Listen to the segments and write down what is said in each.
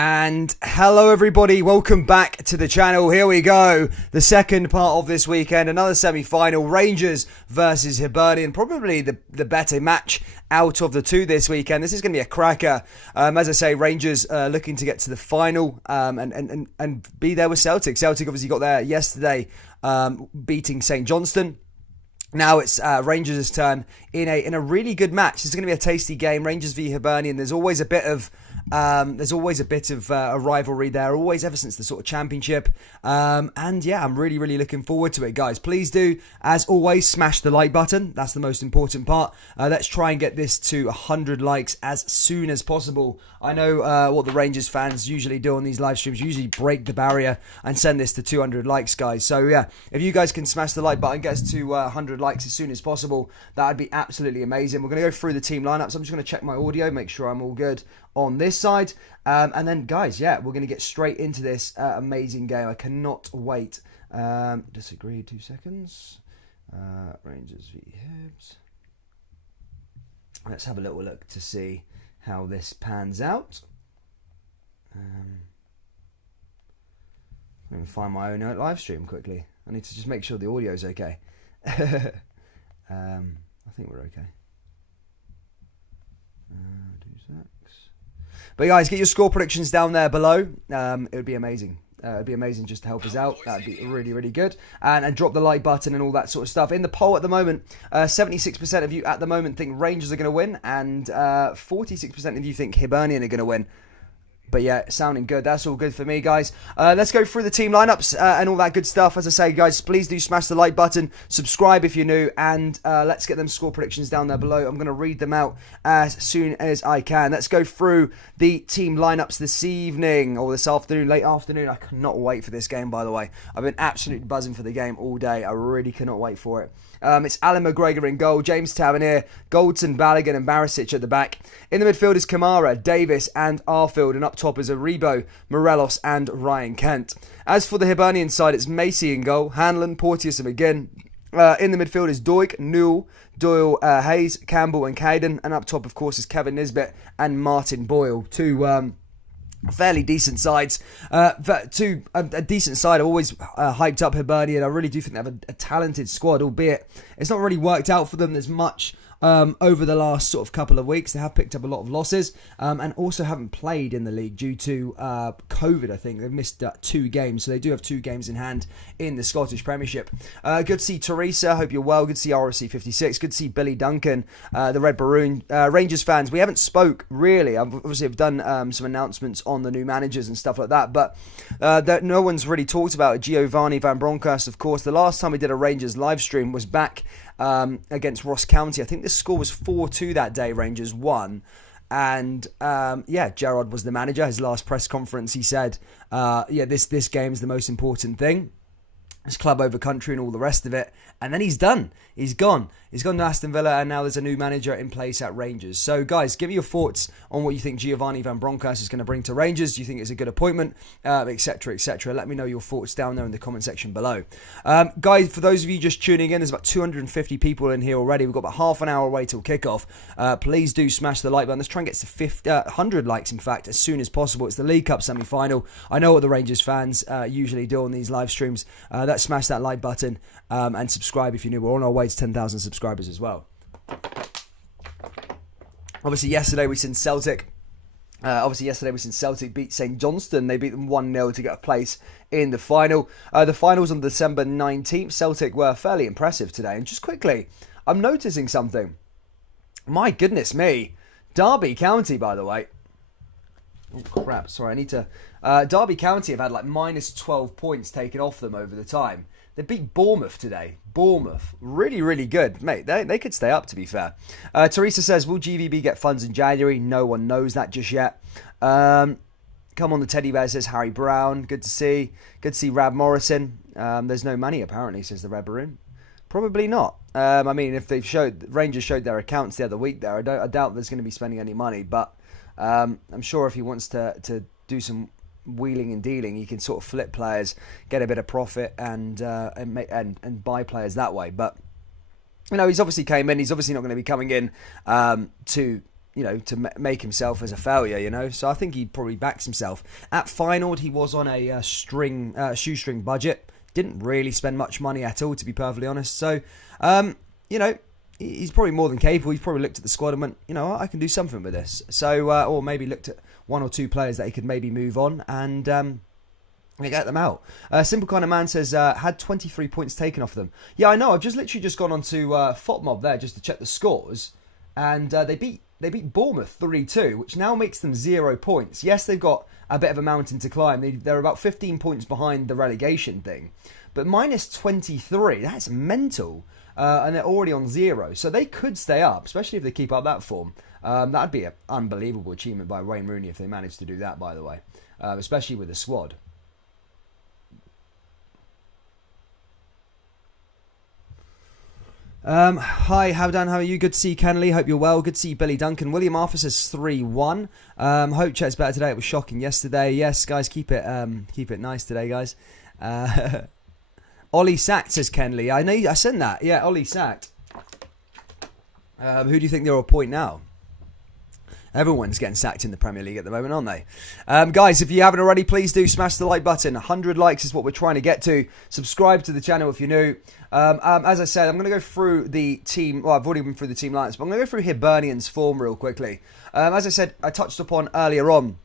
And hello everybody, welcome back to the channel. Here we go, the second part of this weekend, another semi-final, Rangers versus Hibernian, probably the better match out of the two this weekend. This is going to be a cracker. As I say, Rangers looking to get to the final and be there with Celtic. Celtic obviously got there yesterday, beating St Johnstone. Now it's Rangers' turn in a really good match. This is going to be a tasty game. Rangers v Hibernian. There's always a bit of a rivalry there, always ever since the sort of championship. And yeah, I'm really looking forward to it, guys. Please do, as always, smash the like button. That's the most important part. Let's try and get this to 100 likes as soon as possible. I know what the Rangers fans usually do on these live streams, usually break the barrier and send this to 200 likes, guys. So yeah, if you guys can smash the like button, get us to 100 likes as soon as possible, that would be absolutely amazing. We're going to go through the team lineups. I'm just going to check my audio, make sure I'm all good on this side. And then, guys, yeah, we're going to get straight into this amazing game. I cannot wait. Disagree, 2 seconds. Rangers v Hibs. Let's have a little look to see how this pans out. I'm going to find my own live stream quickly. I need to just make sure the audio is okay. I think we're okay. 2 secs. But guys, get your score predictions down there below. It would be amazing. It'd be amazing just to help us out. That'd be really good. And drop the like button and all that sort of stuff. In the poll at the moment, 76% of you at the moment think Rangers are going to win, and 46% of you think Hibernian are going to win. But yeah, sounding good. That's all good for me, guys. Let's go through the team lineups and all that good stuff. As I say, guys, please do smash the like button, subscribe if you're new, and let's get them score predictions down there below. I'm going to read them out as soon as I can. Let's go through the team lineups this evening, or this afternoon, late afternoon. I cannot wait for this game, by the way. I've been absolutely buzzing for the game all day. I really cannot wait for it. It's Alan McGregor in goal, James Tavernier, Goldson, Balogun and Barisic at the back. In the midfield is Kamara, Davis and Arfield, and up top is Aribo, Morelos and Ryan Kent. As for the Hibernian side, it's Macy in goal, Hanlon, Porteous and McGinn. In the midfield is Doig, Newell, Doyle, Hayes, Campbell and Caden, and up top, of course, is Kevin Nisbet and Martin Boyle. Two fairly decent sides. A decent side. I've always hyped up Hibernian. I really do think they have a talented squad, albeit it's not really worked out for them as much over the last sort of couple of weeks. They have picked up a lot of losses and also haven't played in the league due to COVID. I think they've missed 2 games, so they do have 2 games in hand in the Scottish Premiership. Good to see Teresa, hope you're well. Good to see RSC 56. Good to see Billy Duncan, the Red Baroon. Rangers fans, we haven't spoke really. I've done some announcements on the new managers and stuff like that, but that no one's really talked about Giovanni Van Bronckhorst. Of course, the last time we did a Rangers live stream was back against Ross County. I think the score was 4-2 that day. Rangers won. And yeah, Gerard was the manager. His last press conference, he said, yeah, this game is the most important thing. It's club over country and all the rest of it. And then he's done. He's gone. He's gone to Aston Villa, and now there's a new manager in place at Rangers. So, guys, give me your thoughts on what you think Giovanni Van Bronckhorst is going to bring to Rangers. Do you think it's a good appointment, etc., etc.? Let me know your thoughts down there in the comment section below. Guys, for those of you just tuning in, there's about 250 people in here already. We've got about half an hour away till kickoff. Please do smash the like button. Let's try and get to 100 likes, in fact, as soon as possible. It's the League Cup semi-final. I know what the Rangers fans usually do on these live streams. Let's smash that like button and subscribe if you're new. We're on our way to 10,000 subscribers as well. Obviously, yesterday we seen Celtic beat St Johnstone. They beat them 1-0 to get a place in the final. The final was on December 19th. Celtic were fairly impressive today. And just quickly, I'm noticing something. My goodness me. Derby County, by the way. Oh, crap. Sorry, I need to... Derby County have had like minus 12 points taken off them over the time. They beat Bournemouth today. Bournemouth. Really good. Mate, they could stay up, to be fair. Teresa says, will GVB get funds in January? No one knows that just yet. Come on, the teddy bear, says Harry Brown. Good to see. Good to see Rab Morrison. There's no money, apparently, says the Red Baroon. Probably not. I mean, if Rangers showed their accounts the other week there, I doubt there's going to be spending any money. But I'm sure if he wants to do some wheeling and dealing, he can sort of flip players, get a bit of profit, and buy players that way. But you know, he's obviously came in. He's obviously not going to be coming in to to make himself as a failure. So I think he probably backs himself. At Feyenoord, he was on a shoestring budget. Didn't really spend much money at all, to be perfectly honest. So, he's probably more than capable. He's probably looked at the squad and went, I can do something with this. So, or maybe looked at one or two players that he could maybe move on and get them out. Simple Kind of Man says, had 23 points taken off them. Yeah, I know. I've literally just gone on to FOTMob there just to check the scores. And they beat Bournemouth 3-2, which now makes them 0 points. Yes, they've got a bit of a mountain to climb. They're about 15 points behind the relegation thing. But minus 23, that's mental. And they're already on 0. So they could stay up, especially if they keep up that form. That'd be an unbelievable achievement by Wayne Rooney if they managed to do that, by the way. Especially with the squad. Hi, Havdan, how are you? Good to see you, Kenley. Hope you're well. Good to see you, Billy Duncan. William Arthur says 3-1. Hope Chet's better today. It was shocking yesterday. Yes, guys, keep it nice today, guys. Ollie sacked, says Kenley. I know I sent that. Yeah, Ollie sacked. Who do you think they're a point now? Everyone's getting sacked in the Premier League at the moment, aren't they? Guys, if you haven't already, please do smash the like button. 100 likes is what we're trying to get to. Subscribe to the channel if you're new. As I said, I'm going to go through the team. Well, I've already been through the team lineups, but I'm going to go through Hibernian's form real quickly. As I said, I touched upon earlier on,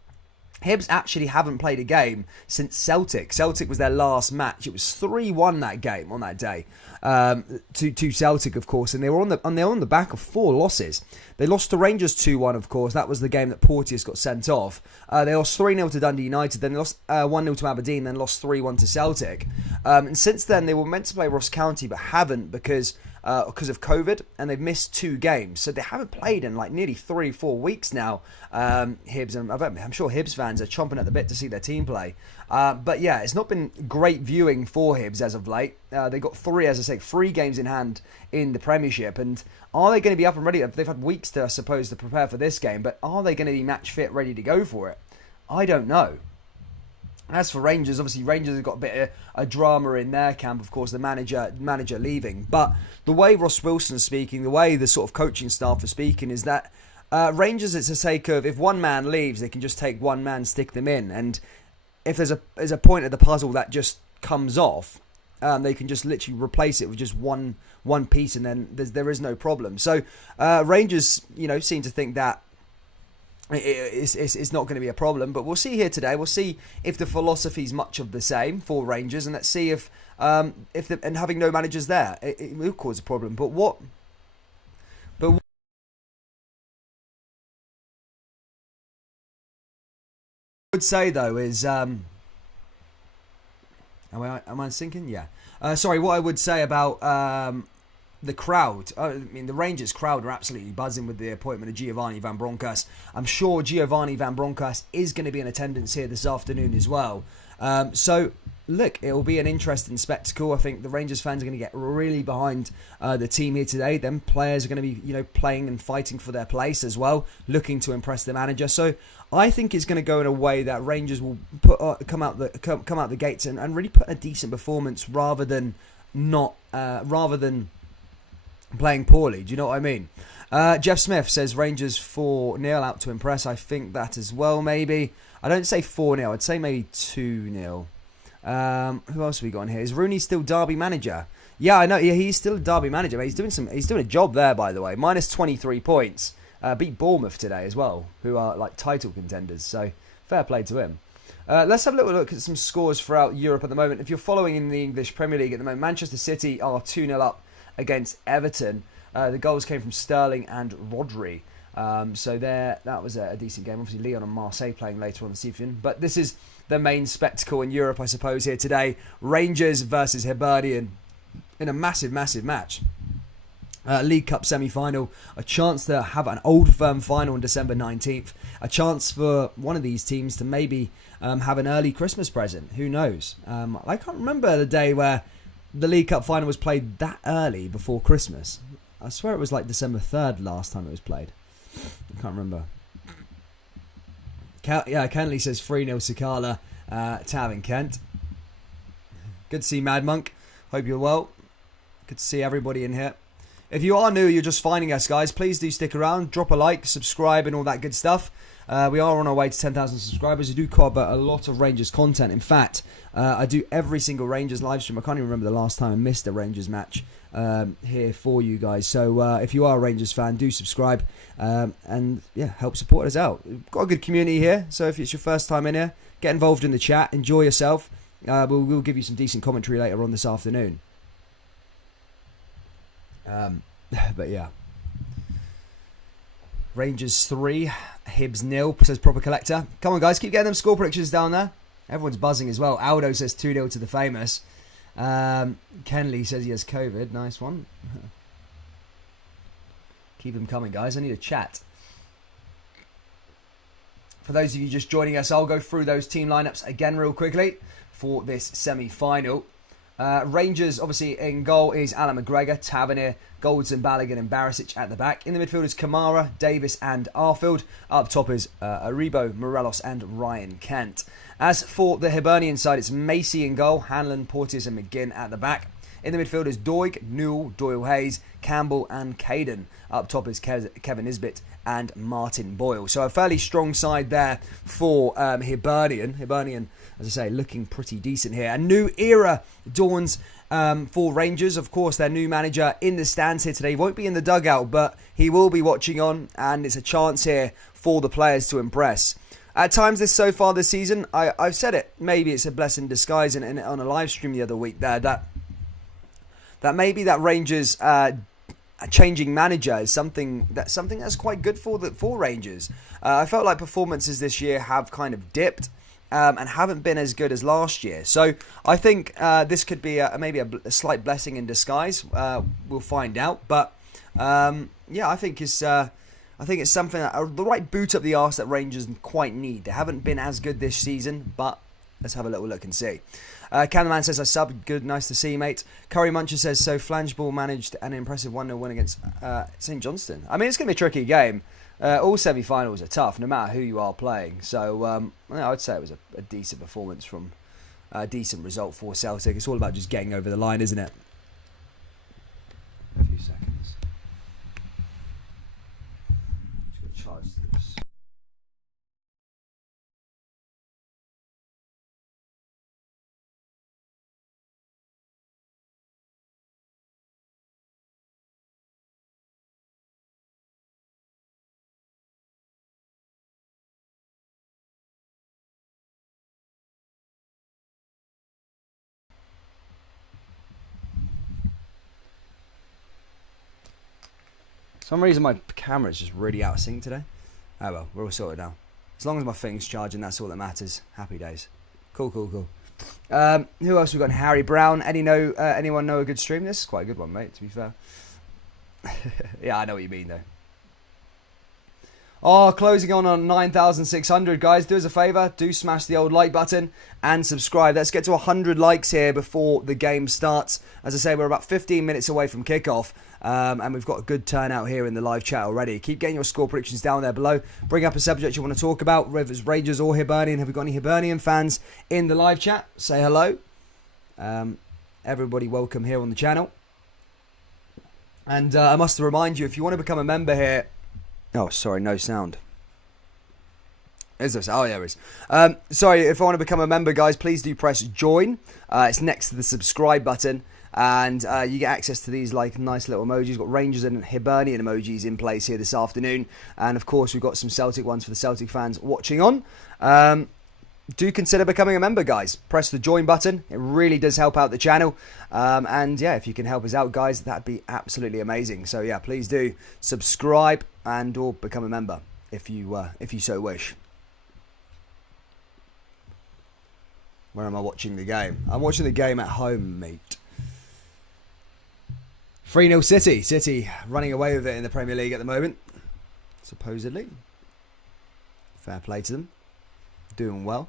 Hibs actually haven't played a game since Celtic. Celtic was their last match. It was 3-1 that game on that day to Celtic, of course, and they were on the back of 4 losses. They lost to Rangers 2-1, of course. That was the game that Porteous got sent off. They lost 3-0 to Dundee United, then they lost 1-0 to Aberdeen, then lost 3-1 to Celtic. And since then, they were meant to play Ross County, but haven't because of COVID, and they've missed 2 games. So they haven't played in like nearly 3-4 weeks now, Hibs. And I'm sure Hibs fans are chomping at the bit to see their team play. But yeah, it's not been great viewing for Hibs as of late. They got 3 games in hand in the Premiership. And are they going to be up and ready? They've had weeks to, I suppose, to prepare for this game. But are they going to be match fit, ready to go for it? I don't know. As for Rangers, obviously Rangers have got a bit of a drama in their camp, of course, the manager leaving. But the way Ross Wilson's speaking, the way the sort of coaching staff are speaking is that Rangers, it's a sake of if one man leaves, they can just take one man, stick them in. And if there's a point of the puzzle that just comes off, they can just literally replace it with just one piece, and then there is no problem. So Rangers, seem to think that it's not going to be a problem, but we'll see here today. We'll see if the philosophy is much of the same for Rangers, and let's see if and having no managers there, it will cause a problem. But what I would say though is, am I sinking? Yeah. Sorry. What I would say about the crowd, I mean, the Rangers crowd are absolutely buzzing with the appointment of Giovanni Van Bronckhorst. I'm sure Giovanni Van Bronckhorst is going to be in attendance here this afternoon as well. So, look, it will be an interesting spectacle. I think the Rangers fans are going to get really behind the team here today. Them players are going to be, playing and fighting for their place as well, looking to impress the manager. So, I think it's going to go in a way that Rangers will come out the gates and really put a decent performance rather than playing poorly. Do you know what I mean? Jeff Smith says Rangers 4-0 out to impress. I think that as well, maybe. I don't say 4-0. I'd say maybe 2-0. Who else have we got in here? Is Rooney still Derby manager? Yeah, I know. Yeah, he's still a Derby manager. But he's doing a job there, by the way. Minus 23 points. Beat Bournemouth today as well, who are like title contenders. So fair play to him. Let's have a little look at some scores throughout Europe at the moment. If you're following in the English Premier League at the moment, Manchester City are 2-0 up against Everton. The goals came from Sterling and Rodri. So that was a decent game. Obviously, Lyon and Marseille playing later on this evening. But this is the main spectacle in Europe, I suppose, here today. Rangers versus Hibernian in a massive, massive match. League Cup semi-final. A chance to have an Old Firm final on December 19th. A chance for one of these teams to maybe have an early Christmas present. Who knows? I can't remember the day where the League Cup final was played that early before Christmas. I swear it was like December 3rd last time it was played. I can't remember. Kenley says 3-0 Sakala to Having Kent. Good to see Mad Monk. Hope you're well. Good to see everybody in here. If you are new, you're just finding us, guys, please do stick around, drop a like, subscribe, and all that good stuff. We are on our way to 10,000 subscribers. We do cover a lot of Rangers content. In fact, I do every single Rangers live stream. I can't even remember the last time I missed a Rangers match here for you guys. So if you are a Rangers fan, do subscribe and yeah, help support us out. We've got a good community here, so if it's your first time in here, get involved in the chat, enjoy yourself. We'll give you some decent commentary later on this afternoon. But yeah, Rangers 3, Hibs 0, says Proper Collector. Come on, guys, keep getting them score predictions down there. Everyone's buzzing as well. Aldo says 2-0 to the famous. Kenley says he has COVID. Nice one. Keep them coming, guys. I need a chat. For those of you just joining us, I'll go through those team lineups again real quickly for this semi-final. Rangers, obviously, in goal is Alan McGregor, Tavernier, Goldson, Balogun and Barisic at the back. In the midfield is Kamara, Davis and Arfield. Up top is Aribo, Morelos and Ryan Kent. As for the Hibernian side, it's Macy in goal, Hanlon, Porteous and McGinn at the back. In the midfield is Doig, Newell, Doyle Hayes, Campbell and Caden. Up top is Kevin Nisbet and Martin Boyle. So a fairly strong side there for Hibernian. Hibernian, as I say, looking pretty decent here. A new era dawns for Rangers. Of course, their new manager in the stands here today. He won't be in the dugout, but he will be watching on, and it's a chance here for the players to impress. At times so far this season, I've said it, maybe it's a blessing in disguise, and on a live stream the other week there, that maybe that Rangers changing manager is something that's quite good for Rangers. I felt like performances this year have kind of dipped and haven't been as good as last year. So I think this could be maybe a slight blessing in disguise. We'll find out. But yeah, I think it's something that the right boot up the arse that Rangers quite need. They haven't been as good this season, but let's have a little look and see. Cameraman says, I subbed. Good, nice to see you, mate. Curry Muncher says, so Flange Ball managed an impressive 1-0 win against St Johnston. I mean, it's going to be a tricky game. All semi-finals are tough, no matter who you are playing. So I would say it was a decent performance from a decent result for Celtic. It's all about just getting over the line, isn't it? A few seconds. Just gonna charge this. For some reason my camera is just really out of sync today. Oh well, we're all sorted now. As long as my thing's charging, that's all that matters. Happy days. Cool. Who else we got? Harry Brown. Anyone know a good stream? This is quite a good one, mate, to be fair. Yeah, I know what you mean though. Oh, closing on 9,600, guys. Do us a favour, do smash the old like button and subscribe. Let's get to 100 likes here before the game starts. As I say, we're about 15 minutes away from kickoff, and we've got a good turnout here in the live chat already. Keep getting your score predictions down there below. Bring up a subject you want to talk about, whether it's Rangers or Hibernian. Have we got any Hibernian fans in the live chat? Say hello. Everybody welcome here on the channel. And I must remind you, if you want to become a member here... Oh, sorry, no sound. Is this? Oh, yeah, there is. Sorry, if I want to become a member, guys, please do press join. It's next to the subscribe button. And you get access to these like nice little emojis. We've got Rangers and Hibernian emojis in place here this afternoon. And, of course, we've got some Celtic ones for the Celtic fans watching on. Do consider becoming a member, guys. Press the join button. It really does help out the channel. And, yeah, if you can help us out, guys, that'd be absolutely amazing. So, yeah, please do subscribe and or become a member if you so wish. Where am I watching the game? I'm watching the game at home, mate. 3-0 City. City running away with it in the Premier League at the moment, supposedly. Fair play to them. Doing well.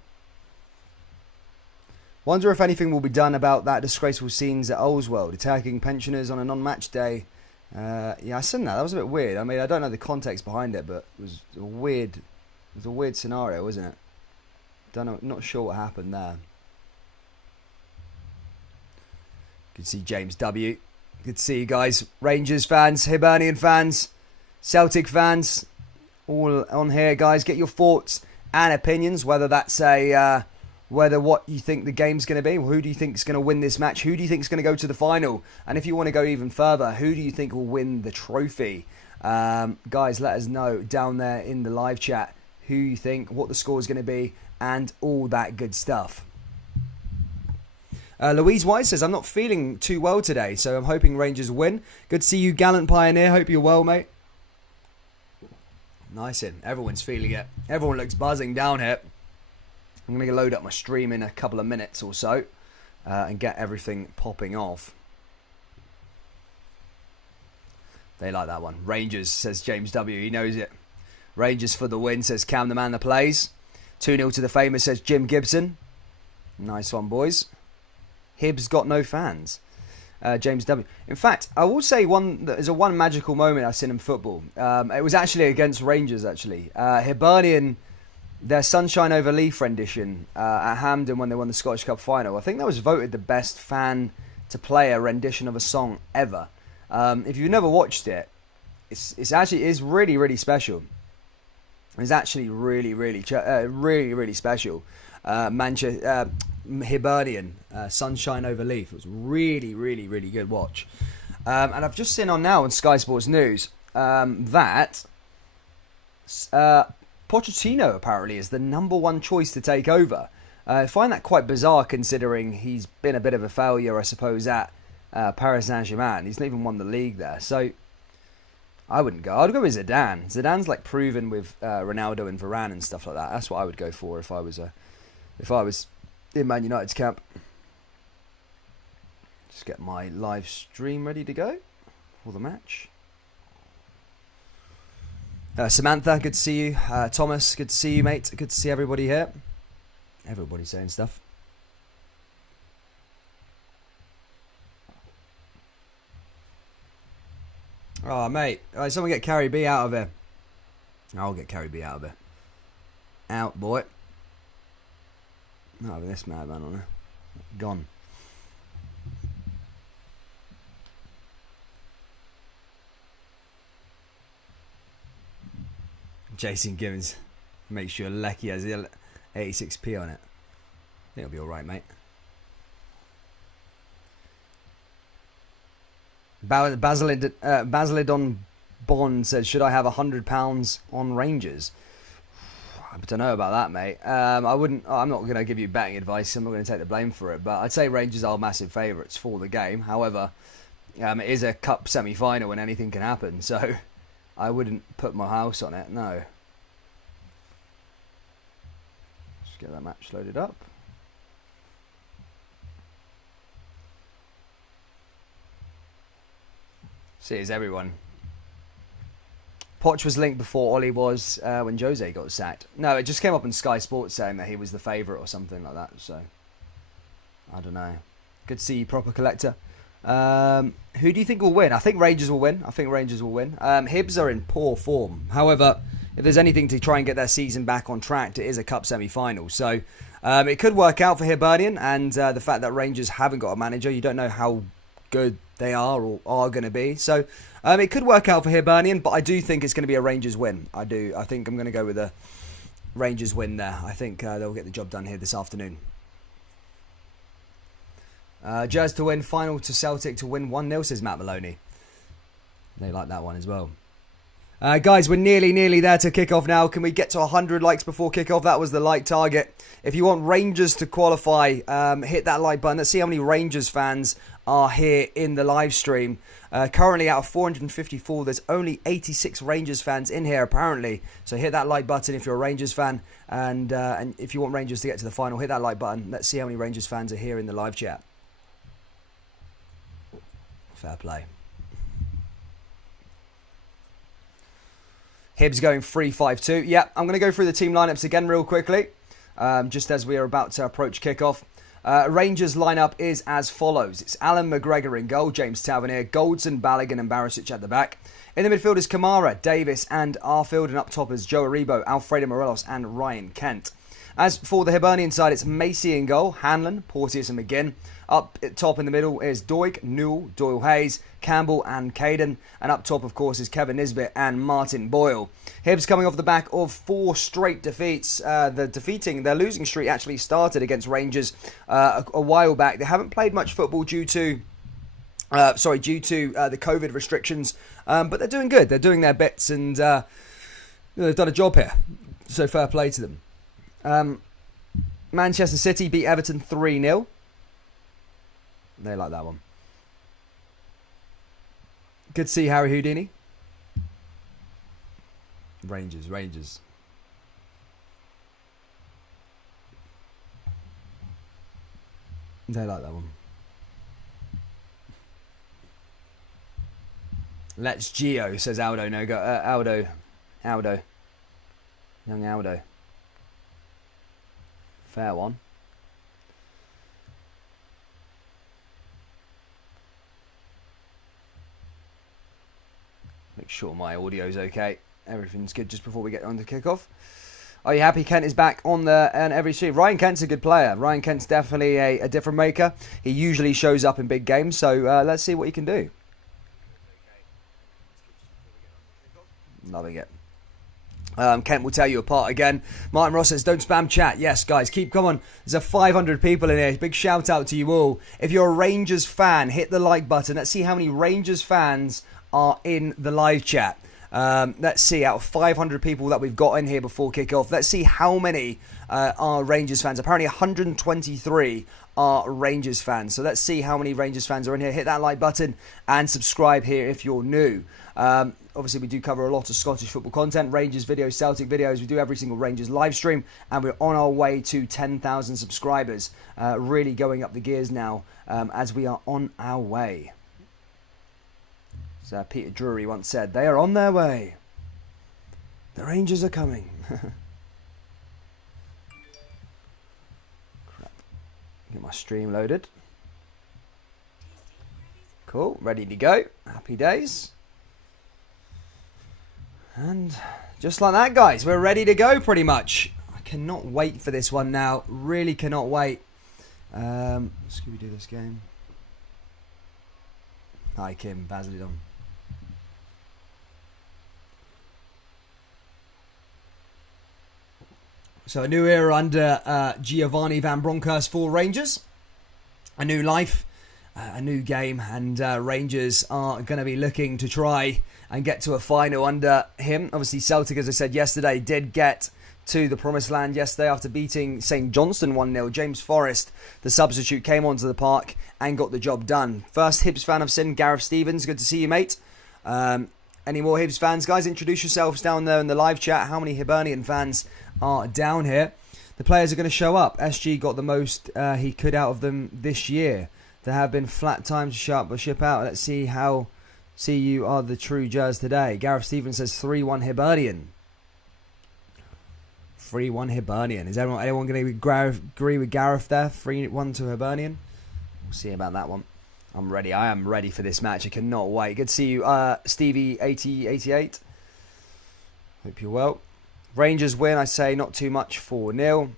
Wonder if anything will be done about that disgraceful scenes at Auld, attacking pensioners on a non-match day. Yeah, I seen that. That was a bit weird. I mean, I don't know the context behind it, but it was a weird scenario, wasn't it? Don't know. Not sure what happened there. You can see James W. Good to see you guys. Rangers fans, Hibernian fans, Celtic fans, all on here, guys. Get your thoughts and opinions, whether that's whether what you think the game's going to be, who do you think is going to win this match, who do you think is going to go to the final, and if you want to go even further, who do you think will win the trophy? Guys, let us know down there in the live chat who you think, what the score is going to be, and all that good stuff. Louise White says, I'm not feeling too well today, so I'm hoping Rangers win. Good to see you, Gallant Pioneer. Hope you're well, mate. Nice in. Everyone's feeling it. Everyone looks buzzing down here. I'm going to load up my stream in a couple of minutes or so and get everything popping off. They like that one. Rangers, says James W. He knows it. Rangers for the win, says Cam, the man that plays. 2-0 to the famous, says Jim Gibson. Nice one, boys. Hibs got no fans. James W. In fact, I will say there's one magical moment I've seen in football. It was actually against Rangers, actually. Hibernian, their Sunshine Over Leaf rendition at Hampden when they won the Scottish Cup final. I think that was voted the best fan to play a rendition of a song ever. If you've never watched it, it's really, really special. It's actually really special. Hibernian, Sunshine Over Leaf. It was really good watch. And I've just seen on Sky Sports News that Pochettino apparently is the number one choice to take over. I find that quite bizarre considering he's been a bit of a failure, I suppose, at Paris Saint-Germain. He's not even won the league there. So I wouldn't go. I'd go with Zidane. Zidane's like proven with Ronaldo and Varane and stuff like that. That's what I would go for if I was in Man United's camp. Just get my live stream ready to go for the match. Samantha, good to see you. Thomas, good to see you, mate. Good to see everybody here. Everybody's saying stuff. Oh, mate. Right, someone get Carrie B out of here. I'll get Carrie B out of here. Out, boy. Not having this madman on her. Gone. Jason Gibbons. Make sure Lecky has 86p on it. I think it'll be alright, mate. Basilidon Bond says, should I have £100 on Rangers? I don't know about that, mate. I wouldn't. I'm not going to give you betting advice. I'm not going to take the blame for it. But I'd say Rangers are massive favourites for the game. However, it is a cup semi-final and anything can happen. So I wouldn't put my house on it. No. Just get that match loaded up. See, it's everyone. Poch was linked before Ollie was when Jose got sacked. No, it just came up on Sky Sports saying that he was the favourite or something like that. So, I don't know. Good to see you, Proper Collector. Who do you think will win? I think Rangers will win. Hibs are in poor form. However, if there's anything to try and get their season back on track, it is a cup semi-final. So, it could work out for Hibernian. And the fact that Rangers haven't got a manager, you don't know how good they are or are going to be. So, it could work out for Hibernian, but I do think it's going to be a Rangers win. I do. I think I'm going to go with a Rangers win there. I think they'll get the job done here this afternoon. Jazz to win, final to Celtic to win 1-0, says Matt Maloney. They like that one as well. Guys, we're nearly there to kick off now. Can we get to 100 likes before kick-off? That was the like target. If you want Rangers to qualify, hit that like button. Let's see how many Rangers fans are here in the live stream. Currently out of 454, there's only 86 Rangers fans in here apparently. So hit that like button if you're a Rangers fan. And if you want Rangers to get to the final, hit that like button. Let's see how many Rangers fans are here in the live chat. Fair play. Hibs going 3-5-2. Yeah, I'm going to go through the team lineups again real quickly, just as we are about to approach kickoff. Rangers lineup is as follows. It's Alan McGregor in goal, James Tavernier, Goldson, Balogun and Barisic at the back. In the midfield is Kamara, Davis and Arfield, and up top is Joe Aribo, Alfredo Morelos and Ryan Kent. As for the Hibernian side, it's Macy in goal, Hanlon, Porteous and McGinn. Up at top in the middle is Doig, Newell, Doyle Hayes, Campbell and Caden. And up top, of course, is Kevin Nisbet and Martin Boyle. Hibs coming off the back of 4 straight defeats. Their losing streak actually started against Rangers a while back. They haven't played much football due to the COVID restrictions. But they're doing good. They're doing their bits and they've done a job here. So fair play to them. Manchester City beat Everton 3-0. They like that one. Good to see Harry Houdini. Rangers. They like that one. Let's Geo, says Aldo. No, go Aldo. Young Aldo. Fair one. Make sure my audio's okay. Everything's good just before we get on to kickoff. Are you happy Kent is back on every stream? Ryan Kent's a good player. Ryan Kent's definitely a different maker. He usually shows up in big games, so let's see what he can do. Loving it. Kent will tell you apart again. Martin Ross says, don't spam chat. Yes, guys, come on. There's 500 people in here. Big shout out to you all. If you're a Rangers fan, hit the like button. Let's see how many Rangers fans are in the live chat. Let's see, out of 500 people that we've got in here before kickoff, let's see how many are Rangers fans. Apparently 123 are Rangers fans. So let's see how many Rangers fans are in here. Hit that like button and subscribe here if you're new. Obviously, we do cover a lot of Scottish football content, Rangers videos, Celtic videos. We do every single Rangers live stream, and we're on our way to 10,000 subscribers. Really going up the gears now as we are on our way. As Peter Drury once said, they are on their way. The Rangers are coming. Crap. Get my stream loaded. Cool, ready to go. Happy days. And just like that, guys, we're ready to go pretty much. I cannot wait for this one now. Really cannot wait. Let's do this game. Hi, Kim. Basilidon. So a new era under Giovanni Van Bronckhorst for Rangers. A new life, a new game, and Rangers are going to be looking to try and get to a final under him. Obviously, Celtic, as I said yesterday, did get to the promised land yesterday after beating St Johnstone 1-0. James Forrest, the substitute, came onto the park and got the job done. First Hibs fan I've seen, Gareth Stevens. Good to see you, mate. Any more Hibs fans? Guys, introduce yourselves down there in the live chat. How many Hibernian fans are down here? The players are going to show up. SG got the most he could out of them this year. There have been flat times to ship out. Let's see how you are the true Jazz today. Gareth Stevens says 3-1 Hibernian. 3-1 Hibernian. Is anyone going to agree with Gareth there? 3-1 to Hibernian. We'll see about that one. I'm ready. I am ready for this match. I cannot wait. Good to see you, Stevie8088. Hope you're well. Rangers win, I say, not too much, 4-0.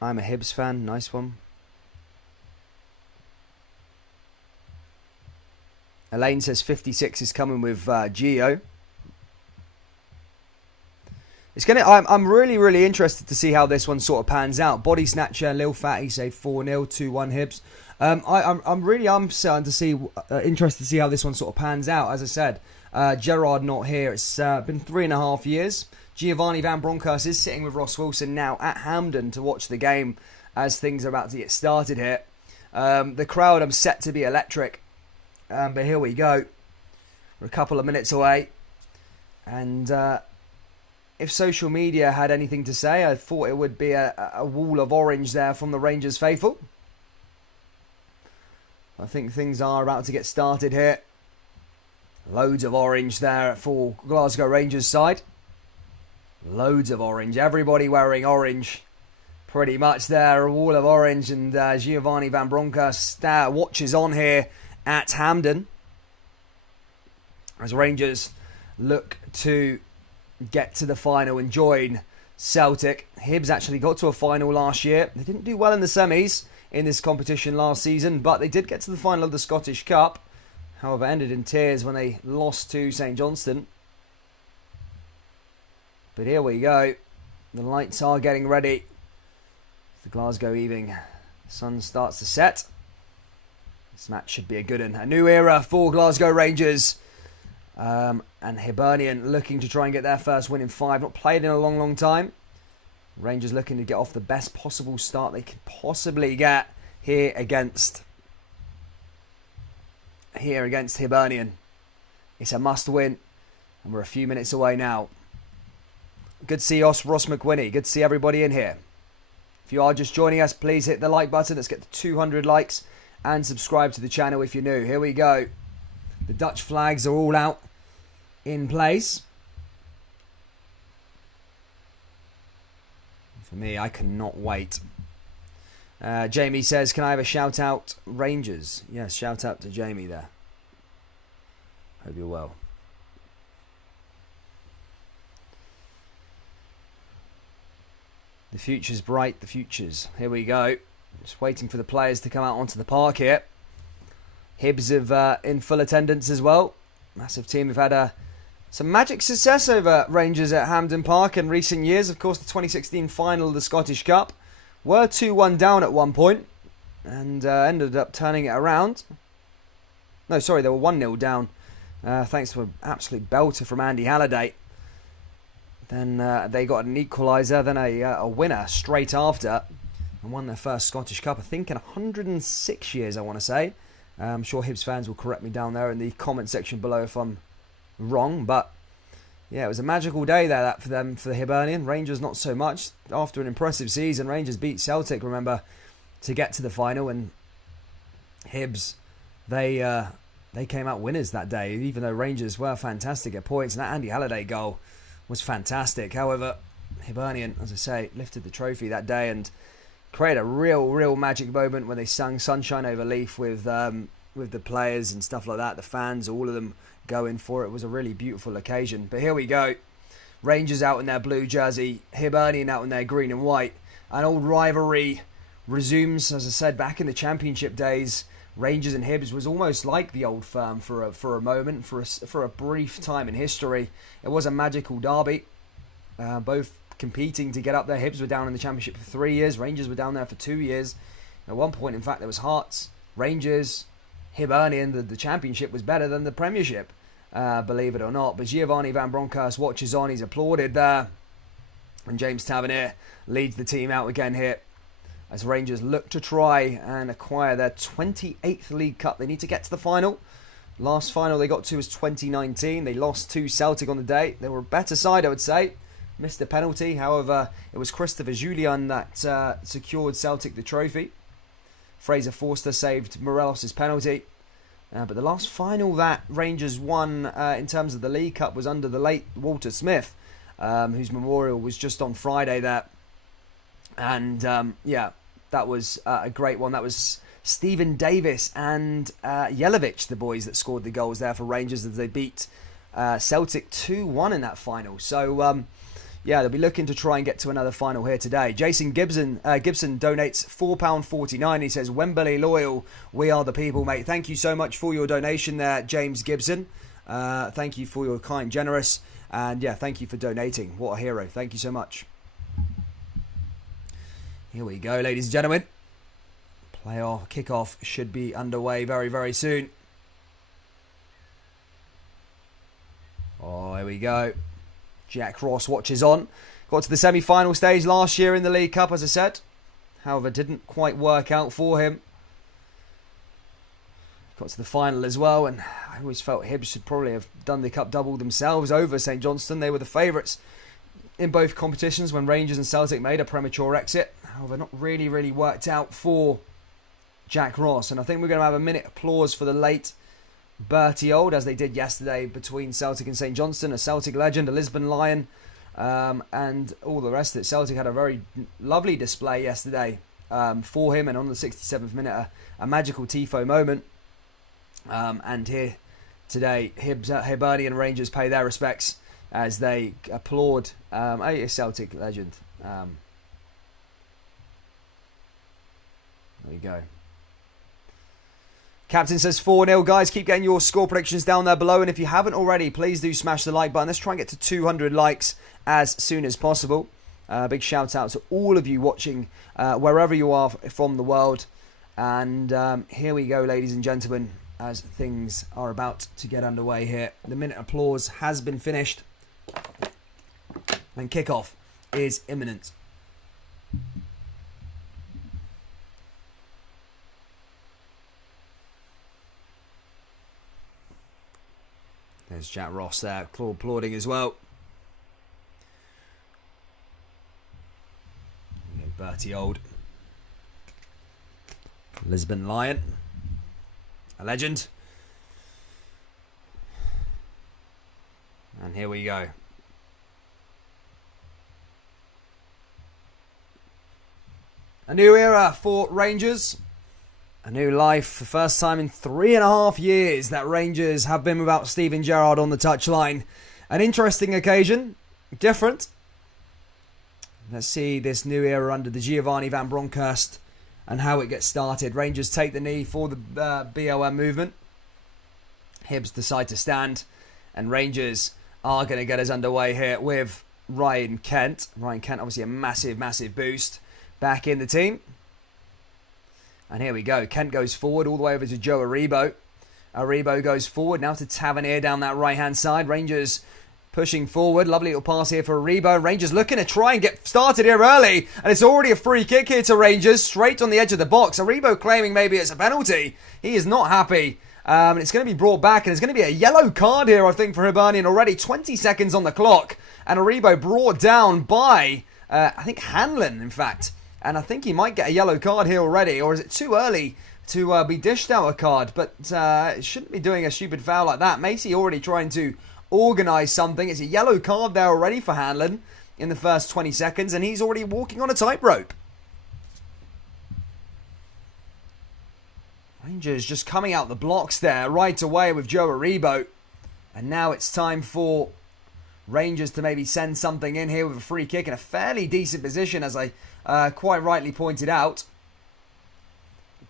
I'm a Hibs fan. Nice one. Elaine says 56 is coming with Geo. It's I'm really interested to see how this one sort of pans out. Body Snatcher, Lil Fatty say 4-0, 2-1 Hibs. I'm starting to see interested to see how this one sort of pans out. As I said, Gerard not here. It's been 3.5 years. Giovanni Van Bronckhorst is sitting with Ross Wilson now at Hampden to watch the game as things are about to get started here. The crowd are set to be electric. But here we go. We're a couple of minutes away. And if social media had anything to say, I thought it would be a wall of orange there from the Rangers faithful. I think things are about to get started here. Loads of orange there for Glasgow Rangers side. Loads of orange. Everybody wearing orange. Pretty much there. A wall of orange. And Giovanni Van Bronckhorst watches on here at Hampden as Rangers look to get to the final and join Celtic. Hibs actually got to a final last year. They didn't do well in the semis in this competition last season, but they did get to the final of the Scottish Cup. However, ended in tears when they lost to St Johnstone. But here we go. The lights are getting ready. The Glasgow evening. The sun starts to set. This match should be a good one. A new era for Glasgow Rangers. And Hibernian looking to try and get their first win in 5. Not played in a long, long time. Rangers looking to get off the best possible start they could possibly get here against Hibernian. It's a must win. And we're a few minutes away now. Good to see Ross McWhinney. Good to see everybody in here. If you are just joining us, please hit the like button. Let's get to 200 likes. And subscribe to the channel if you're new. Here we go. The Dutch flags are all out in place. For me, I cannot wait. Jamie says, can I have a shout out Rangers? Yes, shout out to Jamie there. Hope you're well. The future's bright, the future's. Here we go. Just waiting for the players to come out onto the park here. Hibs have in full attendance as well. Massive team. We've had some magic success over Rangers at Hampden Park in recent years. Of course, the 2016 final of the Scottish Cup. Were 2-1 down at one point and ended up turning it around. No, sorry, they were 1-0 down. Thanks to an absolute belter from Andy Halliday. Then they got an equaliser, then a winner straight after, and won their first Scottish Cup, I think, in 106 years, I want to say. I'm sure Hibs fans will correct me down there in the comment section below if I'm wrong, but yeah, it was a magical day there for the Hibernian. Rangers not so much. After an impressive season, Rangers beat Celtic, remember, to get to the final, and Hibs, they came out winners that day, even though Rangers were fantastic at points, and that Andy Halliday goal was fantastic. However, Hibernian, as I say, lifted the trophy that day and created a real magic moment when they sung Sunshine Over Leaf with the players and stuff like that. The fans, all of them going for it. It was a really beautiful occasion. But here we go. Rangers out in their blue jersey, Hibernian out in their green and white. An old rivalry resumes, as I said, back in the Championship days. Rangers and Hibs was almost like the old firm for a moment, for a brief time in history. It was a magical derby, both competing to get up there. Hibs were down in the Championship for 3 years. Rangers were down there for 2 years. At one point, in fact, there was Hearts, Rangers, Hibernian. The Championship was better than the Premiership, believe it or not. But Giovanni Van Bronckhorst watches on. He's applauded there. And James Tavernier leads the team out again here, as Rangers look to try and acquire their 28th League Cup. They need to get to the final. Last final they got to was 2019. They lost to Celtic on the day. They were a better side, I would say. Missed a penalty. However, it was Christopher Julian that secured Celtic the trophy. Fraser Forster saved Morelos' penalty. But the last final that Rangers won in terms of the League Cup was under the late Walter Smith, whose memorial was just on Friday there. And yeah, that was a great one. That was Stephen Davis and Jelavic, the boys that scored the goals there for Rangers as they beat Celtic 2-1 in that final. So yeah, they'll be looking to try and get to another final here today. Jason Gibson donates £4.49. He says, Wembley loyal, we are the people, mate. Thank you so much for your donation there, James Gibson. Thank you for your kind, generous, and yeah, thank you for donating. What a hero. Thank you so much. Here we go, ladies and gentlemen. Playoff kickoff should be underway very, very soon. Oh, here we go. Jack Ross watches on. Got to the semi-final stage last year in the League Cup, as I said. However, didn't quite work out for him. Got to the final as well, and I always felt Hibs should probably have done the Cup double themselves over St Johnstone. They were the favourites in both competitions when Rangers and Celtic made a premature exit. However, not really worked out for Jack Ross. And I think we're going to have a minute applause for the late Bertie Auld, as they did yesterday between Celtic and St Johnstone. A Celtic legend, a Lisbon Lion, and all the rest of it. Celtic had a very lovely display yesterday for him, and on the 67th minute, a magical tifo moment. And here today, Hibernian Rangers pay their respects as they applaud a Celtic legend. There we go. Captain says 4-0. Guys, keep getting your score predictions down there below. And if you haven't already, please do smash the like button. Let's try and get to 200 likes as soon as possible. Big shout out to all of you watching wherever you are from the world. And here we go, ladies and gentlemen, as things are about to get underway here. The minute applause has been finished. And kickoff is imminent. There's Jack Ross there, applauding as well. Bertie Auld. Lisbon Lion. A legend. And here we go. A new era for Rangers. A new life for the first time in 3.5 years that Rangers have been without Steven Gerrard on the touchline. An interesting occasion. Different. Let's see this new era under the Giovanni Van Bronckhorst and how it gets started. Rangers take the knee for the BLM movement. Hibs decide to stand. And Rangers are going to get us underway here with Ryan Kent. Ryan Kent, obviously a massive, massive boost back in the team. And here we go. Kent goes forward all the way over to Joe Aribo. Aribo goes forward now to Tavernier down that right-hand side. Rangers pushing forward. Lovely little pass here for Aribo. Rangers looking to try and get started here early. And it's already a free kick here to Rangers. Straight on the edge of the box. Aribo claiming maybe it's a penalty. He is not happy. It's going to be brought back. And it's going to be a yellow card here, I think, for Hibernian already. 20 seconds on the clock. And Aribo brought down by, I think, Hanlon, in fact. And I think he might get a yellow card here already. Or is it too early to be dished out a card? But shouldn't be doing a stupid foul like that. Macy already trying to organise something. It's a yellow card there already for Hanlon in the first 20 seconds. And he's already walking on a tightrope. Rangers just coming out the blocks there right away with Joe Aribo. And now it's time for Rangers to maybe send something in here with a free kick in a fairly decent position, as I quite rightly pointed out.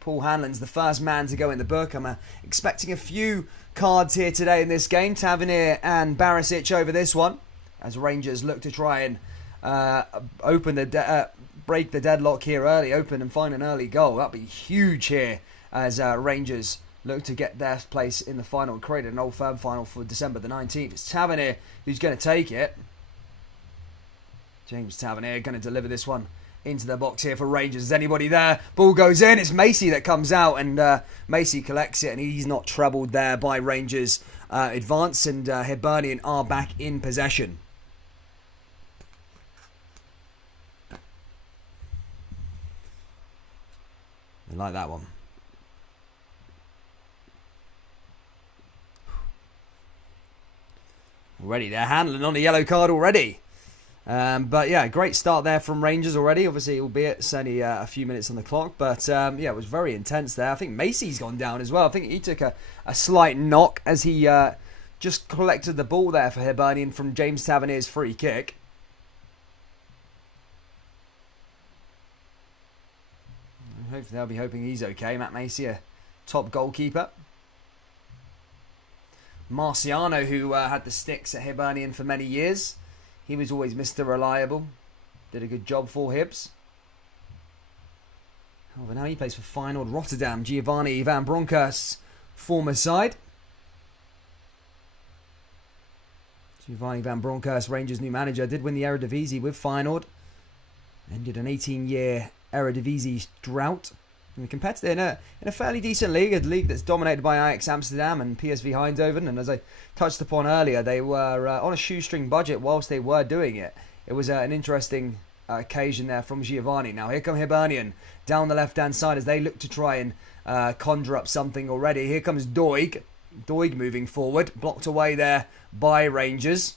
Paul Hanlon's the first man to go in the book. I'm expecting a few cards here today in this game. Tavernier and Barisic over this one, as Rangers look to try and break the deadlock here early, open and find an early goal. That'd be huge here as Rangers look to get their place in the final and create an Old Firm final for December the 19th. It's Tavernier who's going to take it. James Tavernier going to deliver this one into the box here for Rangers. Is anybody there? Ball goes in. It's Macy that comes out, and Macy collects it, and he's not troubled there by Rangers advance, and Hibernian are back in possession. I like that one. Already they're handling on a yellow card already. But yeah, great start there from Rangers already. Obviously, albeit it's only a few minutes on the clock. But yeah, it was very intense there. I think Macy's gone down as well. I think he took a slight knock as he just collected the ball there for Hibernian from James Tavernier's free kick. Hopefully they'll be hoping he's okay. Matt Macy, a top goalkeeper. Marciano, who had the sticks at Hibernian for many years. He was always Mr. Reliable. Did a good job for Hibs. However, now he plays for Feyenoord Rotterdam. Giovanni Van Bronckhorst's former side. Giovanni Van Bronckhorst, Rangers' new manager, did win the Eredivisie with Feyenoord. Ended an 18-year Eredivisie drought. And compared to in a fairly decent league, a league that's dominated by Ajax Amsterdam and PSV Eindhoven, and as I touched upon earlier, they were on a shoestring budget whilst they were doing it. It was an interesting occasion there from Giovanni. Now here come Hibernian down the left-hand side as they look to try and conjure up something already. Here comes Doig. Doig moving forward, blocked away there by Rangers.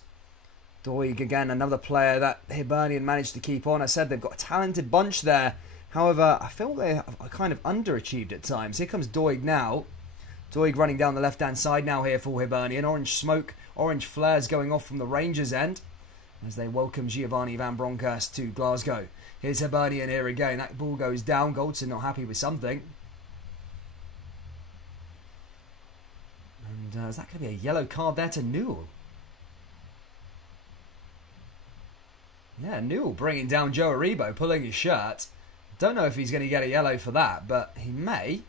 Doig again, another player that Hibernian managed to keep on. I said they've got a talented bunch there. However, I feel they are kind of underachieved at times. Here comes Doig now. Doig running down the left-hand side now here for Hibernian. Orange smoke, orange flares going off from the Rangers' end as they welcome Giovanni van Bronckhorst to Glasgow. Here's Hibernian here again. That ball goes down. Goldson not happy with something. And is that going to be a yellow card there to Newell? Yeah, Newell bringing down Joe Aribo, pulling his shirt. Don't know if he's going to get a yellow for that, but he may.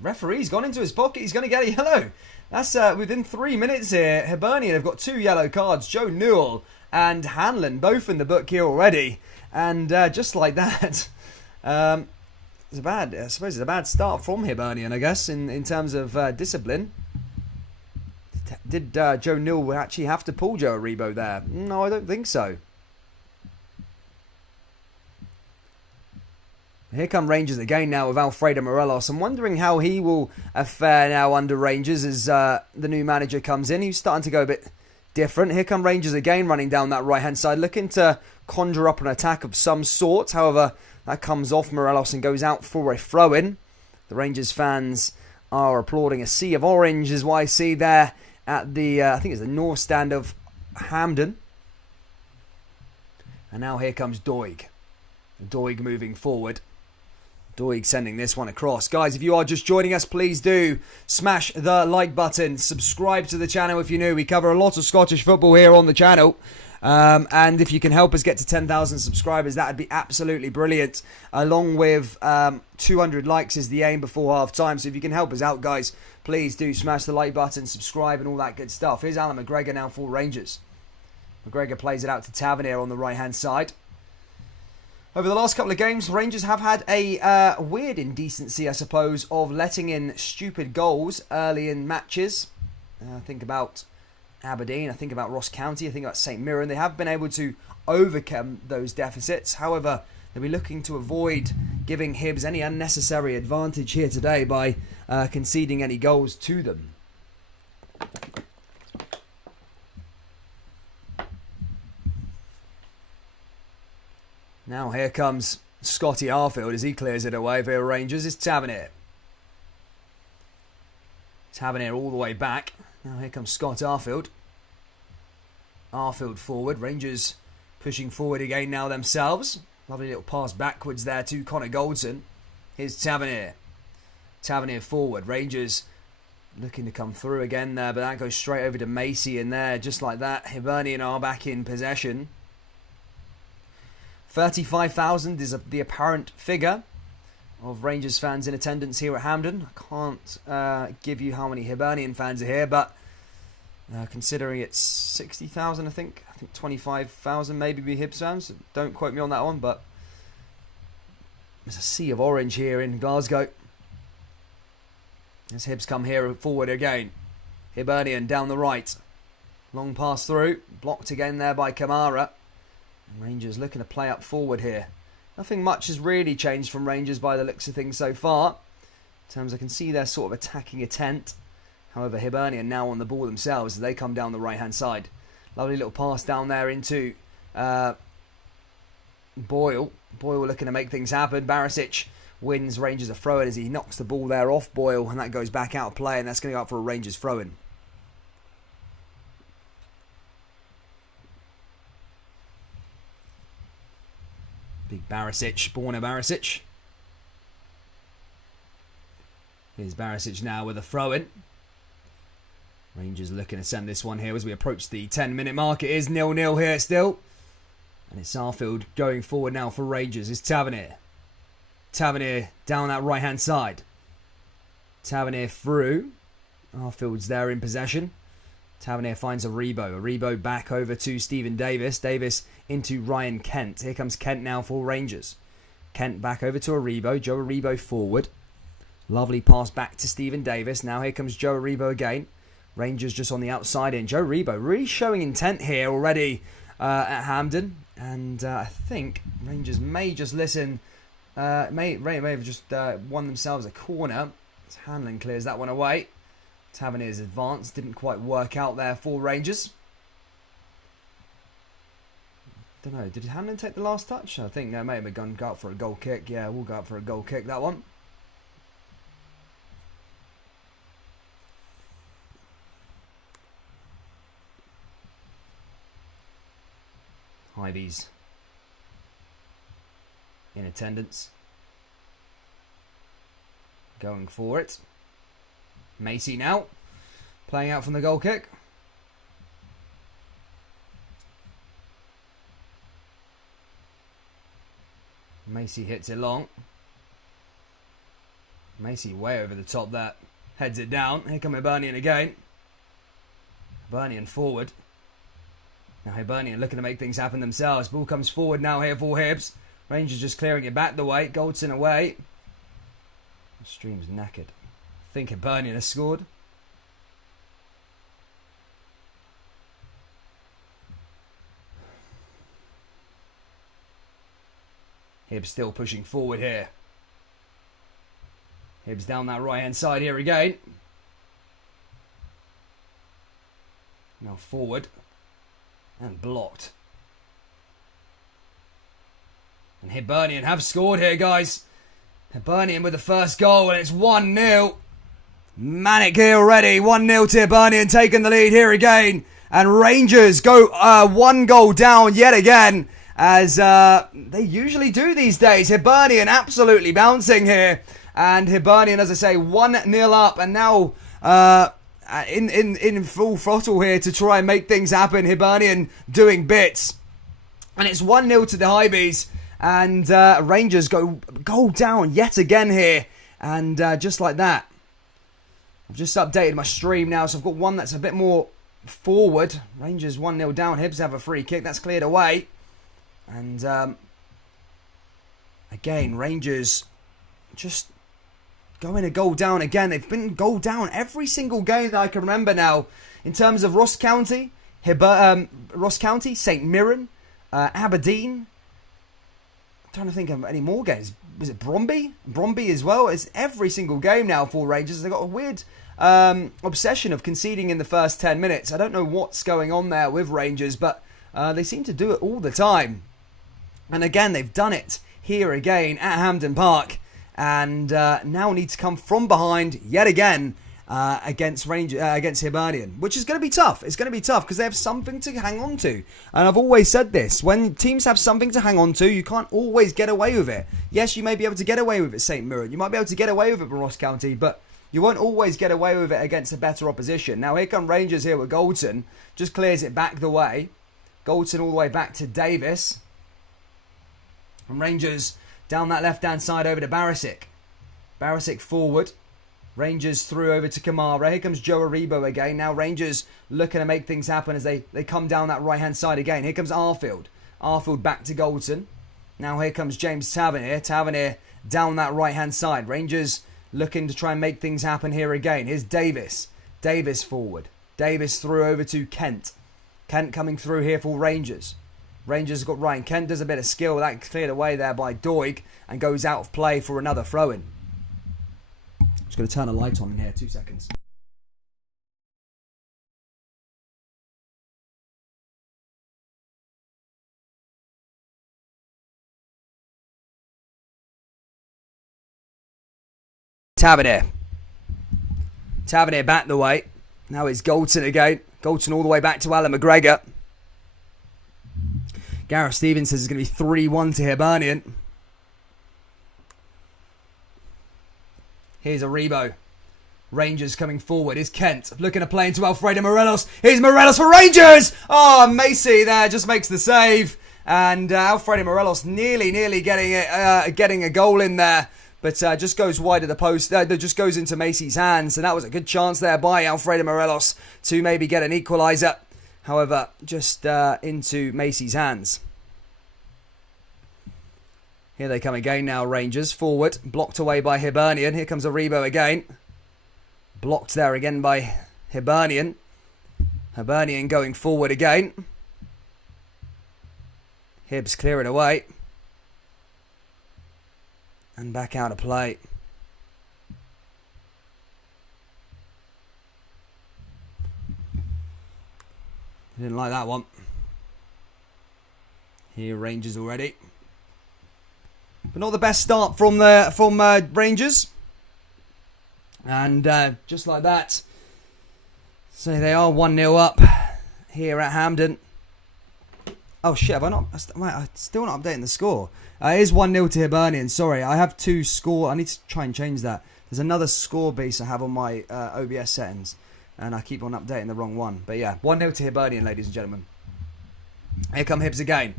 Referee's gone into his pocket. He's going to get a yellow. That's within 3 minutes here. Hibernian have got 2 yellow cards. Joe Newell and Hanlon both in the book here already. And just like that, I suppose it's a bad start from Hibernian, I guess, in terms of discipline. Did Joe Newell actually have to pull Joe Aribo there? No, I don't think so. Here come Rangers again now with Alfredo Morelos. I'm wondering how he will fare now under Rangers as the new manager comes in. He's starting to go a bit different. Here come Rangers again running down that right-hand side, looking to conjure up an attack of some sort. However, that comes off Morelos and goes out for a throw-in. The Rangers fans are applauding a sea of orange, as I see there at the, I think it's the north stand of Hampden. And now here comes Doig. Doig moving forward. Doig sending this one across. Guys, if you are just joining us, please do smash the like button. Subscribe to the channel if you're new. We cover a lot of Scottish football here on the channel. And if you can help us get to 10,000 subscribers, that would be absolutely brilliant. Along with 200 likes is the aim before half time. So if you can help us out, guys, please do smash the like button, subscribe and all that good stuff. Here's Alan McGregor now for Rangers. McGregor plays it out to Tavernier on the right-hand side. Over the last couple of games, Rangers have had a weird indecency, I suppose, of letting in stupid goals early in matches. Think about Aberdeen, I think about Ross County, I think about St Mirren. They have been able to overcome those deficits. However, they'll be looking to avoid giving Hibs any unnecessary advantage here today by conceding any goals to them. Now here comes Scotty Arfield as he clears it away for Rangers. It's Tavernier. Tavernier all the way back. Now here comes Scott Arfield. Arfield forward. Rangers pushing forward again now themselves. Lovely little pass backwards there to Connor Goldson. Here's Tavernier. Tavernier forward. Rangers looking to come through again there, but that goes straight over to Macy in there. Just like that, Hibernian are back in possession. 35,000 is the apparent figure of Rangers fans in attendance here at Hampden. I can't give you how many Hibernian fans are here, but considering it's 60,000, I think 25,000 maybe be Hibs fans. Don't quote me on that one, but there's a sea of orange here in Glasgow. As Hibs come here forward again. Hibernian down the right. Long pass through. Blocked again there by Kamara. Rangers looking to play up forward here. Nothing much has really changed from Rangers by the looks of things so far. In terms I can see they're sort of attacking intent. However, Hibernian now on the ball themselves as they come down the right-hand side. Lovely little pass down there into Boyle. Boyle looking to make things happen. Barisic wins Rangers a throw-in as he knocks the ball there off Boyle, and that goes back out of play, and that's going to go up for a Rangers throw-in. Big Barisic, Borna Barisic. Here's Barisic now with a throw-in. Rangers looking to send this one here as we approach the 10-minute mark. It is 0-0 here still. And it's Arfield going forward now for Rangers. It's Tavernier. Tavernier down that right-hand side. Tavernier through. Arfield's there in possession. Tavernier finds Aribo. Aribo back over to Stephen Davis. Davis into Ryan Kent. Here comes Kent now for Rangers. Kent back over to Aribo. Joe Aribo forward. Lovely pass back to Stephen Davis. Now here comes Joe Aribo again. Rangers just on the outside in. Joe Aribo really showing intent here already at Hampden. And I think Rangers may just listen. May have just won themselves a corner. As Hanlon clears that one away. Tavernier's advance didn't quite work out there for Rangers. Don't know, did Hanlon take the last touch? I think no, maybe go up for a goal kick. Yeah, we'll go up for a goal kick, that one. Hibs in attendance. Going for it. Macy now. Playing out from the goal kick. Macy hits it long. Macy way over the top there. Heads it down. Here come Hibernian again. Hibernian forward. Now Hibernian looking to make things happen themselves. Ball comes forward now here for Hibs. Rangers just clearing it back the way. Goldson away. The stream's knackered. I think Hibernian has scored. Hibs still pushing forward here. Hibs down that right hand side here again. Now forward. And blocked. And Hibernian have scored here, guys. Hibernian with the first goal, and it's 1-0. Manic here already. 1-0 to Hibernian, taking the lead here again. And Rangers go 1 goal down yet again, as they usually do these days. Hibernian absolutely bouncing here. And Hibernian, as I say, 1-0 up, and now in full throttle here to try and make things happen. Hibernian doing bits. And it's 1-0 to the Hibs. And Rangers go down yet again here. And just like that. I've just updated my stream now. So I've got one that's a bit more forward. Rangers 1-0 down. Hibs have a free kick. That's cleared away. And again, Rangers just going a goal down again. They've been goal down every single game that I can remember now. In terms of Ross County, St Mirren, Aberdeen. I'm trying to think of any more games. Was it Bromby? Bromby as well. It's every single game now for Rangers. They've got a weird obsession of conceding in the first 10 minutes. I don't know what's going on there with Rangers, but they seem to do it all the time. And again, they've done it here again at Hampden Park. And now need to come from behind yet again against Hibernian, which is going to be tough. It's going to be tough because they have something to hang on to. And I've always said this, when teams have something to hang on to, you can't always get away with it. Yes, you may be able to get away with it, St Mirren. You might be able to get away with it with Ross County, but you won't always get away with it against a better opposition. Now here come Rangers here with Goldson. Just clears it back the way. Goldson all the way back to Davis. And Rangers down that left-hand side over to Barisic. Barisic forward. Rangers through over to Kamara. Here comes Joe Aribo again. Now Rangers looking to make things happen as they come down that right-hand side again. Here comes Arfield. Arfield back to Goldson. Now here comes James Tavernier. Tavernier down that right-hand side. Rangers looking to try and make things happen here again. Here's Davis. Davis forward. Davis through over to Kent. Kent coming through here for Rangers. Rangers have got Ryan Kent, does a bit of skill. That cleared away there by Doig and goes out of play for another throw-in. Just going to turn a light on in here, 2 seconds. Tavernier. Tavernier back the way. Now it's Goldson again. Goldson all the way back to Alan McGregor. Gareth Stevens says it's going to be 3-1 to Hibernian. Here's Aribo. Rangers coming forward. Here's Kent looking to play into Alfredo Morelos. Here's Morelos for Rangers. Oh, Macy there just makes the save. And Alfredo Morelos nearly getting a goal in there. But just goes wide of the post. Just goes into Macy's hands. And that was a good chance there by Alfredo Morelos to maybe get an equaliser. However, just into Macy's hands. Here they come again now, Rangers. Forward, blocked away by Hibernian. Here comes Aribo again. Blocked there again by Hibernian. Hibernian going forward again. Hibs clear it away. And back out of play. Didn't like that one. Here Rangers already. But not the best start from Rangers. And just like that. So they are 1-0 up here at Hampden. Oh shit, have I not? Wait, I'm still not updating the score. It is 1-0 to Hibernian. Sorry, I have 2 score. I need to try and change that. There's another score base I have on my OBS settings, and I keep on updating the wrong one. But yeah, 1-0 to Hibernian, ladies and gentlemen. Here come Hibs again.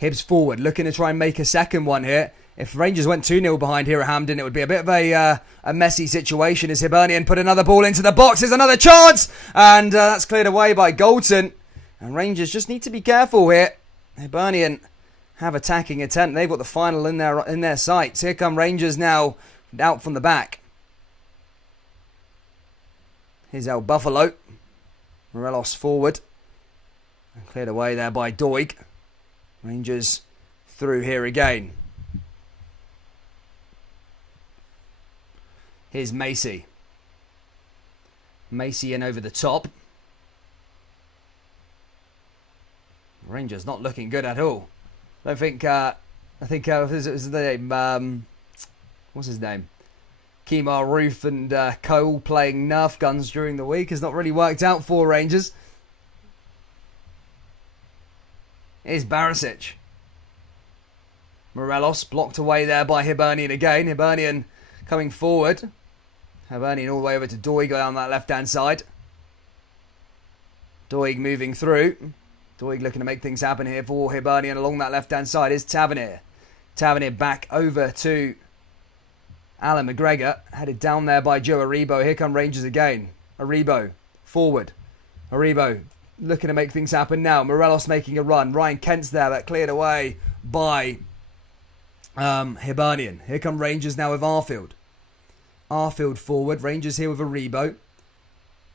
Hibs forward, looking to try and make a second one here. If Rangers went 2-0 behind here at Hampden, it would be a bit of a messy situation as Hibernian put another ball into the box. There's another chance, and that's cleared away by Goldson. And Rangers just need to be careful here. Hibernian have attacking attempt. They've got the final in their sights. Here come Rangers now, out from the back. Here's El Buffalo. Morelos forward. And cleared away there by Doig. Rangers through here again. Here's Macy. Macy in over the top. Rangers not looking good at all. I think was the name, what's his name? Kemar Roof and Cole playing Nerf guns during the week has not really worked out for Rangers. Here's Barisic. Morelos blocked away there by Hibernian again. Hibernian coming forward. Hibernian all the way over to Doig down that left-hand side. Doig moving through. Doig looking to make things happen here for Hibernian along that left-hand side. Is Tavernier. Tavernier back over to Alan McGregor. Headed down there by Joe Aribo. Here come Rangers again. Aribo forward. Aribo looking to make things happen now. Morelos making a run. Ryan Kent's there, but cleared away by Hibernian. Here come Rangers now with Arfield. Arfield forward. Rangers here with Aribo.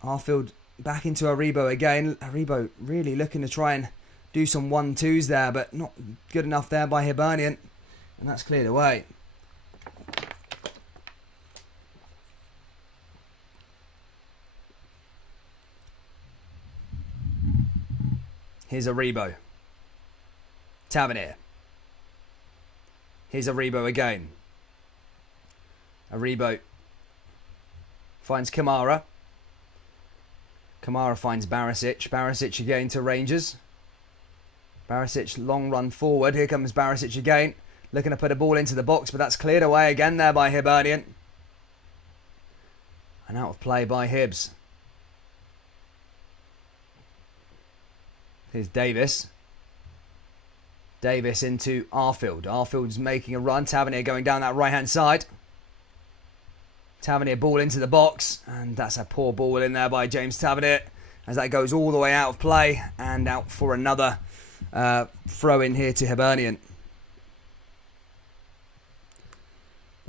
Arfield back into Aribo again. Aribo really looking to try and do some 1-2s there, but not good enough there by Hibernian. And that's cleared away. Here's Aribo. Tavernier. Here's Aribo again. Aribo finds Kamara. Kamara finds Barisic. Barisic again to Rangers. Barisic long run forward. Here comes Barisic again. Looking to put a ball into the box, but that's cleared away again there by Hibernian. And out of play by Hibs. Here's Davis. Davis into Arfield. Arfield's making a run. Tavernier going down that right-hand side. Tavernier ball into the box. And that's a poor ball in there by James Tavernier. As that goes all the way out of play. And out for another throw in here to Hibernian.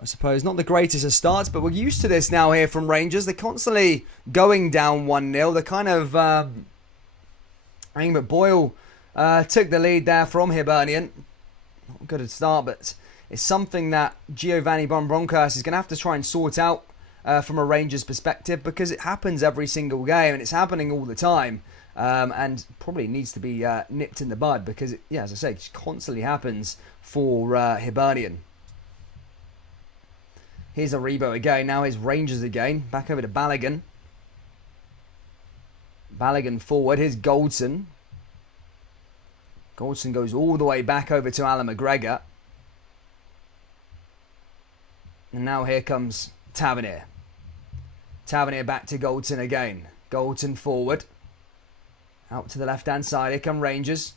I suppose not the greatest of starts, but we're used to this now here from Rangers. They're constantly going down 1-0. They're kind of... I think that Boyle took the lead there from Hibernian. Not good at start, but it's something that Giovanni Bronkhorst is going to have to try and sort out from a Rangers perspective, because it happens every single game and it's happening all the time, and probably needs to be nipped in the bud, because, as I say, it constantly happens for Hibernian. Here's Aribo again. Now here's Rangers again. Back over to Balogun. Balogun forward. Here's Goldson. Goldson goes all the way back over to Alan McGregor. And now here comes Tavernier. Tavernier back to Goldson again. Goldson forward. Out to the left-hand side. Here come Rangers.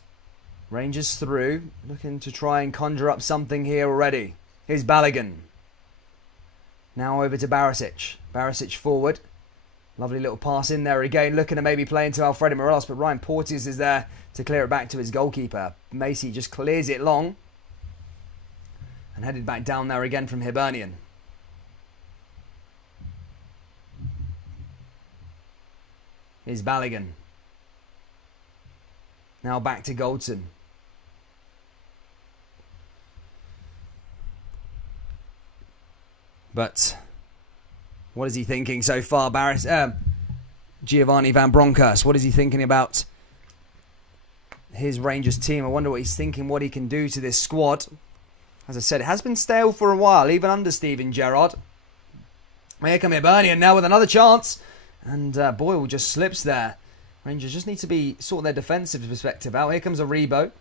Rangers through. Looking to try and conjure up something here already. Here's Balogun. Now over to Barisic. Barisic forward. Lovely little pass in there again. Looking to maybe play into Alfredo Morelos, but Ryan Porteous is there to clear it back to his goalkeeper. Macy just clears it long. And headed back down there again from Hibernian. Here's Balogun. Now back to Goldson. But what is he thinking so far, Giovanni Van Bronckhorst? What is he thinking about his Rangers team? I wonder what he's thinking, what he can do to this squad. As I said, it has been stale for a while, even under Steven Gerrard. Here come Hibernian now with another chance. And Boyle just slips there. Rangers just need to be sort their defensive perspective out. Here comes Aribo.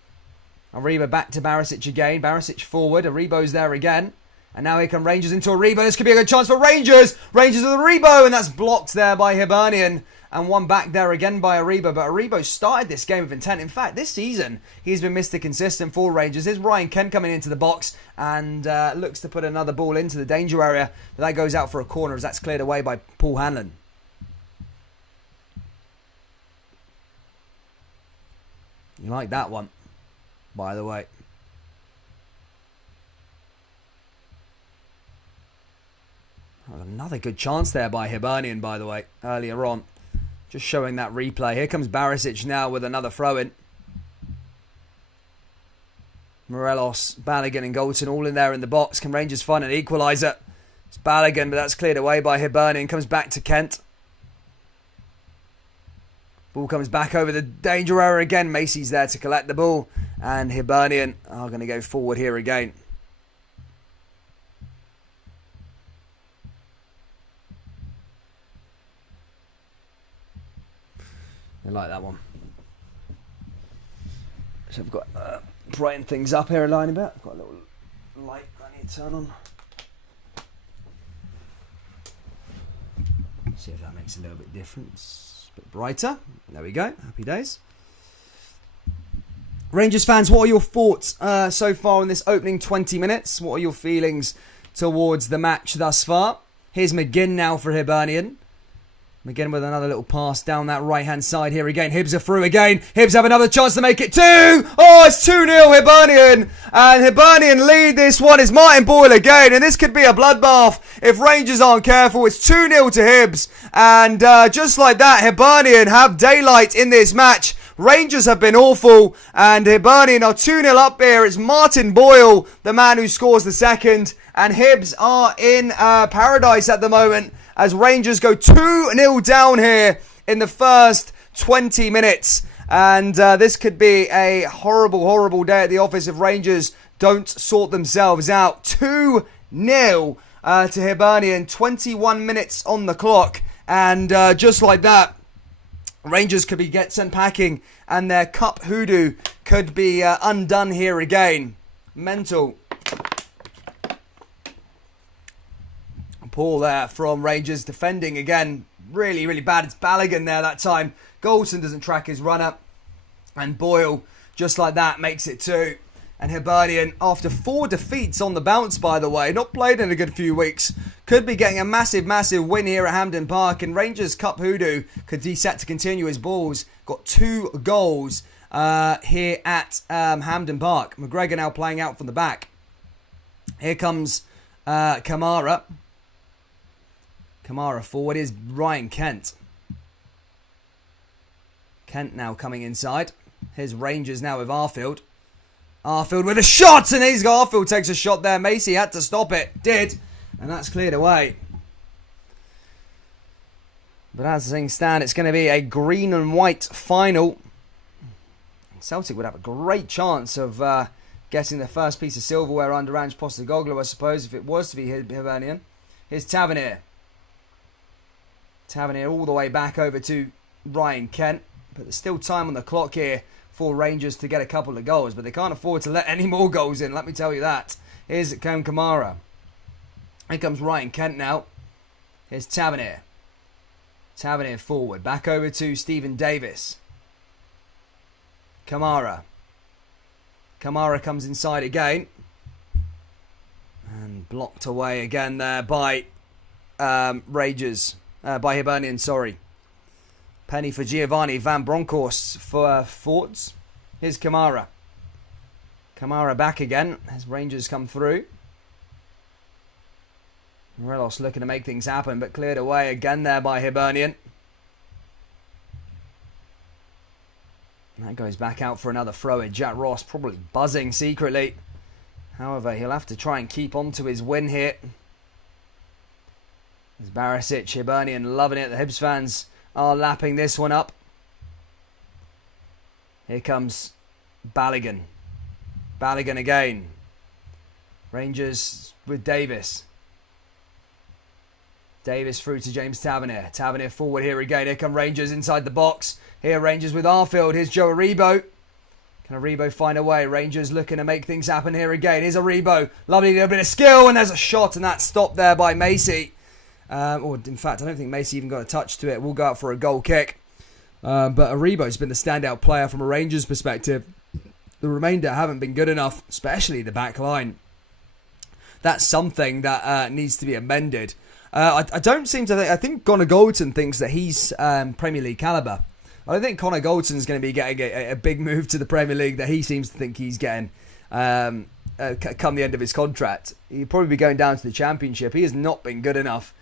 Aribo back to Barisic again. Barisic forward. Aribo's there again. And now here come Rangers into Aribo. This could be a good chance for Rangers. Rangers with Aribo. And that's blocked there by Hibernian. And one back there again by Aribo. But Aribo started this game with intent. In fact, this season, he's been Mr. Consistent for Rangers. There's Ryan Kent coming into the box. And looks to put another ball into the danger area. But that goes out for a corner as that's cleared away by Paul Hanlon. You like that one, by the way. Another good chance there by Hibernian, by the way, earlier on. Just showing that replay. Here comes Barisic now with another throw-in. Morelos, Balogun and Goldson all in there in the box. Can Rangers find an equaliser? It's Balogun, but that's cleared away by Hibernian. Comes back to Kent. Ball comes back over the danger area again. Macy's there to collect the ball. And Hibernian are going to go forward here again. I like that one. So I've got brighten things up here a line bit. I've got a little light I need to turn on. See if that makes a little bit difference. A bit brighter. There we go. Happy days. Rangers fans, what are your thoughts so far in this opening 20 minutes? What are your feelings towards the match thus far? Here's McGinn now for Hibernian. McGinn with another little pass down that right-hand side here again. Hibs are through again. Hibs have another chance to make it 2. Oh, it's 2-0 Hibernian. And Hibernian lead this one. It's Martin Boyle again. And this could be a bloodbath if Rangers aren't careful. It's 2-0 to Hibs. And just like that, Hibernian have daylight in this match. Rangers have been awful. And Hibernian are 2-0 up here. It's Martin Boyle, the man who scores the second. And Hibs are in paradise at the moment, as Rangers go 2-0 down here in the first 20 minutes. And this could be a horrible, horrible day at the office if Rangers don't sort themselves out. 2-0 to Hibernian, 21 minutes on the clock. And just like that, Rangers could be sent packing and their cup hoodoo could be undone here again. Mental. Paul there from Rangers defending again. Really, really bad. It's Balogun there that time. Goldson doesn't track his runner. And Boyle, just like that, makes it 2. And Hibernian, after 4 defeats on the bounce, by the way, not played in a good few weeks, could be getting a massive, massive win here at Hampden Park. And Rangers Cup Hoodoo could be set to continue his balls. Got 2 goals here at Hampden Park. McGregor now playing out from the back. Here comes Kamara. Kamara forward is Ryan Kent. Kent now coming inside. Here's Rangers now with Arfield. Arfield with a shot, and Arfield takes a shot there. Macy had to stop it. Did. And that's cleared away. But as things stand, it's going to be a green and white final. Celtic would have a great chance of getting the first piece of silverware under Ange Postecoglou, I suppose, if it was to be Hibernian. Here's Tavernier. Tavernier all the way back over to Ryan Kent. But there's still time on the clock here for Rangers to get a couple of goals. But they can't afford to let any more goals in, let me tell you that. Here's Kamara. Here comes Ryan Kent now. Here's Tavernier. Tavernier forward. Back over to Stephen Davis. Kamara. Kamara comes inside again. And blocked away again there by Rangers. By Hibernian, sorry. Penny for Giovanni. Van Bronckhorst for Forts. Here's Kamara. Kamara back again as Rangers come through. Morelos looking to make things happen, but cleared away again there by Hibernian. And that goes back out for another throw-in. Jack Ross probably buzzing secretly. However, he'll have to try and keep on to his win here. There's Barisic, Hibernian loving it. The Hibs fans are lapping this one up. Here comes Balogun. Balogun again. Rangers with Davis. Davis through to James Tavernier. Tavernier forward here again. Here come Rangers inside the box. Here Rangers with Arfield. Here's Joe Aribo. Can Aribo find a way? Rangers looking to make things happen here again. Here's Aribo. Lovely little bit of skill, and there's a shot, and that's stopped there by Macy. Or in fact, I don't think Macy even got a touch to it. We'll go out for a goal kick. But Aribo's been the standout player from a Rangers perspective. The remainder haven't been good enough, especially the back line. That's something that needs to be amended. I don't seem to think... I think Connor Goldson thinks that he's Premier League calibre. I don't think Connor Goldson's going to be getting a big move to the Premier League that he seems to think he's getting come the end of his contract. He'll probably be going down to the Championship. He has not been good enough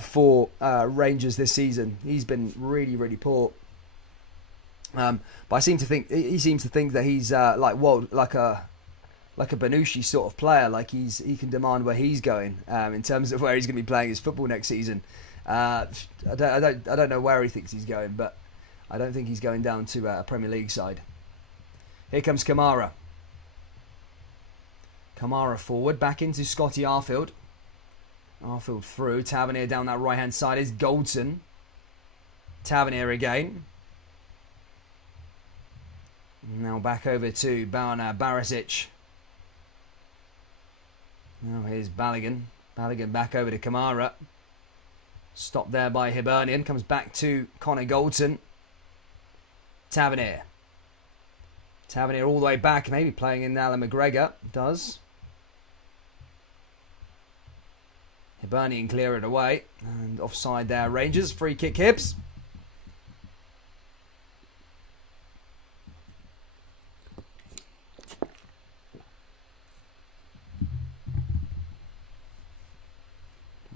for Rangers this season. He's been really, really poor. But he seems to think that he's like a Benucci sort of player. Like he can demand where he's going in terms of where he's going to be playing his football next season. I don't know where he thinks he's going, but I don't think he's going down to a Premier League side. Here comes Kamara. Kamara forward, back into Scotty Arfield. Arfield through, Tavernier down that right-hand side is Goldson. Tavernier again. Now back over to Barisic. Now here's Balogun. Balogun back over to Kamara. Stopped there by Hibernian. Comes back to Connor Goldson. Tavernier. Tavernier all the way back. Maybe playing in Alan McGregor. Does. Hibernian clear it away. And offside there. Rangers. Free kick Hibs.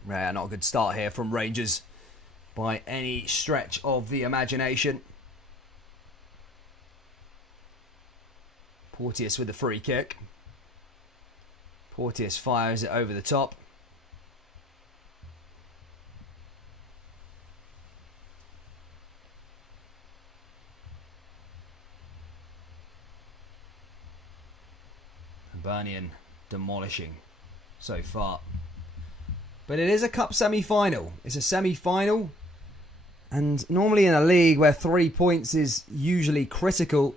Yeah, not a good start here from Rangers by any stretch of the imagination. Porteous with the free kick. Porteous fires it over the top. Hibernian demolishing so far. But it is a cup semi-final. It's a semi-final. And normally in a league where 3 points is usually critical,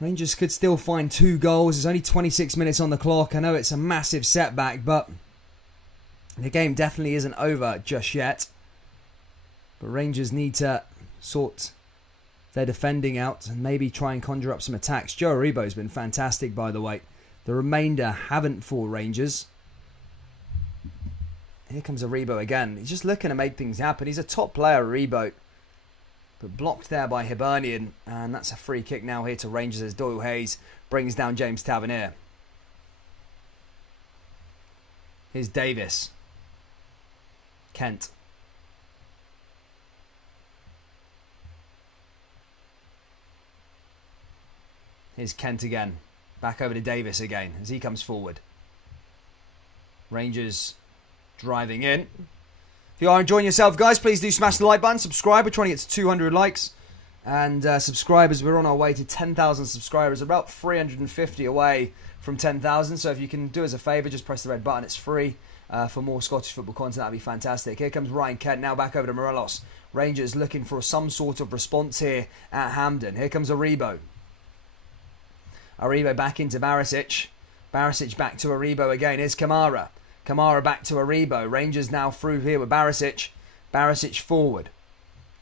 Rangers could still find 2 goals. There's only 26 minutes on the clock. I know it's a massive setback, but the game definitely isn't over just yet. But Rangers need to sort their defending out and maybe try and conjure up some attacks. Joe Aribo's been fantastic, by the way. The remainder haven't for Rangers. Here comes Aribo again. He's just looking to make things happen. He's a top player, Aribo. But blocked there by Hibernian. And that's a free kick now here to Rangers as Doyle Hayes brings down James Tavernier. Here's Davis. Kent. Here's Kent again. Back over to Davis again as he comes forward. Rangers driving in. If you are enjoying yourself, guys, please do smash the like button. Subscribe. We're trying to get to 200 likes. And subscribers, we're on our way to 10,000 subscribers. About 350 away from 10,000. So if you can do us a favour, just press the red button. It's free. For more Scottish football content, that'd be fantastic. Here comes Ryan Kent. Now back over to Morelos. Rangers looking for some sort of response here at Hampden. Here comes Aribo. Aribo back into Barisic. Barisic back to Aribo again. Here's Kamara. Kamara back to Aribo. Rangers now through here with Barisic. Barisic forward.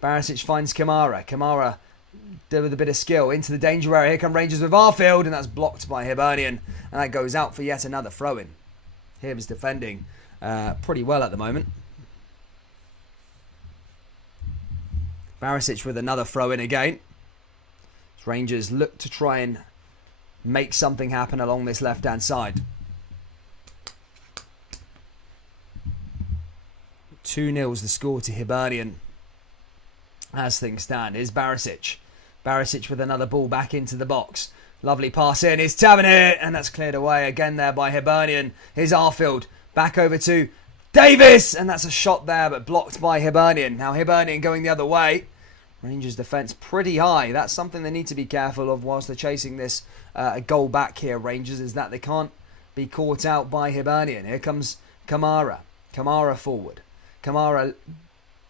Barisic finds Kamara. Kamara with a bit of skill into the danger area. Here come Rangers with Arfield, and that's blocked by Hibernian. And that goes out for yet another throw-in. Hibs defending pretty well at the moment. Barisic with another throw-in again. Rangers look to try and make something happen along this left-hand side. 2-0's the score to Hibernian. As things stand, is Barisic. Barisic with another ball back into the box. Lovely pass in, is Tavernier, and that's cleared away again there by Hibernian. Here's Arfield, back over to Davis, and that's a shot there, but blocked by Hibernian. Now Hibernian going the other way. Rangers defence pretty high. That's something they need to be careful of whilst they're chasing this goal back here, Rangers, is that they can't be caught out by Hibernian. Here comes Kamara. Kamara forward. Kamara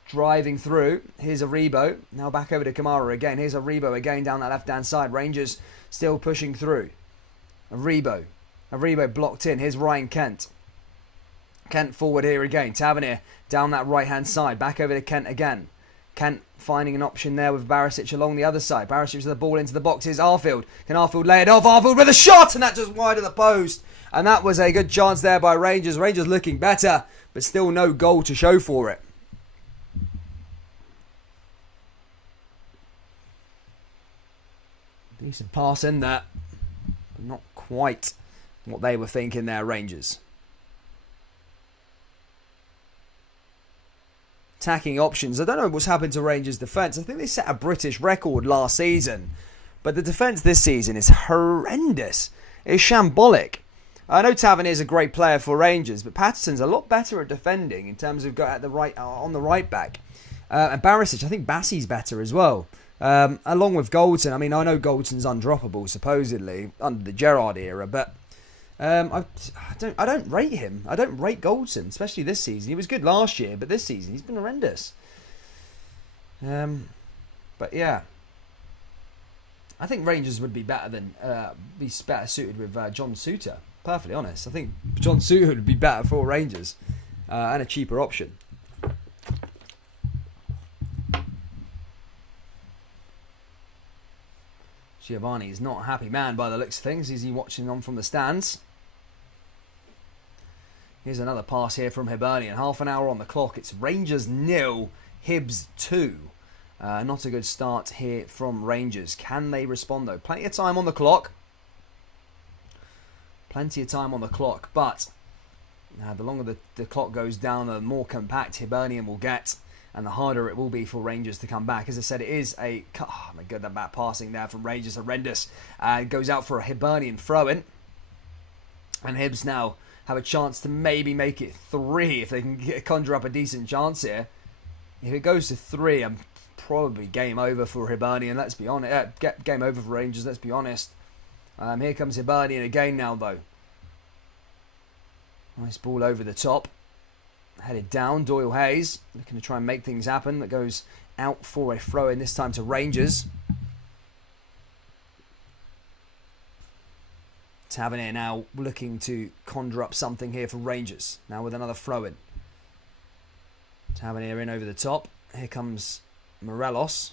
driving through. Here's Aribo. Now back over to Kamara again. Here's Aribo again down that left-hand side. Rangers still pushing through. Aribo blocked in. Here's Ryan Kent. Kent forward here again. Tavernier down that right-hand side. Back over to Kent again. Kent finding an option there with Barisic along the other side. Barisic with the ball into the box. Here's Arfield. Can Arfield lay it off? Arfield with a shot, and that just wide of the post. And that was a good chance there by Rangers. Rangers looking better, but still no goal to show for it. Decent pass in there, but not quite what they were thinking there, Rangers. Attacking options. I don't know what's happened to Rangers' defence. I think they set a British record last season, but the defence this season is horrendous. It's shambolic. I know Tavernier is a great player for Rangers, but Patterson's a lot better at defending in terms of at the right on the right back. And Barisic, I think Bassey's better as well. Along with Goldson. I mean, I know Goldson's undroppable supposedly under the Gerrard era, but I don't rate him. I don't rate Goldson, especially this season. He was good last year, but this season he's been horrendous. But yeah, I think Rangers would be better suited with John Souttar. Perfectly honest, I think John Souttar would be better for Rangers and a cheaper option. Giovanni is not a happy man by the looks of things. Is he watching on from the stands? Here's another pass here from Hibernian. Half an hour on the clock. It's Rangers 0, Hibs 2. Not a good start here from Rangers. Can they respond though? Plenty of time on the clock. Plenty of time on the clock. But the longer the clock goes down, the more compact Hibernian will get. And the harder it will be for Rangers to come back. As I said, it is a... Oh my god, that back passing there from Rangers, horrendous. Goes out for a Hibernian throw-in. And Hibs now have a chance to maybe make it 3 if they can conjure up a decent chance here. If it goes to 3, I'm probably game over for Hibernian, let's be honest. Game over for Rangers, let's be honest. Here comes Hibernian again now, though. Nice ball over the top. Headed down, Doyle Hayes looking to try and make things happen. That goes out for a throw-in, this time to Rangers. Tavernier now looking to conjure up something here for Rangers. Now with another throw-in. Tavernier in over the top. Here comes Morelos.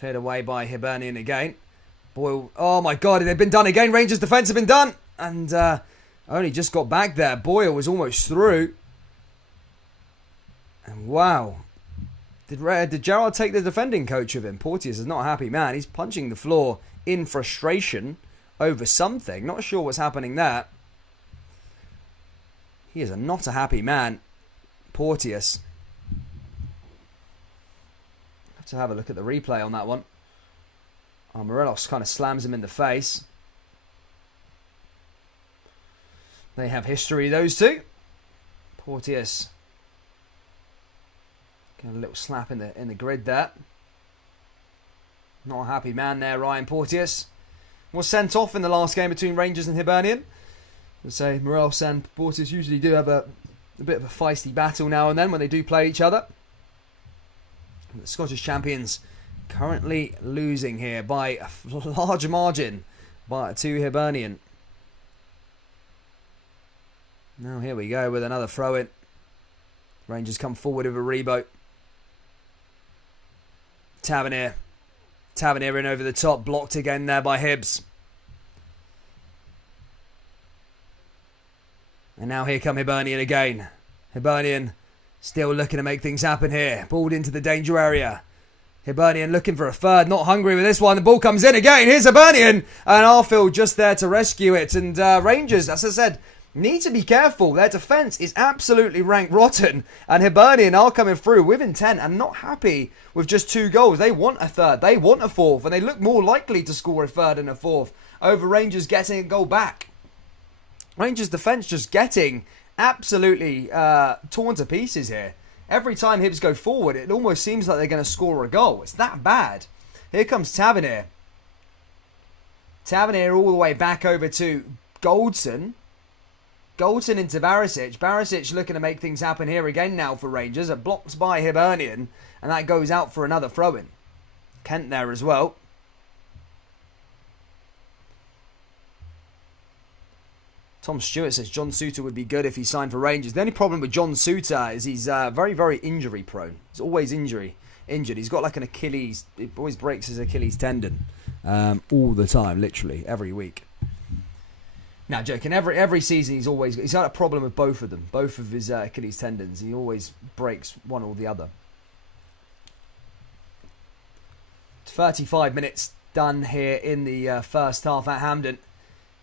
Cleared away by Hibernian again. Boyle, oh my god, they've been done again. Rangers defence have been done. And only just got back there. Boyle was almost through. And wow. Did Gerrard take the defending coach of him? Porteous is not a happy man. He's punching the floor in frustration over something. Not sure what's happening there. He is not a happy man. Porteous. Have to have a look at the replay on that one. Morelos kind of slams him in the face. They have history, those two. Porteous. Get a little slap in the grid there. Not a happy man there, Ryan Porteous. Was sent off in the last game between Rangers and Hibernian. I'd say Morelos and Porteous usually do have a bit of a feisty battle now and then when they do play each other. The Scottish champions currently losing here by a large margin to Hibernian. Now here we go with another throw-in. Rangers come forward with a reboot. Tavernier in over the top. Blocked again there by Hibs. And now here come Hibernian again. Hibernian still looking to make things happen here. Balled into the danger area. Hibernian looking for a third. Not hungry with this one. The ball comes in again. Here's Hibernian. And Arfield just there to rescue it. And Rangers, as I said, need to be careful. Their defence is absolutely rank rotten. And Hibernian are coming through with intent and not happy with just 2 goals. They want a third. They want a fourth. And they look more likely to score a third and a fourth over Rangers getting a goal back. Rangers defence just getting absolutely torn to pieces here. Every time Hibs go forward, it almost seems like they're going to score a goal. It's that bad. Here comes Tavernier. Tavernier all the way back over to Goldson. Galton into Barisic. Barisic looking to make things happen here again now for Rangers. A blocked by Hibernian, and that goes out for another throw-in. Kent there as well. Tom Stewart says John Souttar would be good if he signed for Rangers. The only problem with John Souttar is he's very, very injury prone. He's always injured. He's got like an Achilles. He always breaks his Achilles tendon all the time, literally every week. Now, joking. Every season he's had a problem with both of them, both of his Achilles tendons. He always breaks one or the other. 35 minutes done here in the first half at Hampden.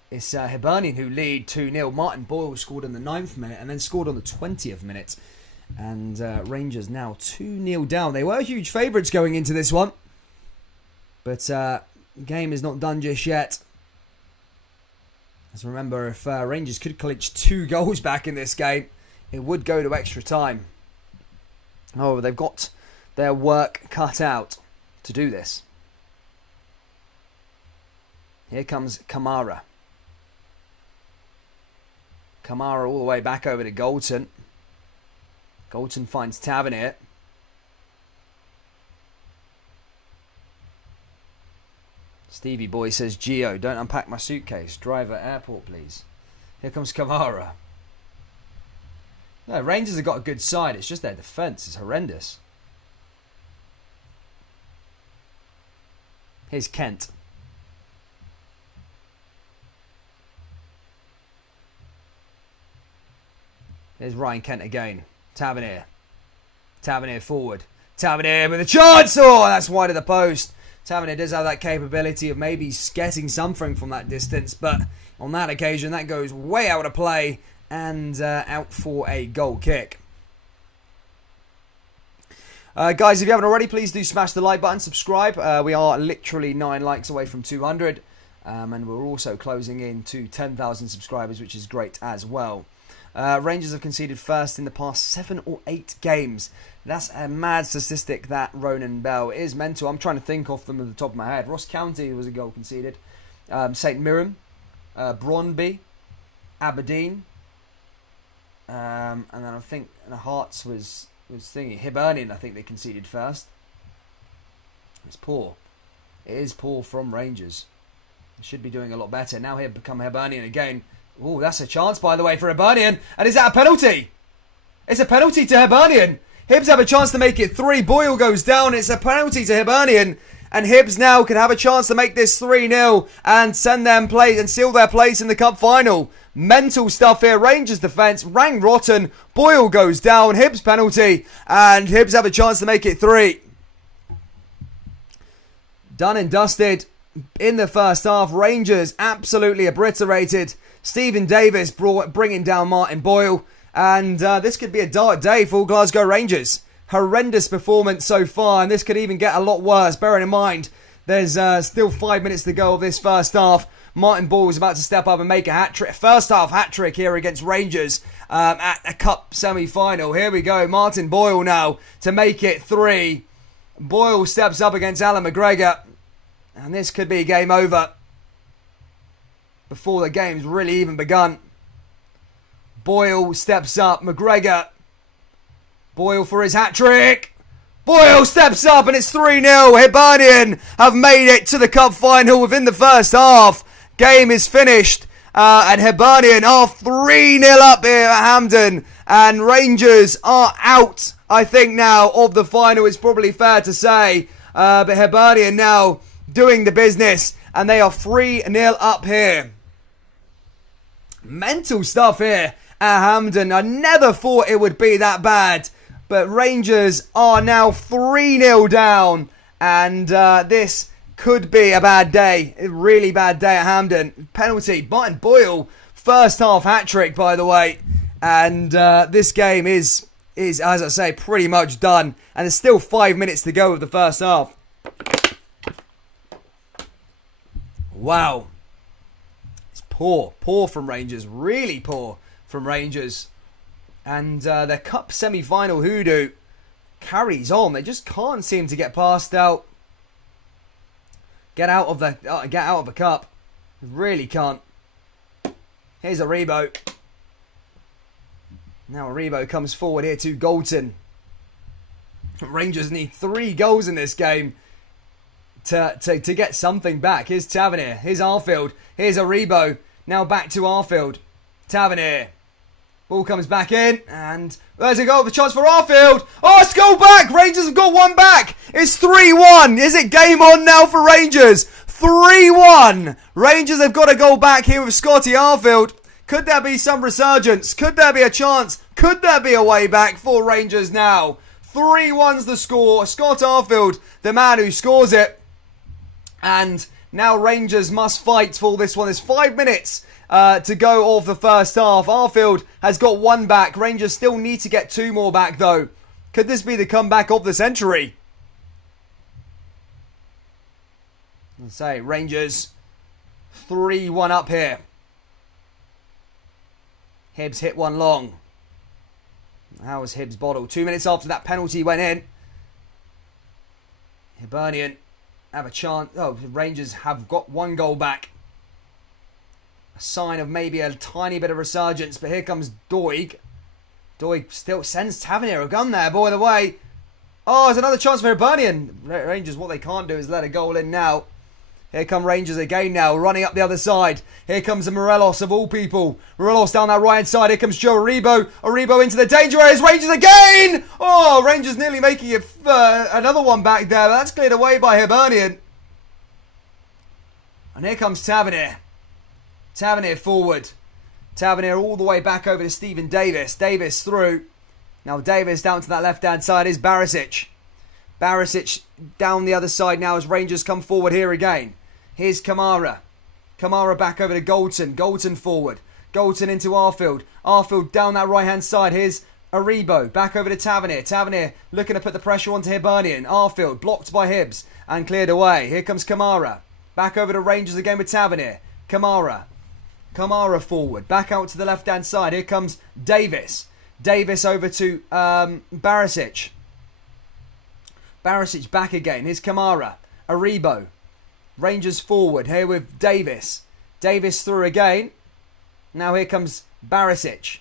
It's Hibernian who lead 2-0. Martin Boyle scored in the 9th minute and then scored on the 20th minute. And Rangers now 2-0 down. They were huge favourites going into this one. But the game is not done just yet. Let's remember, if Rangers could clinch 2 goals back in this game, it would go to extra time. However, they've got their work cut out to do this. Here comes Kamara. Kamara all the way back over to Galton. Galton finds Tavernier. Stevie Boy says, Gio, don't unpack my suitcase. Driver, airport, please. Here comes Kamara. No, Rangers have got a good side. It's just their defence is horrendous. Here's Kent. Here's Ryan Kent again. Tavernier. Tavernier forward. Tavernier with a chance! Oh, that's wide of the post. Tavernier does have that capability of maybe getting something from that distance, but on that occasion, that goes way out of play and out for a goal kick. Guys, if you haven't already, please do smash the like button, subscribe. We are literally 9 likes away from 200, and we're also closing in to 10,000 subscribers, which is great as well. Rangers have conceded first in the past 7 or 8 games. That's a mad statistic, that Ronan Bell. It is mental. I'm trying to think off them at the top of my head. Ross County was a goal conceded. St Mirren, Brøndby, Aberdeen, and then I think Hearts was thinking. Hibernian, I think they conceded first. It's poor. It is poor from Rangers. They should be doing a lot better. Now here become Hibernian again. Oh, that's a chance, by the way, for Hibernian. And is that a penalty? It's a penalty to Hibernian. Hibs have a chance to make it 3. Boyle goes down. It's a penalty to Hibernian. And Hibs now can have a chance to make this 3-0 and send them place and seal their place in the cup final. Mental stuff here. Rangers defence rang rotten. Boyle goes down. Hibs penalty. And Hibs have a chance to make it 3. Done and dusted in the first half. Rangers absolutely obliterated. Stephen Davis bringing down Martin Boyle. And this could be a dark day for Glasgow Rangers. Horrendous performance so far, and this could even get a lot worse. Bearing in mind, there's still 5 minutes to go of this first half. Martin Boyle is about to step up and make a hat-trick. First half hat-trick here against Rangers at a cup semi-final. Here we go. Martin Boyle now to make it 3. Boyle steps up against Alan McGregor. And this could be game over before the game's really even begun. Boyle steps up. McGregor. Boyle for his hat-trick. Boyle steps up and it's 3-0. Hibernian have made it to the cup final within the first half. Game is finished. And Hibernian are 3-0 up here at Hampden. And Rangers are out, I think, now of the final. It's probably fair to say. But Hibernian now doing the business. And they are 3-0 up here. Mental stuff here at Hampden. I never thought it would be that bad. But Rangers are now 3-0 down. And this could be a bad day. A really bad day at Hampden. Penalty. Martin Boyle. First half hat-trick, by the way. And this game is, as I say, pretty much done. And there's still 5 minutes to go of the first half. Wow. It's poor. Poor from Rangers. Really poor from Rangers. And their cup semi-final hoodoo carries on. They just can't seem to get past out. Get out of the cup. They really can't. Here's a Rebo. Now Aribo comes forward here to Galton. Rangers need 3 goals in this game to get something back. Here's Tavernier. Here's Arfield. Here's Aribo. Now back to Arfield. Tavernier. Ball comes back in, and there's a goal. The chance for Arfield. Oh, it's goal back. Rangers have got one back. It's 3-1. Is it game on now for Rangers? 3-1. Rangers have got a goal back here with Scotty Arfield. Could there be some resurgence? Could there be a chance? Could there be a way back for Rangers now? 3-1's the score. Scott Arfield, the man who scores it. And now Rangers must fight for this one. There's 5 minutes to go of the first half. Arfield has got 1 back. Rangers still need to get 2 more back though. Could this be the comeback of the century? Let's say Rangers 3-1 up here. Hibs hit one long. How was Hibs bottled? 2 minutes after that penalty went in. Hibernian have a chance. Oh, Rangers have got 1 goal back. A sign of maybe a tiny bit of resurgence. But here comes Doig. Doig still sends Tavernier a gun there. Boy, the way. Oh, there's another chance for Hibernian. Rangers, what they can't do is let a goal in now. Here come Rangers again now, running up the other side. Here comes the Morelos of all people. Morelos down that right-hand side. Here comes Joe Aribo. Aribo into the danger areas. Rangers again! Oh, Rangers nearly making it, another one back there. But that's cleared away by Hibernian. And here comes Tavernier. Tavernier forward. Tavernier all the way back over to Stephen Davis. Davis through. Now Davis down to that left-hand side is Barisic. Barisic down the other side now as Rangers come forward here again. Here's Kamara. Kamara back over to Galton. Galton forward. Galton into Arfield. Arfield down that right-hand side. Here's Aribo. Back over to Tavernier. Tavernier looking to put the pressure onto Hibernian. Arfield blocked by Hibs and cleared away. Here comes Kamara. Back over to Rangers again with Tavernier. Kamara. Kamara forward. Back out to the left-hand side. Here comes Davis. Davis over to Barisic. Barisic back again. Here's Kamara. Aribo. Rangers forward here with Davis. Davis through again. Now here comes Barisic.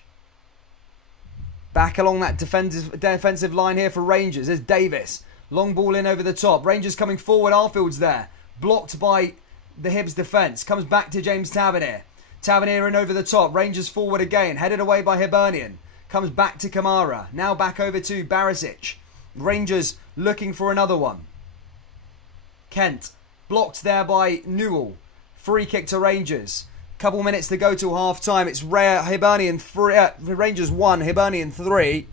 Back along that defensive line here for Rangers. There's Davis. Long ball in over the top. Rangers coming forward. Arfield's there. Blocked by the Hibs defence. Comes back to James Tavernier. Tavernier in over the top. Rangers forward again. Headed away by Hibernian. Comes back to Kamara. Now back over to Barisic. Rangers looking for another one. Kent. Blocked there by Newell. Free kick to Rangers. Couple minutes to go till half time. It's Hibernian 3, Rangers 1, Hibernian 3.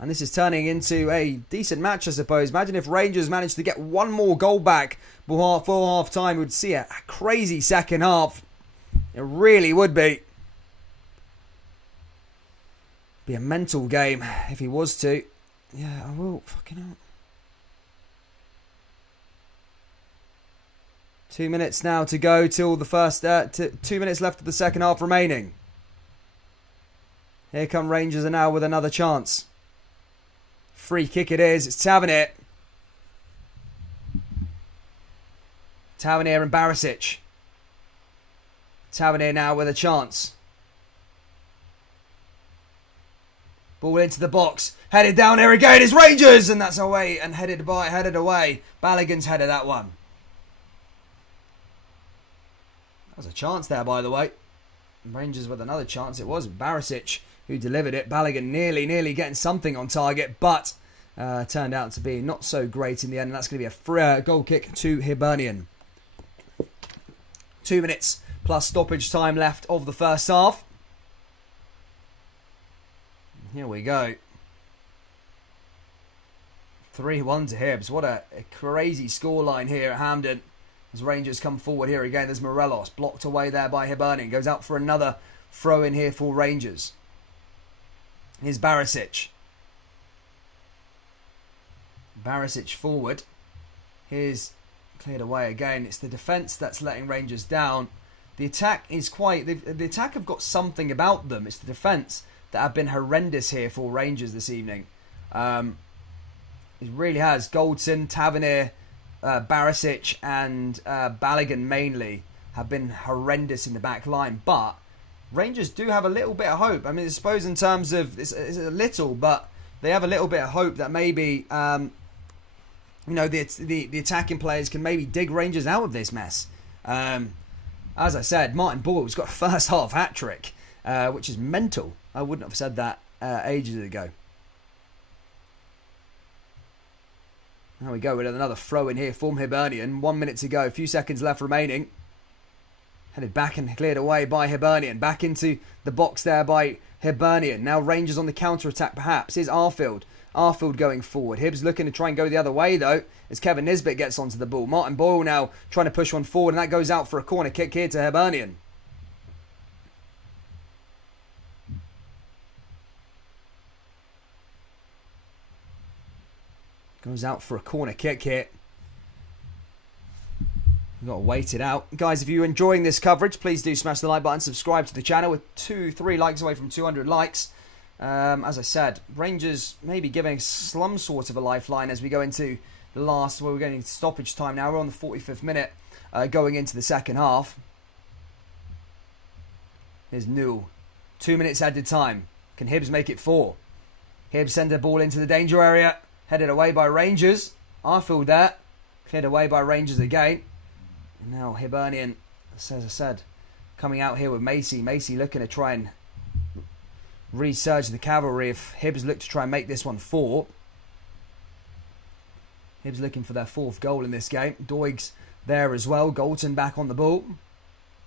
And this is turning into a decent match, I suppose. Imagine if Rangers managed to get one more goal back before half time. We'd see a crazy second half. It really would be. Be a mental game if he was to. Yeah, I will. Fucking hell. 2 minutes now to go till the first. 2 minutes left of the second half remaining. Here come Rangers are now with another chance. Free kick it is. It's Tavernier. Tavernier and Barisic. Tavernier now with a chance. Ball into the box. Headed down here again. It's Rangers. And that's away. And headed away. Balogun's headed that one. That was a chance there, by the way. Rangers with another chance. It was Barisic who delivered it. Balogun nearly getting something on target, but turned out to be not so great in the end. And that's going to be a free goal kick to Hibernian. 2 minutes plus stoppage time left of the first half. Here we go. 3-1 to Hibs. What a crazy scoreline here at Hampden. As Rangers come forward here again, there's Morelos. Blocked away there by Hibernian. Goes out for another throw in here for Rangers. Here's Barisic. Barisic forward. Here's cleared away again. It's the defence that's letting Rangers down. The attack is quite... The attack have got something about them. It's the defence that have been horrendous here for Rangers this evening. It really has. Goldson, Tavernier, Barisic and Balogun mainly have been horrendous in the back line. But Rangers do have a little bit of hope. I mean, I suppose in terms of it's a little, but they have a little bit of hope that maybe the attacking players can maybe dig Rangers out of this mess. As I said, Martin Boyle's got a first half hat trick, which is mental. I wouldn't have said that ages ago. There we go with another throw in here from Hibernian. 1 minute to go, a few seconds left remaining. Headed back and cleared away by Hibernian. Back into the box there by Hibernian. Now Rangers on the counter-attack perhaps. Here's Arfield. Arfield going forward. Hibbs looking to try and go the other way though, as Kevin Nisbet gets onto the ball. Martin Boyle now trying to push one forward, and that goes out for a corner kick here to Hibernian. Goes out for a corner kick here. We've got to wait it out. Guys, if you're enjoying this coverage, please do smash the like button, subscribe to the channel. We're 3 likes away from 200 likes. As I said, Rangers maybe giving some sort of a lifeline as we go into the last, we're going into stoppage time now. We're on the 45th minute going into the second half. Here's Newell. 2 minutes added time. Can Hibs make it 4? Hibs send a ball into the danger area. Headed away by Rangers. Arfield there. Cleared away by Rangers again. And now Hibernian, as I said, coming out here with Macy. Macy looking to try and resurge the cavalry if Hibs look to try and make this one 4. Hibs looking for their 4th goal in this game. Doig's there as well. Galton back on the ball.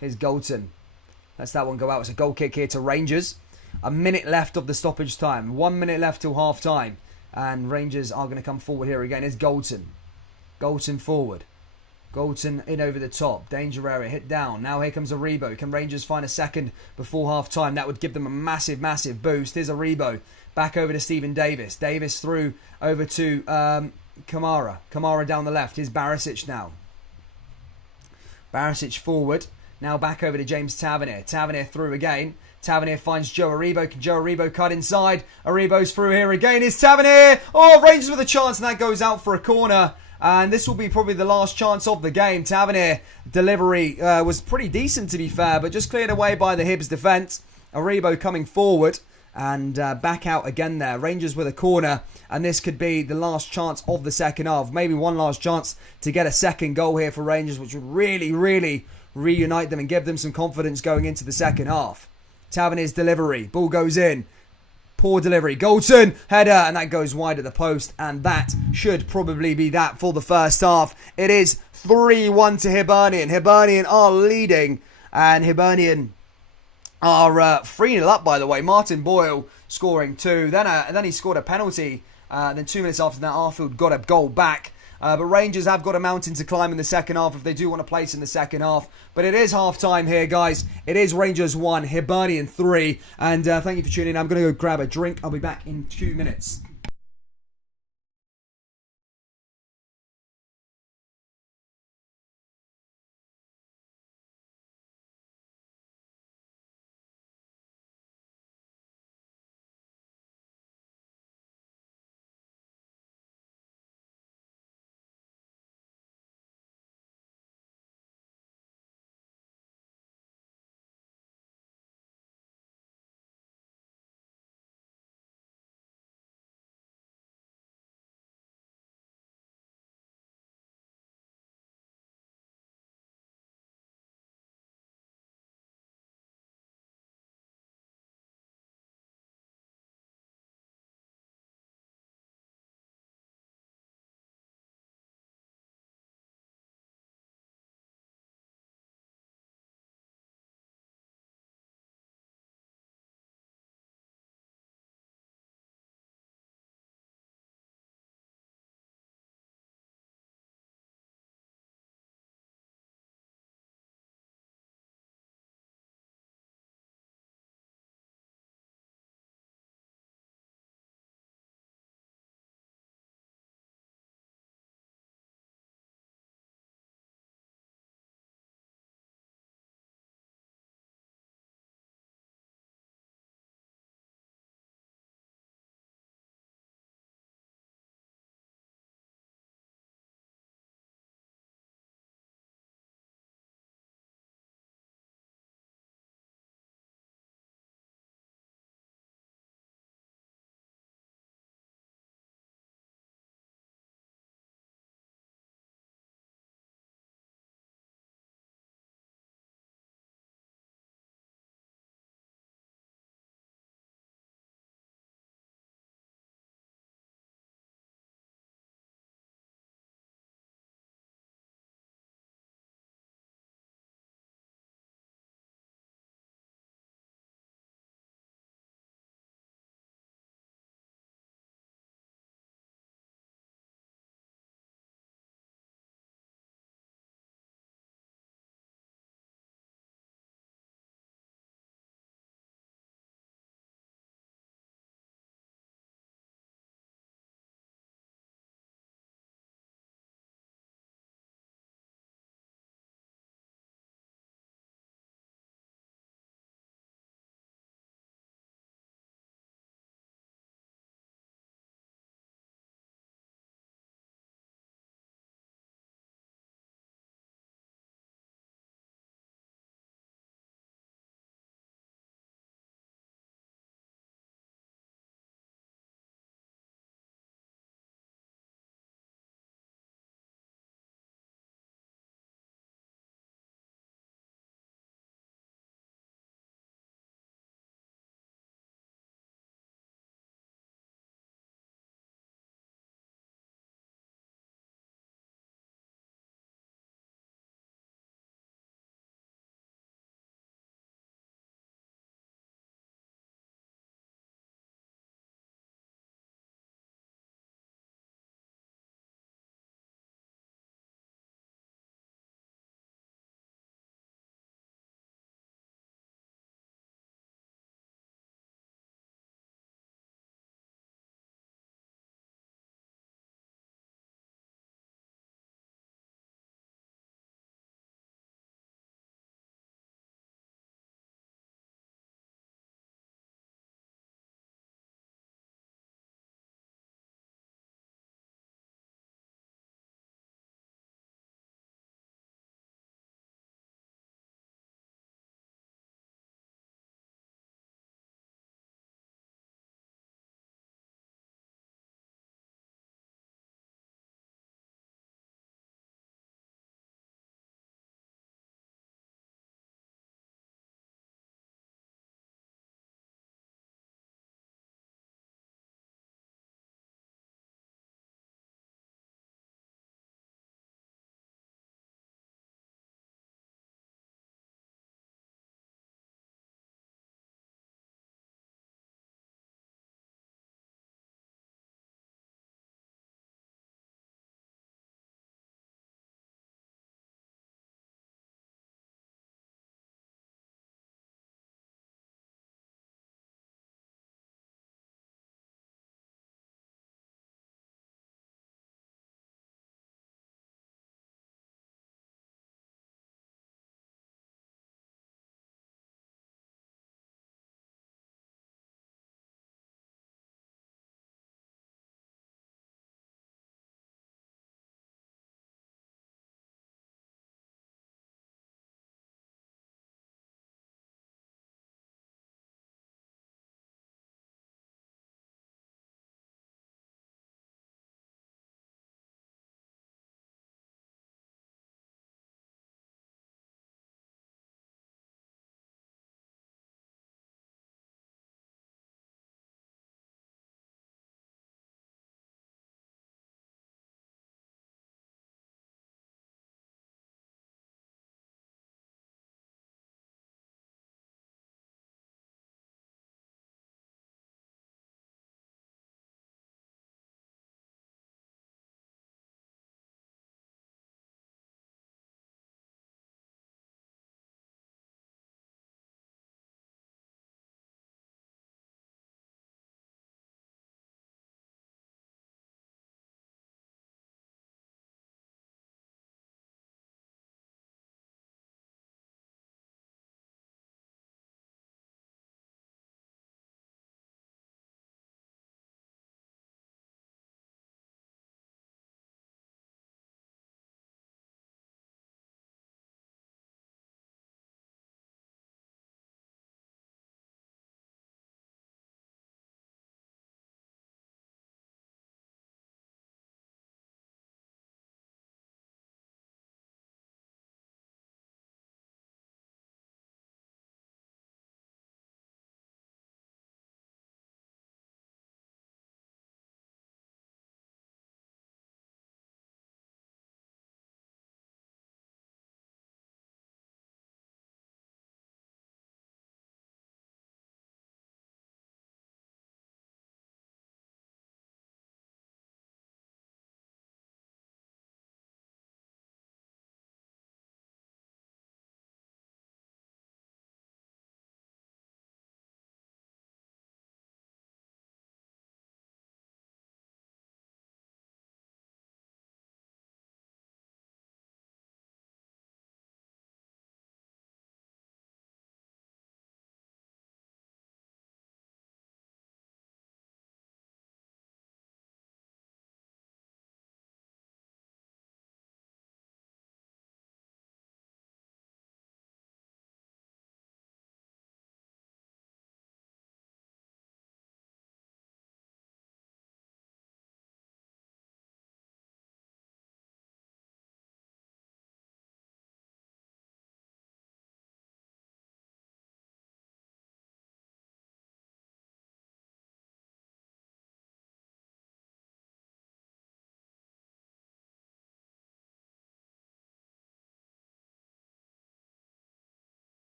Here's Galton. Lets that one go out. It's a goal kick here to Rangers. A minute left of the stoppage time. 1 minute left till half time. And Rangers are going to come forward here again. Here's Galton. Galton forward. Galton in over the top. Danger area. Hit down. Now here comes Aribo. Can Rangers find a second before half time? That would give them a massive, massive boost. Here's Aribo. Back over to Stephen Davis. Davis through over to Kamara. Kamara down the left. Here's Barisic now. Barisic forward. Now back over to James Tavernier. Tavernier through again. Tavernier finds Joe Aribo. Can Joe Aribo cut inside? Aribo's through here again. It's Tavernier. Oh, Rangers with a chance, and that goes out for a corner. And this will be probably the last chance of the game. Tavernier delivery was pretty decent, to be fair, but just cleared away by the Hibs defence. Aribo coming forward and back out again there. Rangers with a corner, and this could be the last chance of the second half. Maybe one last chance to get a second goal here for Rangers, which would really, really reunite them and give them some confidence going into the second half. Tavernier's delivery. Ball goes in. Poor delivery. Galton, header, and that goes wide of the post. And that should probably be that for the first half. It is 3-1 to Hibernian. Hibernian are leading. And Hibernian are 3-0 up, by the way. Martin Boyle scoring 2. Then he scored a penalty. Then 2 minutes after that, Arfield got a goal back. But Rangers have got a mountain to climb in the second half if they do want to place in the second half. But it is half-time here, guys. It is Rangers 1, Hibernian 3. And thank you for tuning in. I'm going to go grab a drink. I'll be back in 2 minutes.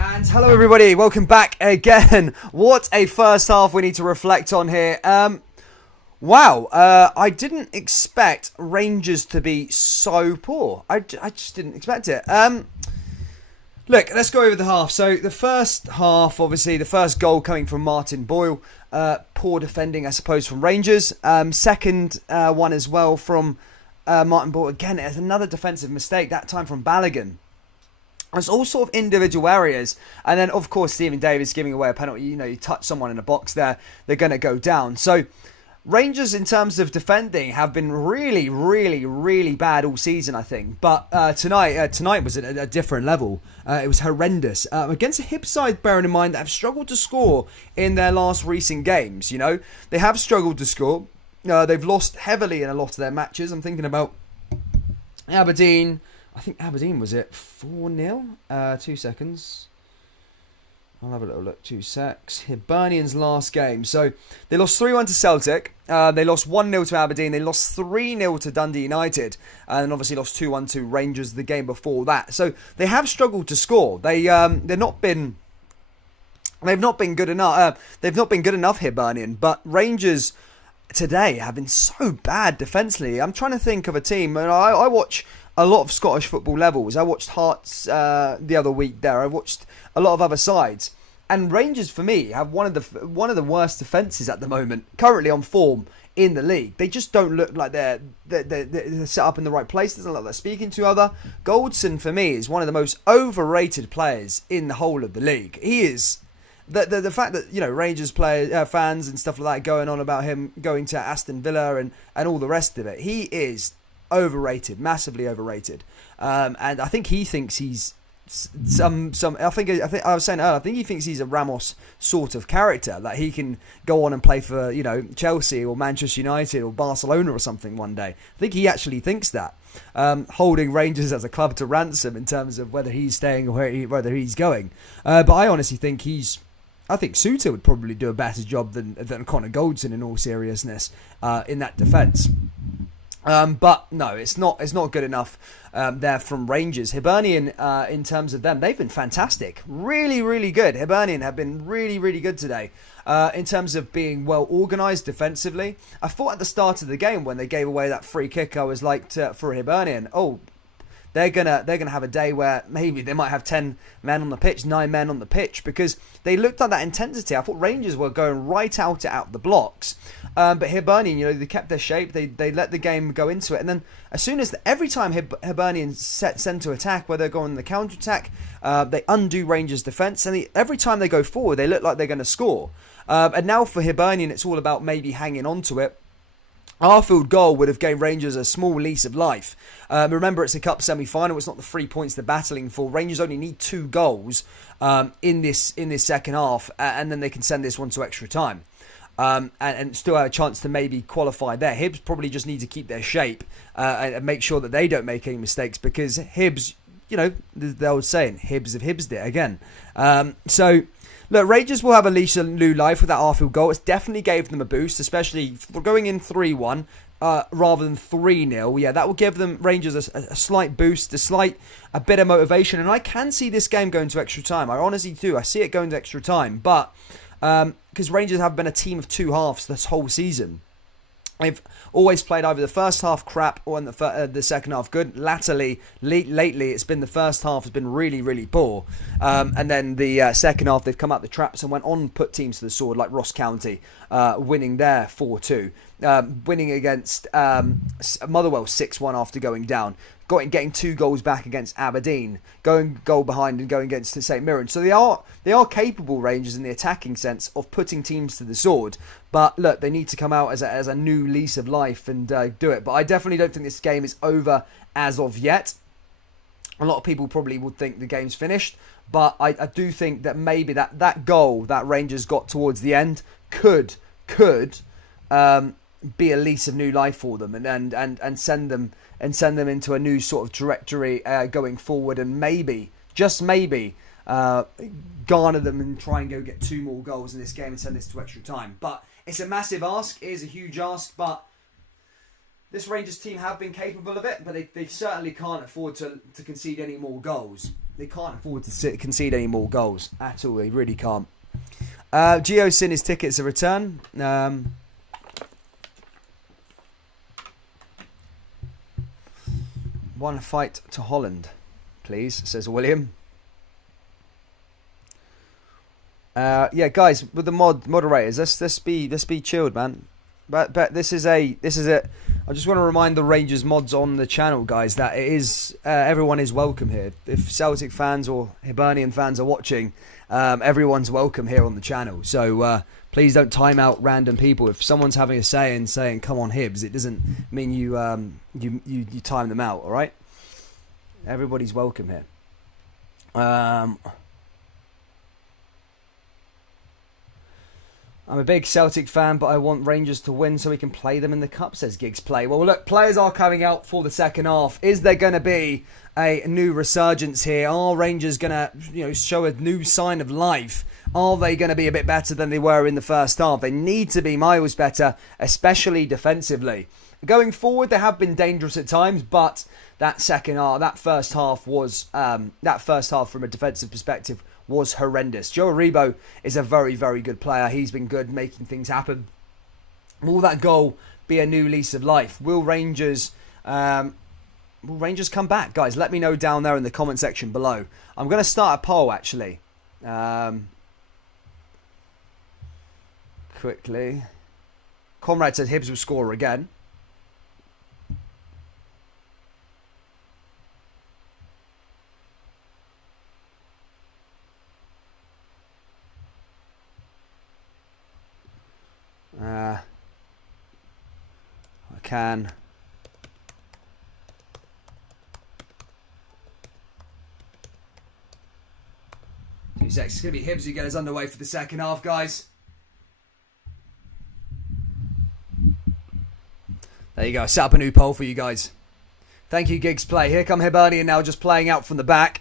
And hello everybody, welcome back again. What a first half we need to reflect on here. Wow, I didn't expect Rangers to be so poor. I just didn't expect it. Look, let's go over the half. So the first half, obviously, the first goal coming from Martin Boyle. Poor defending, I suppose, from Rangers. Second one as well from Martin Boyle. Again, it's another defensive mistake, that time from Balogun. It's all sort of individual areas. And then, of course, Stephen Davis giving away a penalty. You know, you touch someone in a box there, they're going to go down. So Rangers, in terms of defending, have been really, really, really bad all season, I think. But tonight was at a different level. It was horrendous. Against a Hibs side, bearing in mind, that have struggled to score in their last recent games. You know, they have struggled to score. They've lost heavily in a lot of their matches. I'm thinking about Aberdeen. I think Aberdeen, was it 4-0? 2 seconds. I'll have a little look. 2 secs. Hibernian's last game. So they lost 3-1 to Celtic. They lost 1-0 to Aberdeen. They lost 3-0 to Dundee United. And obviously lost 2-1 to Rangers the game before that. So they have struggled to score. They've not been good enough. They've not been good enough, Hibernian. But Rangers today have been so bad defensively. I'm trying to think of a team. And I watch a lot of Scottish football levels. I watched Hearts the other week there. I watched a lot of other sides. And Rangers, for me, have one of the worst defences at the moment, currently on form in the league. They just don't look like they're set up in the right place. Doesn't look like they're speaking to other. Goldson, for me, is one of the most overrated players in the whole of the league. He is. The fact that, you know, Rangers players, fans and stuff like that going on about him going to Aston Villa and all the rest of it, he is overrated, massively overrated, and I think he thinks he's some. I think I was saying earlier, I think he thinks he's a Ramos sort of character, that he can go on and play for, you know, Chelsea or Manchester United or Barcelona or something one day. I think he actually thinks that, holding Rangers as a club to ransom in terms of whether he's staying or whether he's going. But I honestly think I think Suter would probably do a better job than Connor Goldson, in all seriousness, in that defence. But no, it's not good enough there from Rangers. Hibernian, in terms of them, they've been fantastic. Really, really good. Hibernian have been really, really good today. In terms of being well organised defensively. I thought at the start of the game, when they gave away that free kick, I was like, for Hibernian, they're gonna have a day where maybe they might have 10 men on the pitch, 9 men on the pitch, because they looked at that intensity. I thought Rangers were going right out the blocks, but Hibernian, you know, they kept their shape. They let the game go into it, and then as soon as every time Hibernian send to attack, where they're going the counter attack, they undo Rangers' defence, and every time they go forward, they look like they're going to score. And now for Hibernian, it's all about maybe hanging on to it. Our field goal would have gave Rangers a small lease of life. Remember, it's a cup semi-final. It's not the 3 points they're battling for. Rangers only need 2 goals in this second half, and then they can send this one to extra time, and still have a chance to maybe qualify there. Hibs probably just need to keep their shape and make sure that they don't make any mistakes, because Hibs, you know, the old saying, Hibs have Hibsed it again. So look, Rangers will have a leash of new life with that Arfield goal. It's definitely gave them a boost, especially for going in 3-1 rather than 3-0. Yeah, that will give them, Rangers, a slight boost, a bit of motivation. And I can see this game going to extra time. I honestly do. I see it going to extra time. But because Rangers have been a team of 2 halves this whole season. They've always played either the first half crap or in the second half good. Lately, it's been the first half has been really, really poor. And then the second half, they've come out the traps and went on put teams to the sword, like Ross County, winning there 4-2. Winning against Motherwell 6-1 after going down. Getting 2 goals back against Aberdeen, going goal behind and going against St Mirren. So they are capable, Rangers, in the attacking sense of putting teams to the sword. But look, they need to come out as a new lease of life and do it. But I definitely don't think this game is over as of yet. A lot of people probably would think the game's finished, but I do think that maybe that goal that Rangers got towards the end could be a lease of new life for them and send them into a new sort of trajectory going forward, and maybe, just maybe, garner them and try and go get 2 more goals in this game and send this to extra time. But it's a massive ask. It is a huge ask, but This Rangers team have been capable of it, but they certainly can't afford to concede any more goals. They can't afford to concede any more goals at all. They really can't. Gio sent his tickets a return. One fight to Holland, please, says William. Yeah, guys, with the moderators, let's be chilled, man. But this is a. I just want to remind the Rangers mods on the channel, guys, that it is everyone is welcome here. If Celtic fans or Hibernian fans are watching, everyone's welcome here on the channel. So please don't time out random people. If someone's having a say and saying "Come on, Hibs," it doesn't mean you time them out. All right, everybody's welcome here. I'm a big Celtic fan, but I want Rangers to win so we can play them in the Cup, says Giggs Play. Well, look, players are coming out for the second half. Is there going to be a new resurgence here? Are Rangers going to show a new sign of life? Are they going to be a bit better than they were in the first half? They need to be miles better, especially defensively. Going forward, they have been dangerous at times, but that first half from a defensive perspective was horrendous. Joe Aribo is a very, very good player. He's been good making things happen. Will that goal be a new lease of life? Will Rangers come back? Guys, let me know down there in the comment section below. I'm going to start a poll, actually. Quickly. Conrad says Hibs will score again. I can. Two seconds. It's going to be Hibs who get us underway for the second half, guys. There you go. I set up a new poll for you guys. Thank you, Giggs Play. Here come Hibernian now, just playing out from the back.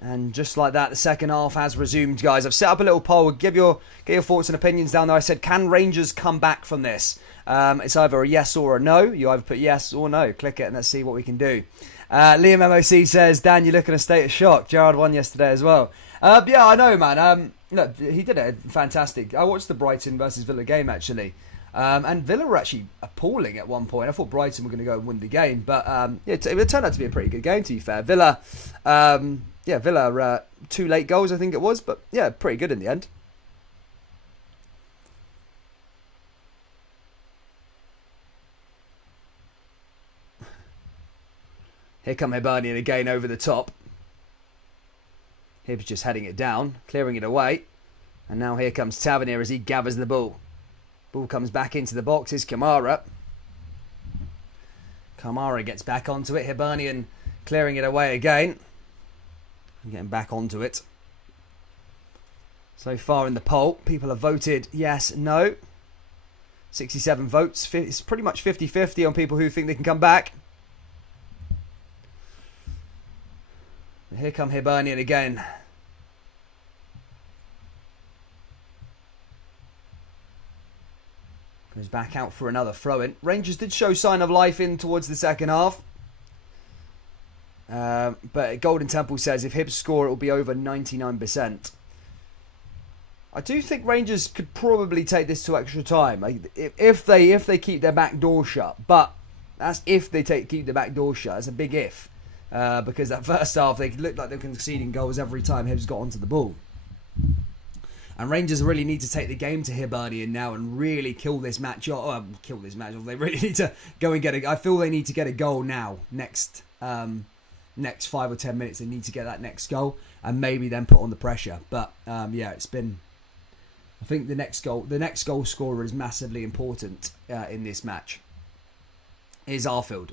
And just like that, the second half has resumed, guys. I've set up a little poll. Get your thoughts and opinions down there. I said, can Rangers come back from this? It's either a yes or a no. You either put yes or no. Click it and let's see what we can do. Liam MOC says, Dan, you look in a state of shock. Gerrard won yesterday as well. Yeah, I know, man. Look, he did it fantastic. I watched the Brighton versus Villa game, actually. And Villa were actually appalling at one point. I thought Brighton were going to go and win the game. But it turned out to be a pretty good game, to be fair. Villa... Villa, 2 late goals, I think it was. But, yeah, pretty good in the end. Here come Hibernian again over the top. Hibs just heading it down, clearing it away. And now here comes Tavernier as he gathers the ball. Ball comes back into the box. Here's Kamara. Kamara gets back onto it. Hibernian clearing it away again. Getting back onto it. So far in the poll, people have voted yes, no. 67 votes. It's pretty much 50-50 on people who think they can come back. Here come Hibernian again. Goes back out for another throw-in. Rangers did show sign of life in towards the second half. But Golden Temple says if Hibs score, it will be over 99%. I do think Rangers could probably take this to extra time, if they keep their back door shut. But that's if they keep the back door shut. It's a big if, because that first half they looked like they were conceding goals every time Hibs got onto the ball. And Rangers really need to take the game to Hibernian now and really kill this match. Kill this match. They really need to go and get I feel they need to get a goal now. Next 5 or 10 minutes, they need to get that next goal and maybe then put on the pressure. But it's been. I think the next goal scorer is massively important in this match. Here's Arfield.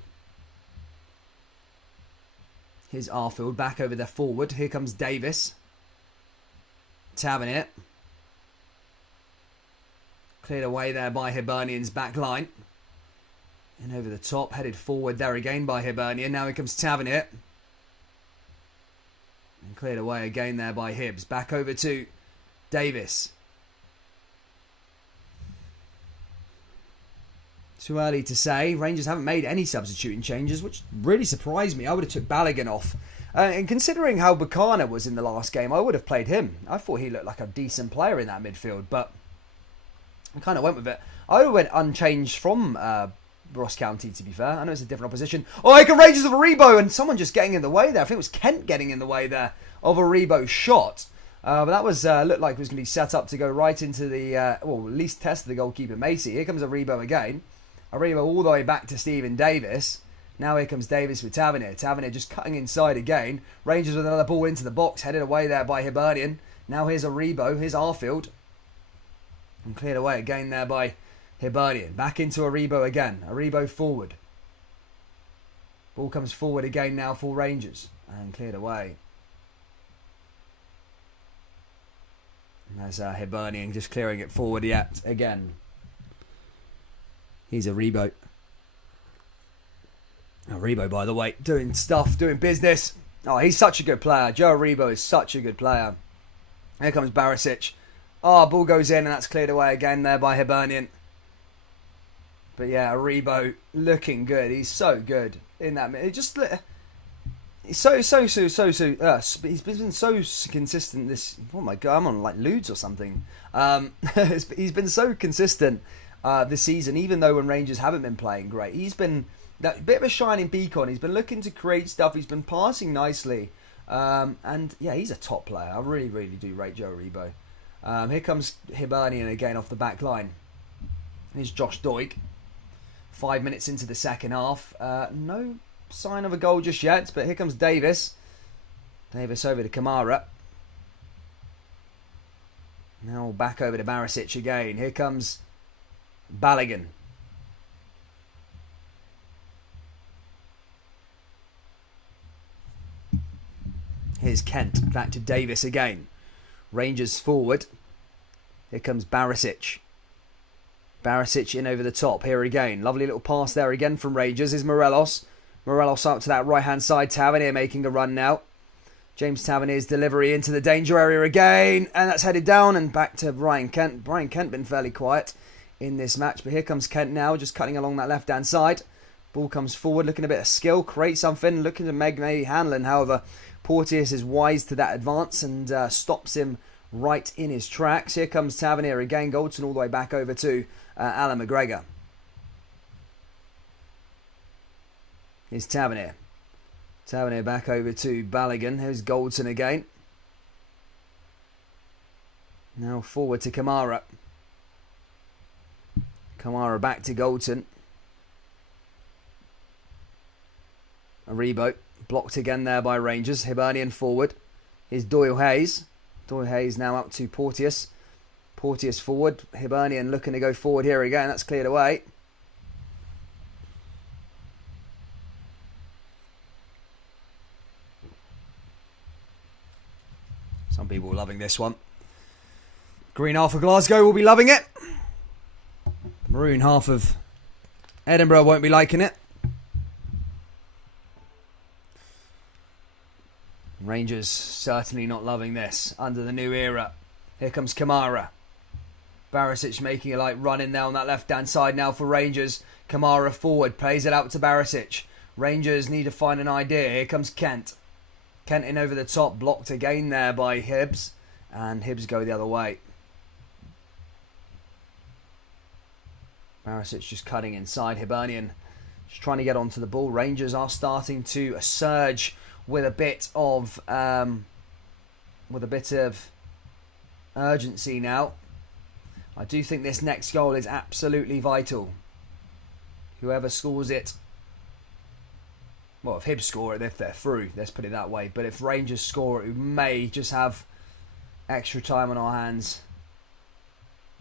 Here's Arfield back over there forward. Here comes Davis. Tavernier. Cleared away there by Hibernian's back line. And over the top, headed forward there again by Hibernian. Now here comes Tavernier. And cleared away again there by Hibs. Back over to Davis. Too early to say. Rangers haven't made any substituting changes, which really surprised me. I would have took Balogun off. And considering how Buchanan was in the last game, I would have played him. I thought he looked like a decent player in that midfield, but I kind of went with it. I went unchanged from Ross County, to be fair. I know it's a different opposition. Oh, here come Rangers of Aribo, and someone just getting in the way there. I think it was Kent getting in the way there of Aribo's shot. But that was looked like it was going to be set up to go right into the, at least test the goalkeeper, Macy. Here comes Aribo again. Aribo all the way back to Stephen Davis. Now here comes Davis with Tavernier. Tavernier just cutting inside again. Rangers with another ball into the box, headed away there by Hibernian. Now here's Aribo, here's Arfield. And cleared away again there by Hibernian. Back into Aribo again. Aribo forward. Ball comes forward again now for Rangers. And cleared away. And there's Hibernian just clearing it forward yet again. He's Aribo. Aribo, by the way, doing stuff, doing business. Oh, he's such a good player. Joe Aribo is such a good player. Here comes Barisic. Oh, ball goes in and that's cleared away again there by Hibernian. But yeah, Aribo looking good. He's so good in that. It just he's he's been so consistent this. Oh my god, I'm on like Ludes or something. He's been so consistent this season, even though when Rangers haven't been playing great. He's been that bit of a shining beacon. He's been looking to create stuff. He's been passing nicely. And yeah, he's a top player. I really, really do rate Joe Aribo. Here comes Hibernian again off the back line. Here's Josh Doig. 5 minutes into the second half. No sign of a goal just yet, but here comes Davis. Davis over to Kamara. Now back over to Barisic again. Here comes Balogun. Here's Kent. Back to Davis again. Rangers forward. Here comes Barisic. Barisic in over the top. Here again. Lovely little pass there again from Rangers. Is Morelos. Morelos up to that right-hand side. Tavernier making a run now. James Tavernier's delivery into the danger area again. And that's headed down and back to Brian Kent. Brian Kent been fairly quiet in this match. But here comes Kent now. Just cutting along that left-hand side. Ball comes forward. Looking a bit of skill. Create something. Looking to maybe Hanlon. However, Porteous is wise to that advance and stops him right in his tracks. Here comes Tavernier again. Goldson all the way back over to Alan McGregor. Here's Tavernier. Tavernier back over to Balogun. Here's Goldson again. Now forward to Kamara. Kamara back to Goldson. Aribo blocked again there by Rangers. Hibernian forward. Here's Doyle Hayes. Doyle Hayes now up to Porteous. Porteous forward. Hibernian looking to go forward here again. That's cleared away. Some people are loving this one. Green half of Glasgow will be loving it. Maroon half of Edinburgh won't be liking it. Rangers certainly not loving this under the new era. Here comes Kamara. Barisic making a light run in there on that left-hand side now for Rangers. Kamara forward, plays it out to Barisic. Rangers need to find an idea. Here comes Kent. Kent in over the top, blocked again there by Hibs. And Hibs go the other way. Barisic just cutting inside. Hibernian just trying to get onto the ball. Rangers are starting to surge with a bit of urgency now. I do think this next goal is absolutely vital. Whoever scores it, well, if Hibs score it, if they're through, let's put it that way. But if Rangers score it, we may just have extra time on our hands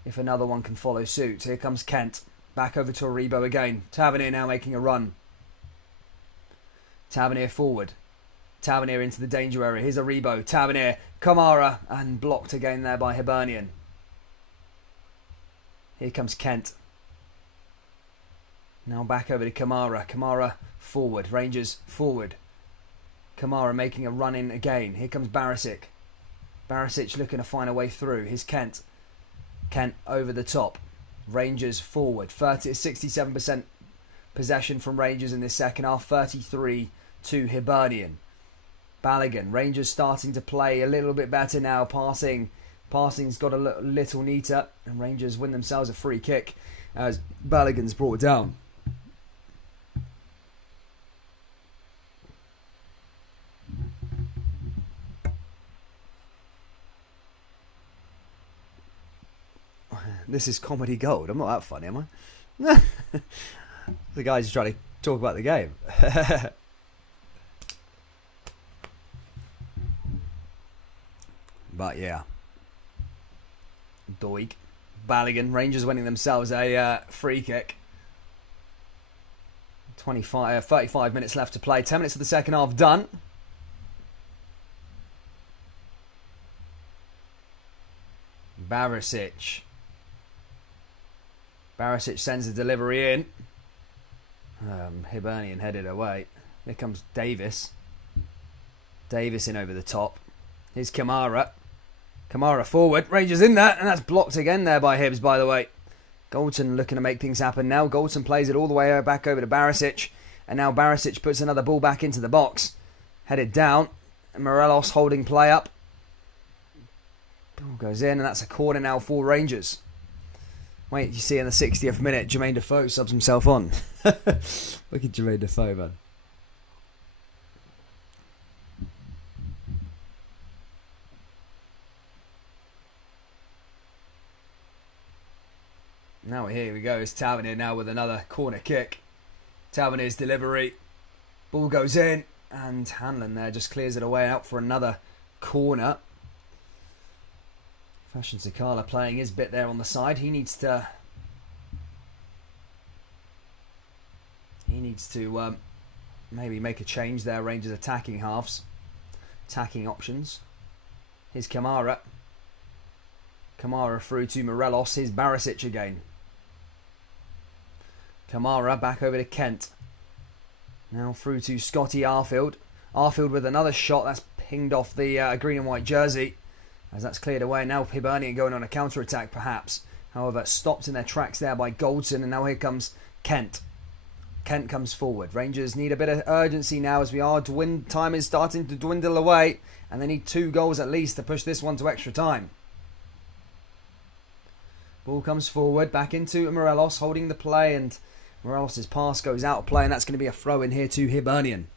if another one can follow suit. Here comes Kent. Back over to Aribo again. Tavernier now making a run. Tavernier forward. Tavernier into the danger area. Here's Aribo. Tavernier. Kamara. And blocked again there by Hibernian. Here comes Kent. Now back over to Kamara. Kamara forward. Rangers forward. Kamara making a run in again. Here comes Barisic. Barisic looking to find a way through. Here's Kent. Kent over the top. Rangers forward. 67% possession from Rangers in this second half. 33 to Hibernian. Balogun. Rangers starting to play a little bit better now. Passing's got a little neater. And Rangers win themselves a free kick as Balogun's brought it down. This is comedy gold. I'm not that funny, am I? The guy's trying to talk about the game. But yeah. Doig. Balogun. Rangers winning themselves a free kick. 35 minutes left to play. 10 minutes of the second half done. Barisic. Barisic sends the delivery in. Hibernian headed away. Here comes Davis. Davis in over the top. Here's Kamara. Kamara forward. Rangers in that. And that's blocked again there by Hibs, by the way. Galton looking to make things happen now. Galton plays it all the way back over to Barisic. And now Barisic puts another ball back into the box. Headed down. Morelos holding play up. Ball goes in. And that's a corner now for Rangers. Wait, you see in the 60th minute, Jermaine Defoe subs himself on. Look at Jermaine Defoe, man. Now here we go. It's Tavernier now with another corner kick. Tavernier's delivery. Ball goes in. And Hanlon there just clears it away out for another corner. Fashion Sakala playing his bit there on the side. He needs to maybe make a change there. Rangers attacking halves. Attacking options. Here's Kamara. Kamara through to Morelos. Here's Barisic again. Kamara back over to Kent. Now through to Scotty Arfield. Arfield with another shot. That's pinged off the green and white jersey. As that's cleared away, now Hibernian going on a counter-attack perhaps. However, stopped in their tracks there by Goldson, and now here comes Kent. Kent comes forward. Rangers need a bit of urgency now as time is starting to dwindle away, and they need 2 goals at least to push this one to extra time. Ball comes forward, back into Morelos, holding the play, and Morelos' pass goes out of play, and that's going to be a throw in here to Hibernian.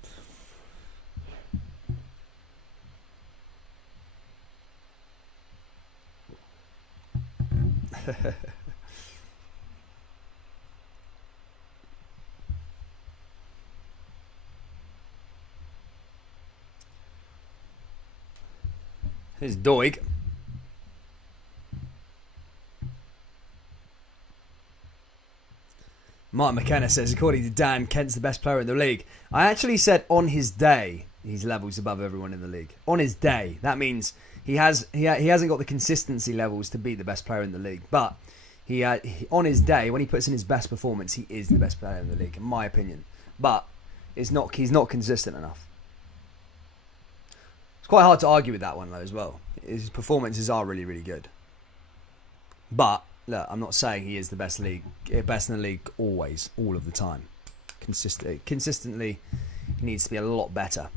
Here's Doig. Martin McKenna says, according to Dan, Kent's the best player in the league. I actually said on his day, he's levels above everyone in the league. On his day. That means he hasn't got the consistency levels to be the best player in the league. But he on his day, when he puts in his best performance, he is the best player in the league, in my opinion. But he's not consistent enough. It's quite hard to argue with that one, though, as well. His performances are really, really good. But, look, I'm not saying he is the best in the league always, all of the time. Consistently, he needs to be a lot better.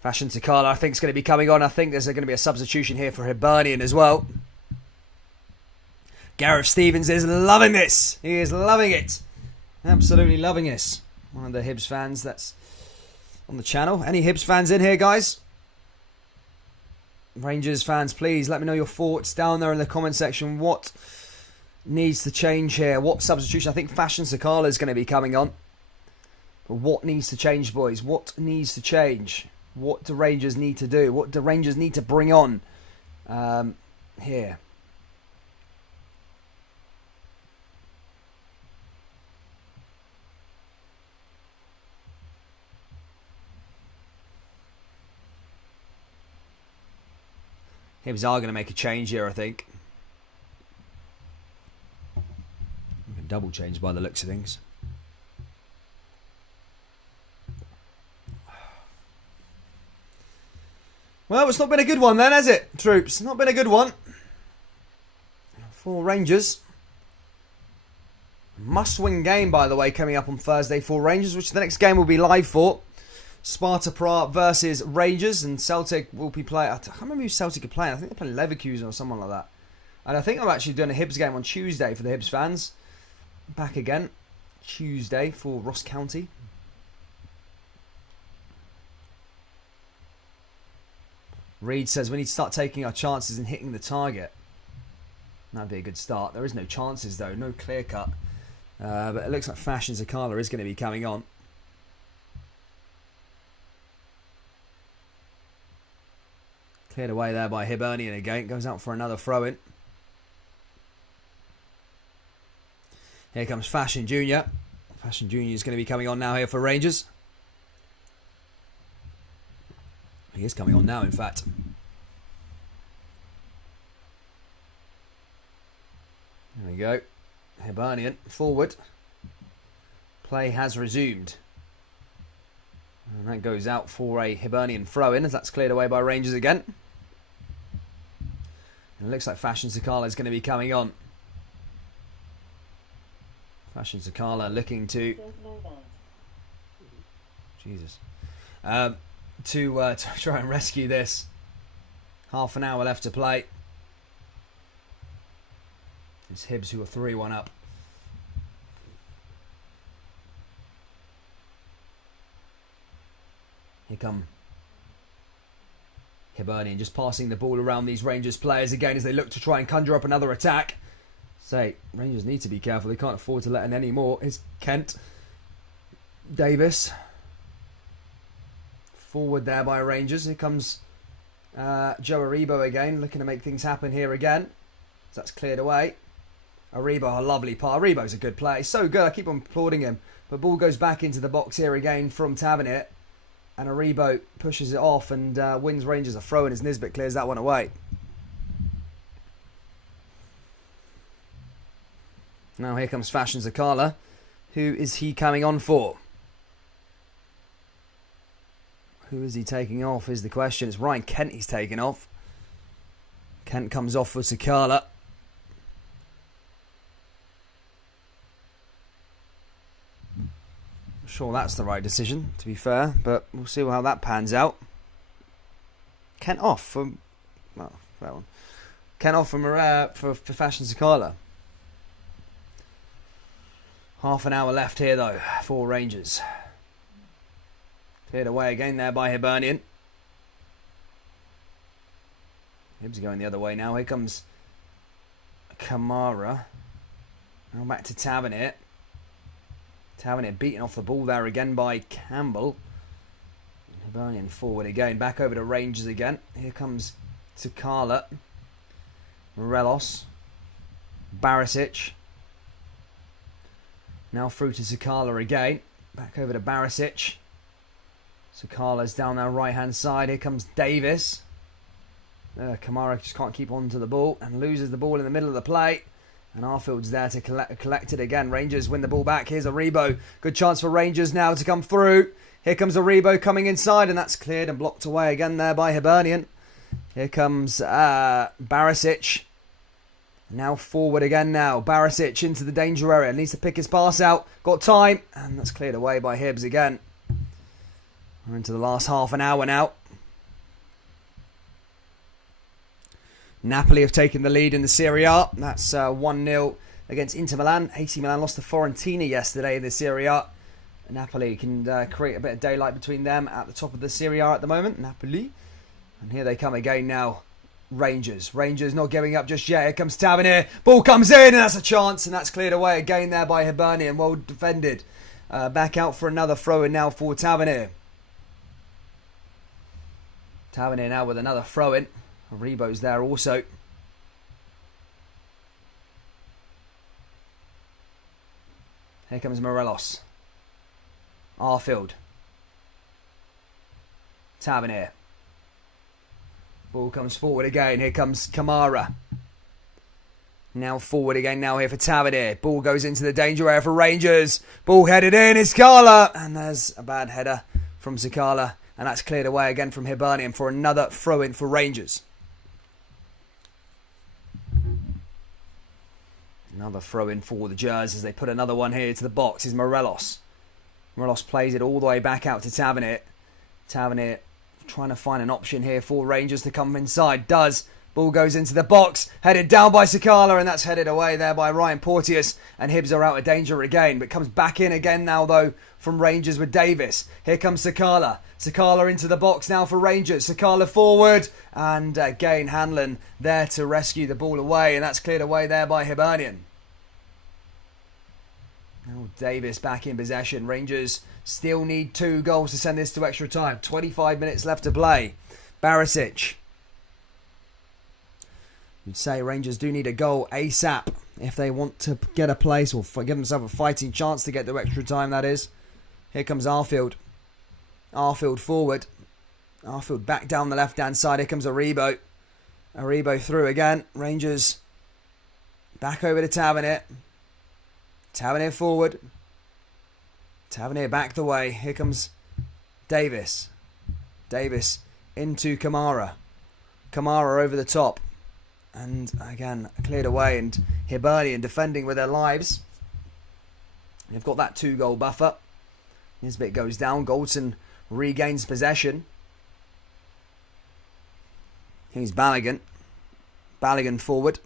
Fashion Sakala, I think, is going to be coming on. I think there's going to be a substitution here for Hibernian as well. Gareth Stevens is loving this. He is loving it. Absolutely loving this. One of the Hibs fans that's on the channel. Any Hibs fans in here, guys? Rangers fans, please let me know your thoughts down there in the comment section. What needs to change here? What substitution? I think Fashion Sakala is going to be coming on. But what needs to change, boys? What needs to change? What do Rangers need to do? What do Rangers need to bring on here? Hibs are going to make a change here, I think. A double change by the looks of things. Well, it's not been a good one then, has it, troops? Not been a good one. for Rangers. Must-win game, by the way, coming up on Thursday for Rangers, which the next game will be live for. Sparta Prague versus Rangers, and Celtic will be playing. I can't remember who Celtic are playing. I think they're playing Leverkusen or someone like that. And I think I'm actually doing a Hibs game on Tuesday for the Hibs fans. Back again. Tuesday for Ross County. Reed says we need to start taking our chances and hitting the target. That'd be a good start. There is no chances though, no clear cut. But it looks like Fashion Zakala is going to be coming on. Cleared away there by Hibernian again. Goes out for another throw-in. Here comes Fashion Jr. Fashion Jr. is going to be coming on now here for Rangers. He is coming on now, in fact. There we go. Hibernian forward. Play has resumed. And that goes out for a Hibernian throw-in as that's cleared away by Rangers again. And it looks like Fashion Zakala is going to be coming on. Fashion Zakala looking to... Jesus. To try and rescue this. Half an hour left to play. It's Hibs who are 3-1 up. Here come Hibernian just passing the ball around these Rangers players again as they look to try and conjure up another attack. Say, Rangers need to be careful. They can't afford to let in any more. Here's Kent. Davis. Forward there by Rangers. Here comes Joe Aribo again, looking to make things happen here again. So that's cleared away. Aribo, a lovely part. Aribo's a good player. He's so good. I keep on applauding him. But ball goes back into the box here again from Tavernier. And Aribo pushes it off and wins Rangers a throw-in as Nisbet clears that one away. Now here comes Fashion Zakala. Who is he coming on for? Who is he taking off is the question. It's Ryan Kent he's taking off. Kent comes off for Zakala. I'm sure that's the right decision, to be fair, but we'll see how that pans out. Kent off from... Well, that one. Kent off from for Fashion Zakala. Half an hour left here, though, for Rangers. Cleared away again there by Hibernian. Hibs going the other way now. Here comes Kamara. Now back to Tavernier. Tavernier beaten off the ball there again by Campbell. Hibernian forward again. Back over to Rangers again. Here comes Zakala. Morelos. Barisic. Now through to Zakala again. Back over to Barisic. Zakala's down our right hand side. Here comes Davis. Kamara just can't keep on to the ball and loses the ball in the middle of the play. And Arfield's there to collect it again. Rangers win the ball back. Here's Aribo. Good chance for Rangers now to come through. Here comes Aribo coming inside, and that's cleared and blocked away again there by Hibernian. Here comes Barisic. Now forward again now. Barisic into the danger area. Needs to pick his pass out. Got time. And that's cleared away by Hibs again. We're into the last half an hour now. Napoli have taken the lead in the Serie A. That's 1-0 against Inter Milan. AC Milan lost to Fiorentina yesterday in the Serie A. Napoli can create a bit of daylight between them at the top of the Serie A at the moment. Napoli. And here they come again now. Rangers. Rangers not giving up just yet. Here comes Tavernier. Ball comes in and that's a chance. And that's cleared away again there by Hibernian. Well defended. Back out for another throw-in now for Tavernier. Tavernier now with another throw-in. Rebo's there also. Here comes Morelos. Arfield. Tavernier. Ball comes forward again. Here comes Kamara. Now forward again now here for Tavernier. Ball goes into the danger area for Rangers. Ball headed in. It's Zakala. And there's a bad header from Zakala. And that's cleared away again from Hibernian for another throw-in for Rangers. Another throw in for the Jers as they put another one here to the box is Morelos. Morelos plays it all the way back out to Tavernier. Tavernier trying to find an option here for Rangers to come inside. Does. Ball goes into the box, headed down by Sakala, and that's headed away there by Ryan Porteous, and Hibs are out of danger again, but comes back in again now though from Rangers with Davis. Here comes Sakala. Sakala into the box now for Rangers. Sakala forward, and again Hanlon there to rescue the ball away, and that's cleared away there by Hibernian. Now Davis back in possession. Rangers still need 2 goals to send this to extra time. 25 minutes left to play. Barisic. You'd say Rangers do need a goal ASAP if they want to get a place or give themselves a fighting chance to get to extra time, that is. Here comes Arfield. Arfield forward. Arfield back down the left-hand side. Here comes Aribo. Aribo through again. Rangers back over to Tavernier. Tavernier forward. Tavernier back the way. Here comes Davis. Davis into Kamara. Kamara over the top. And again, cleared away, and Hibernian defending with their lives. They've got that 2-goal buffer. This bit goes down. Goldson regains possession. Here's Balogun. Balogun forward.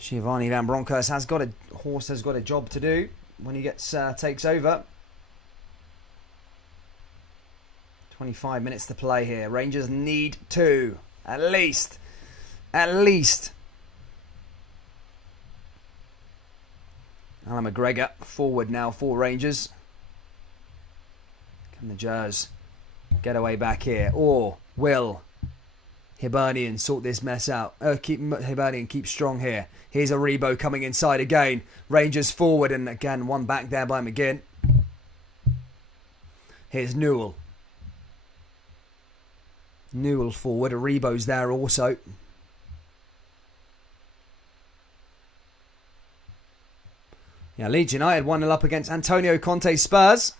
Giovanni Van Bronckhorst has got a job to do when he takes over. 25 minutes to play here. Rangers need 2. At least. Alan McGregor forward now for Rangers. Can the Jers get away back here? Or will Hibernian sort this mess out? Hibernian keep strong here. Here's Aribo coming inside again. Rangers forward, and again one back there by McGinn. Here's Newell. Newell forward. Aribo's there also. Yeah, Leeds United 1-0 up against Antonio Conte's Spurs.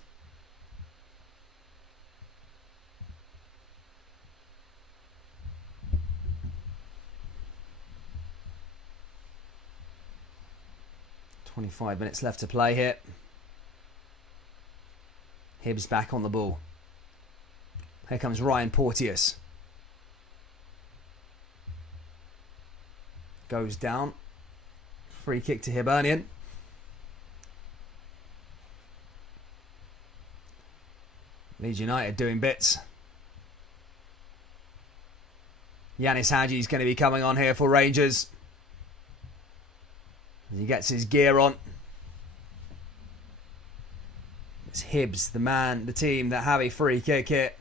.25 minutes left to play here. Hibs back on the ball. Here comes Ryan Porteous. Goes down. Free kick to Hibernian. Leeds United doing bits. Yanis Hadji's going to be coming on here for Rangers. As he gets his gear on. It's Hibs, the team that have a free kick here.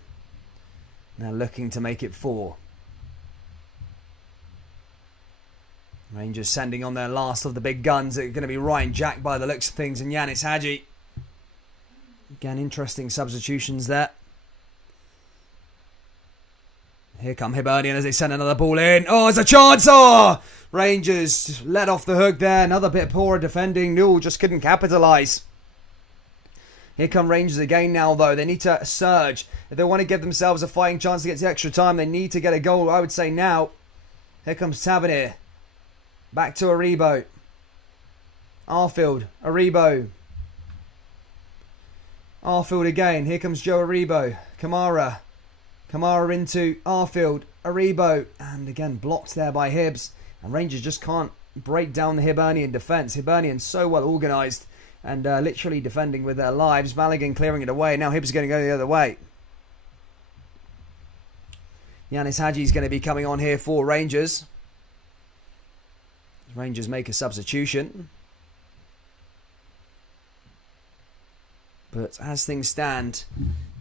Now looking to make it 4. Rangers sending on their last of the big guns. It's going to be Ryan Jack by the looks of things, and Yanis Hadji. Again, interesting substitutions there. Here come Hibernian as they send another ball in. Oh, it's a chance! Oh! Rangers let off the hook there. Another bit poorer defending. Newell just couldn't capitalise. Here come Rangers again now, though. They need to surge. If they want to give themselves a fighting chance to get to extra time, they need to get a goal, I would say, now. Here comes Tavernier. Back to Aribo. Arfield. Aribo. Arfield again. Here comes Joe Aribo. Kamara. Kamara into Arfield. Aribo. And again, blocked there by Hibs. And Rangers just can't break down the Hibernian defence. Hibernian's so well organised and literally defending with their lives. Balogun clearing it away. Now Hibs are going to go the other way. Yanis Hadji's going to be coming on here for Rangers. Rangers make a substitution. But as things stand,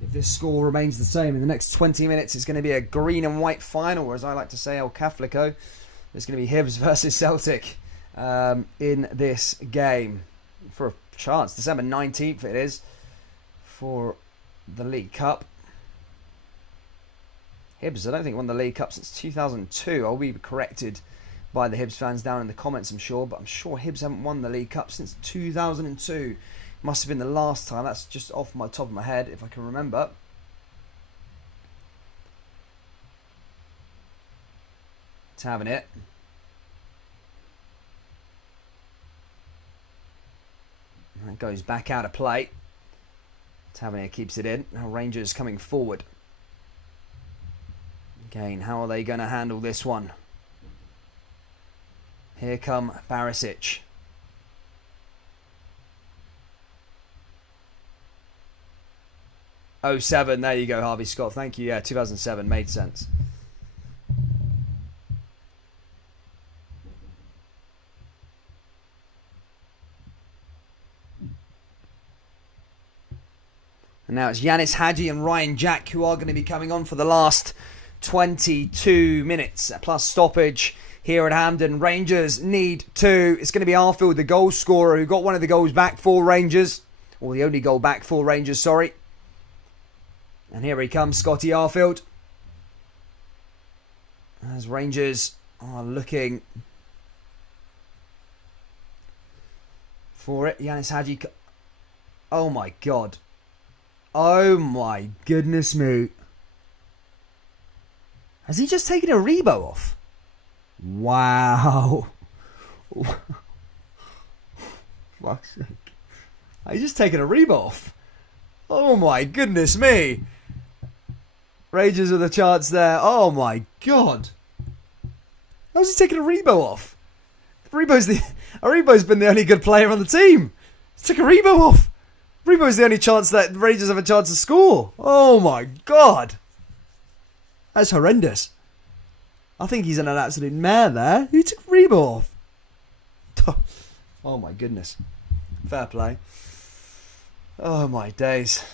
if this score remains the same in the next 20 minutes, it's going to be a green and white final, or as I like to say, El Caflico. It's going to be Hibs versus Celtic in this game for a chance. December 19th it is for the League Cup. Hibs, I don't think won the League Cup since 2002. I'll be corrected by the Hibs fans down in the comments, I'm sure. But I'm sure Hibs haven't won the League Cup since 2002. Must have been the last time. That's just off my top of my head, if I can remember. Having it. That goes back out of play. Tavernier keeps it in. Now Rangers coming forward. Again, how are they going to handle this one? Here come Barisic. '07, there you go, Harvey Scott. Thank you. Yeah, 2007 made sense. And now it's Yanis Hadji and Ryan Jack who are going to be coming on for the last 22 minutes plus stoppage here at Hampden. Rangers need 2. It's going to be Arfield, the goal scorer, who got one of the goals back for Rangers. Or the only goal back for Rangers, sorry. And here he comes, Scotty Arfield. As Rangers are looking for it. Yanis Hadji. Oh my God. Oh my goodness me. Has he just taken a Rebo off? Wow. Fuck's sake. He's just taken a Rebo off. Oh my goodness me. Rangers with a chance there. Oh my God. How's he taking a Rebo off? Rebo's been the only good player on the team. He took a Rebo off. Rebo's the only chance that Rangers have a chance to score. Oh my God. That's horrendous. I think he's in an absolute mare there. Who took Rebo off? Oh my goodness. Fair play. Oh my days.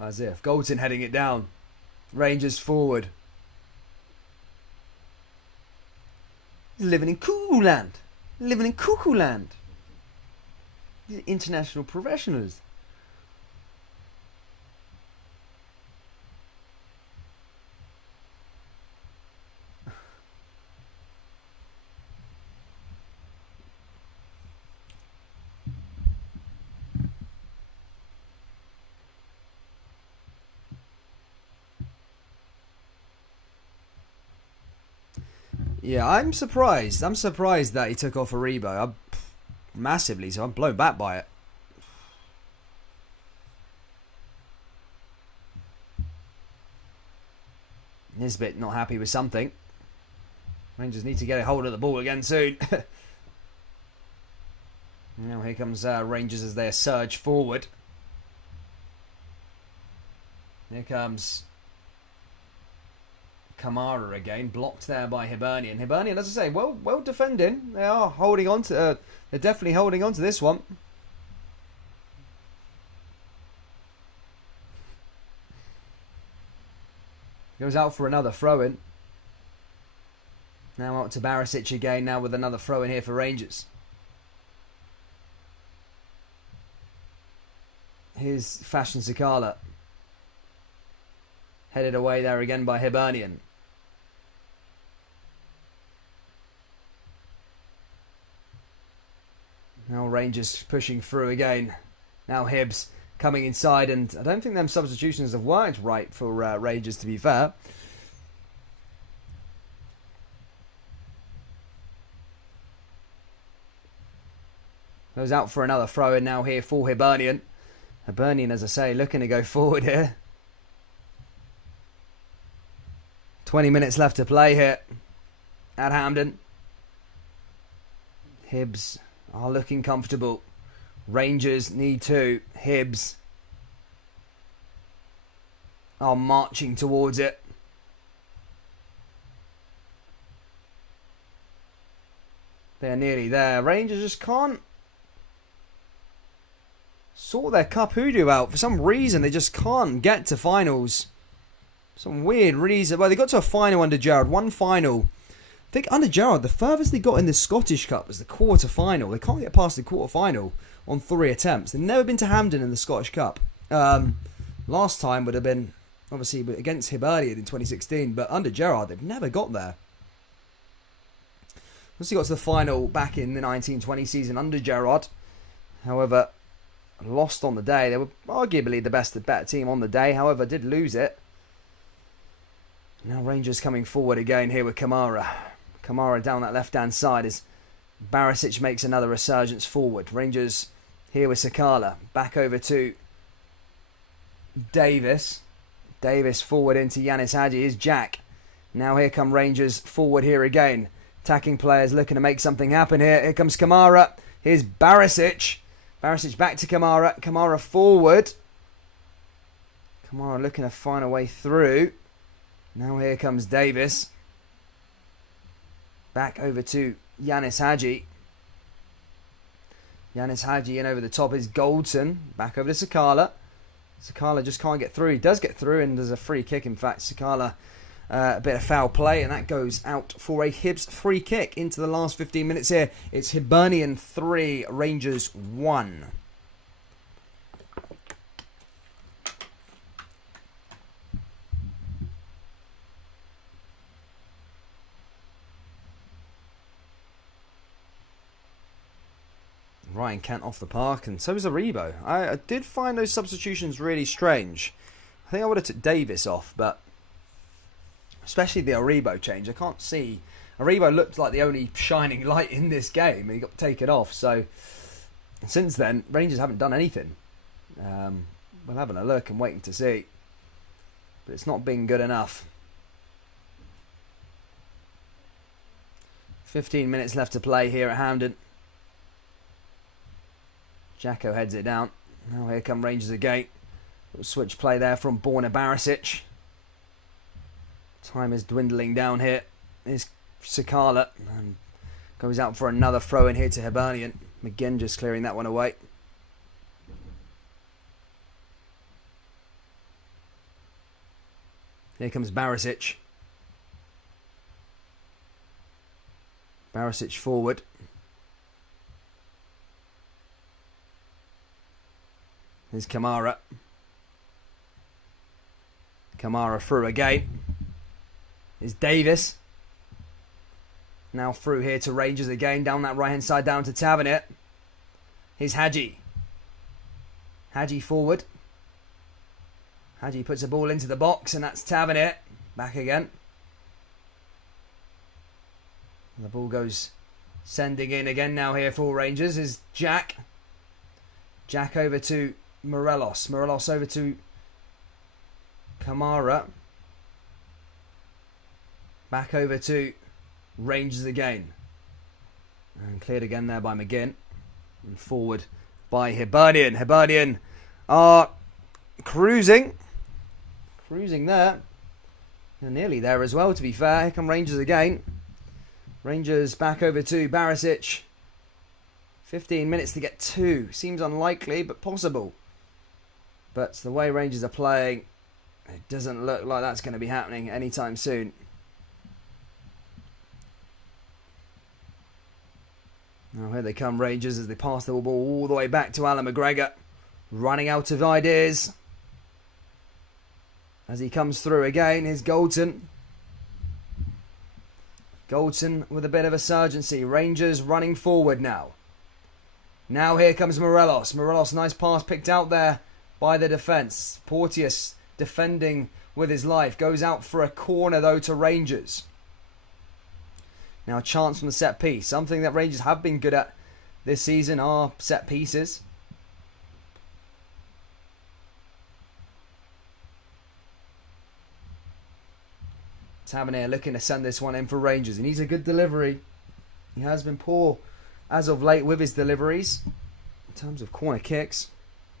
As if. Goldson heading it down. Rangers forward. He's living in cuckoo land. Living in cuckoo land. These are international professionals. Yeah, I'm surprised. I'm surprised that he took off a Rebo. Massively, so I'm blown back by it. Nisbet not happy with something. Rangers need to get a hold of the ball again soon. Now here comes Rangers as they surge forward. Here comes Kamara again, blocked there by Hibernian. Hibernian, as I say, well defending. They are holding on to. They're definitely holding on to this one. Goes out for another throw-in. Now out to Barisic again. Now with another throw-in here for Rangers. Here's Fashion Sakala. Headed away there again by Hibernian. Now Rangers pushing through again. Now Hibs coming inside, and I don't think them substitutions have worked right for Rangers, to be fair. Goes out for another throw in now here for Hibernian. Hibernian, as I say, looking to go forward here. 20 minutes left to play here at Hampden. Hibs are looking comfortable. Rangers need 2. Hibs are marching towards it. They're nearly there. Rangers just can't sort their cup hoodoo out. For some reason, they just can't get to finals. Some weird reason. Well, they got to a final under Gerrard. One final. I think under Gerrard, the furthest they got in the Scottish Cup was the quarter-final. They can't get past the quarter-final on 3 attempts. They've never been to Hampden in the Scottish Cup. Last time would have been, obviously, against Hibernian in 2016. But under Gerrard, they've never got there. Obviously got to the final back in the 1920 season under Gerrard. However, lost on the day. They were arguably the better team on the day, however, did lose it. Now Rangers coming forward again here with Kamara. Kamara down that left-hand side as Barisic makes another resurgence forward. Rangers here with Sakala. Back over to Davis. Davis forward into Yanis Hadji. Here's Jack. Now here come Rangers forward here again. Attacking players looking to make something happen here. Here comes Kamara. Here's Barisic. Barisic back to Kamara. Kamara forward. Kamara looking to find a way through. Now here comes Davis. Back over to Yanis Hadji. Yanis Hadji in over the top is Goldson. Back over to Sakala. Sakala just can't get through. He does get through and there's a free kick. In fact, Sakala, a bit of foul play, and that goes out for a Hibs free kick into the last 15 minutes here. It's Hibernian 3, Rangers 1. Ryan Kent off the park, and so is Aribo. I did find those substitutions really strange. I think I would have took Davis off, but especially the Aribo change. I can't see. Aribo looked like the only shining light in this game, and he got taken off. So since then, Rangers haven't done anything. We're having a look and waiting to see, but it's not been good enough. 15 minutes left to play here at Hampden. Jacko heads it down. Now here come Rangers again. Little switch play there from Borna Barisic. Time is dwindling down here. Here's Sakala. And goes out for another throw in here to Hibernian. McGinn just clearing that one away. Here comes Barisic. Barisic forward. Here's Kamara. Kamara through again. Here's Davis. Now through here to Rangers again. Down that right hand side down to Tavernier. Here's Hadji. Hadji forward. Hadji puts the ball into the box, and that's Tavernier. Back again. And the ball goes sending in again now here for Rangers is Jack. Jack over to Morelos. Morelos over to Kamara. Back over to Rangers again. And cleared again there by McGinn. And forward by Hibernian. Hibernian are cruising. Cruising there. And nearly there as well, to be fair. Here come Rangers again. Rangers back over to Barisic. 15 minutes to get 2. Seems unlikely, but possible. But the way Rangers are playing, it doesn't look like that's going to be happening anytime soon. Now here they come, Rangers, as they pass the ball all the way back to Alan McGregor. Running out of ideas. As he comes through again, here's Goldson. Goldson with a bit of a surgency. Rangers running forward now. Now here comes Morelos. Morelos, nice pass picked out there by the defence. Porteous defending with his life. Goes out for a corner though to Rangers. Now a chance from the set piece. Something that Rangers have been good at this season are set pieces. Tavernier looking to send this one in for Rangers. He needs a good delivery. He has been poor as of late with his deliveries in terms of corner kicks,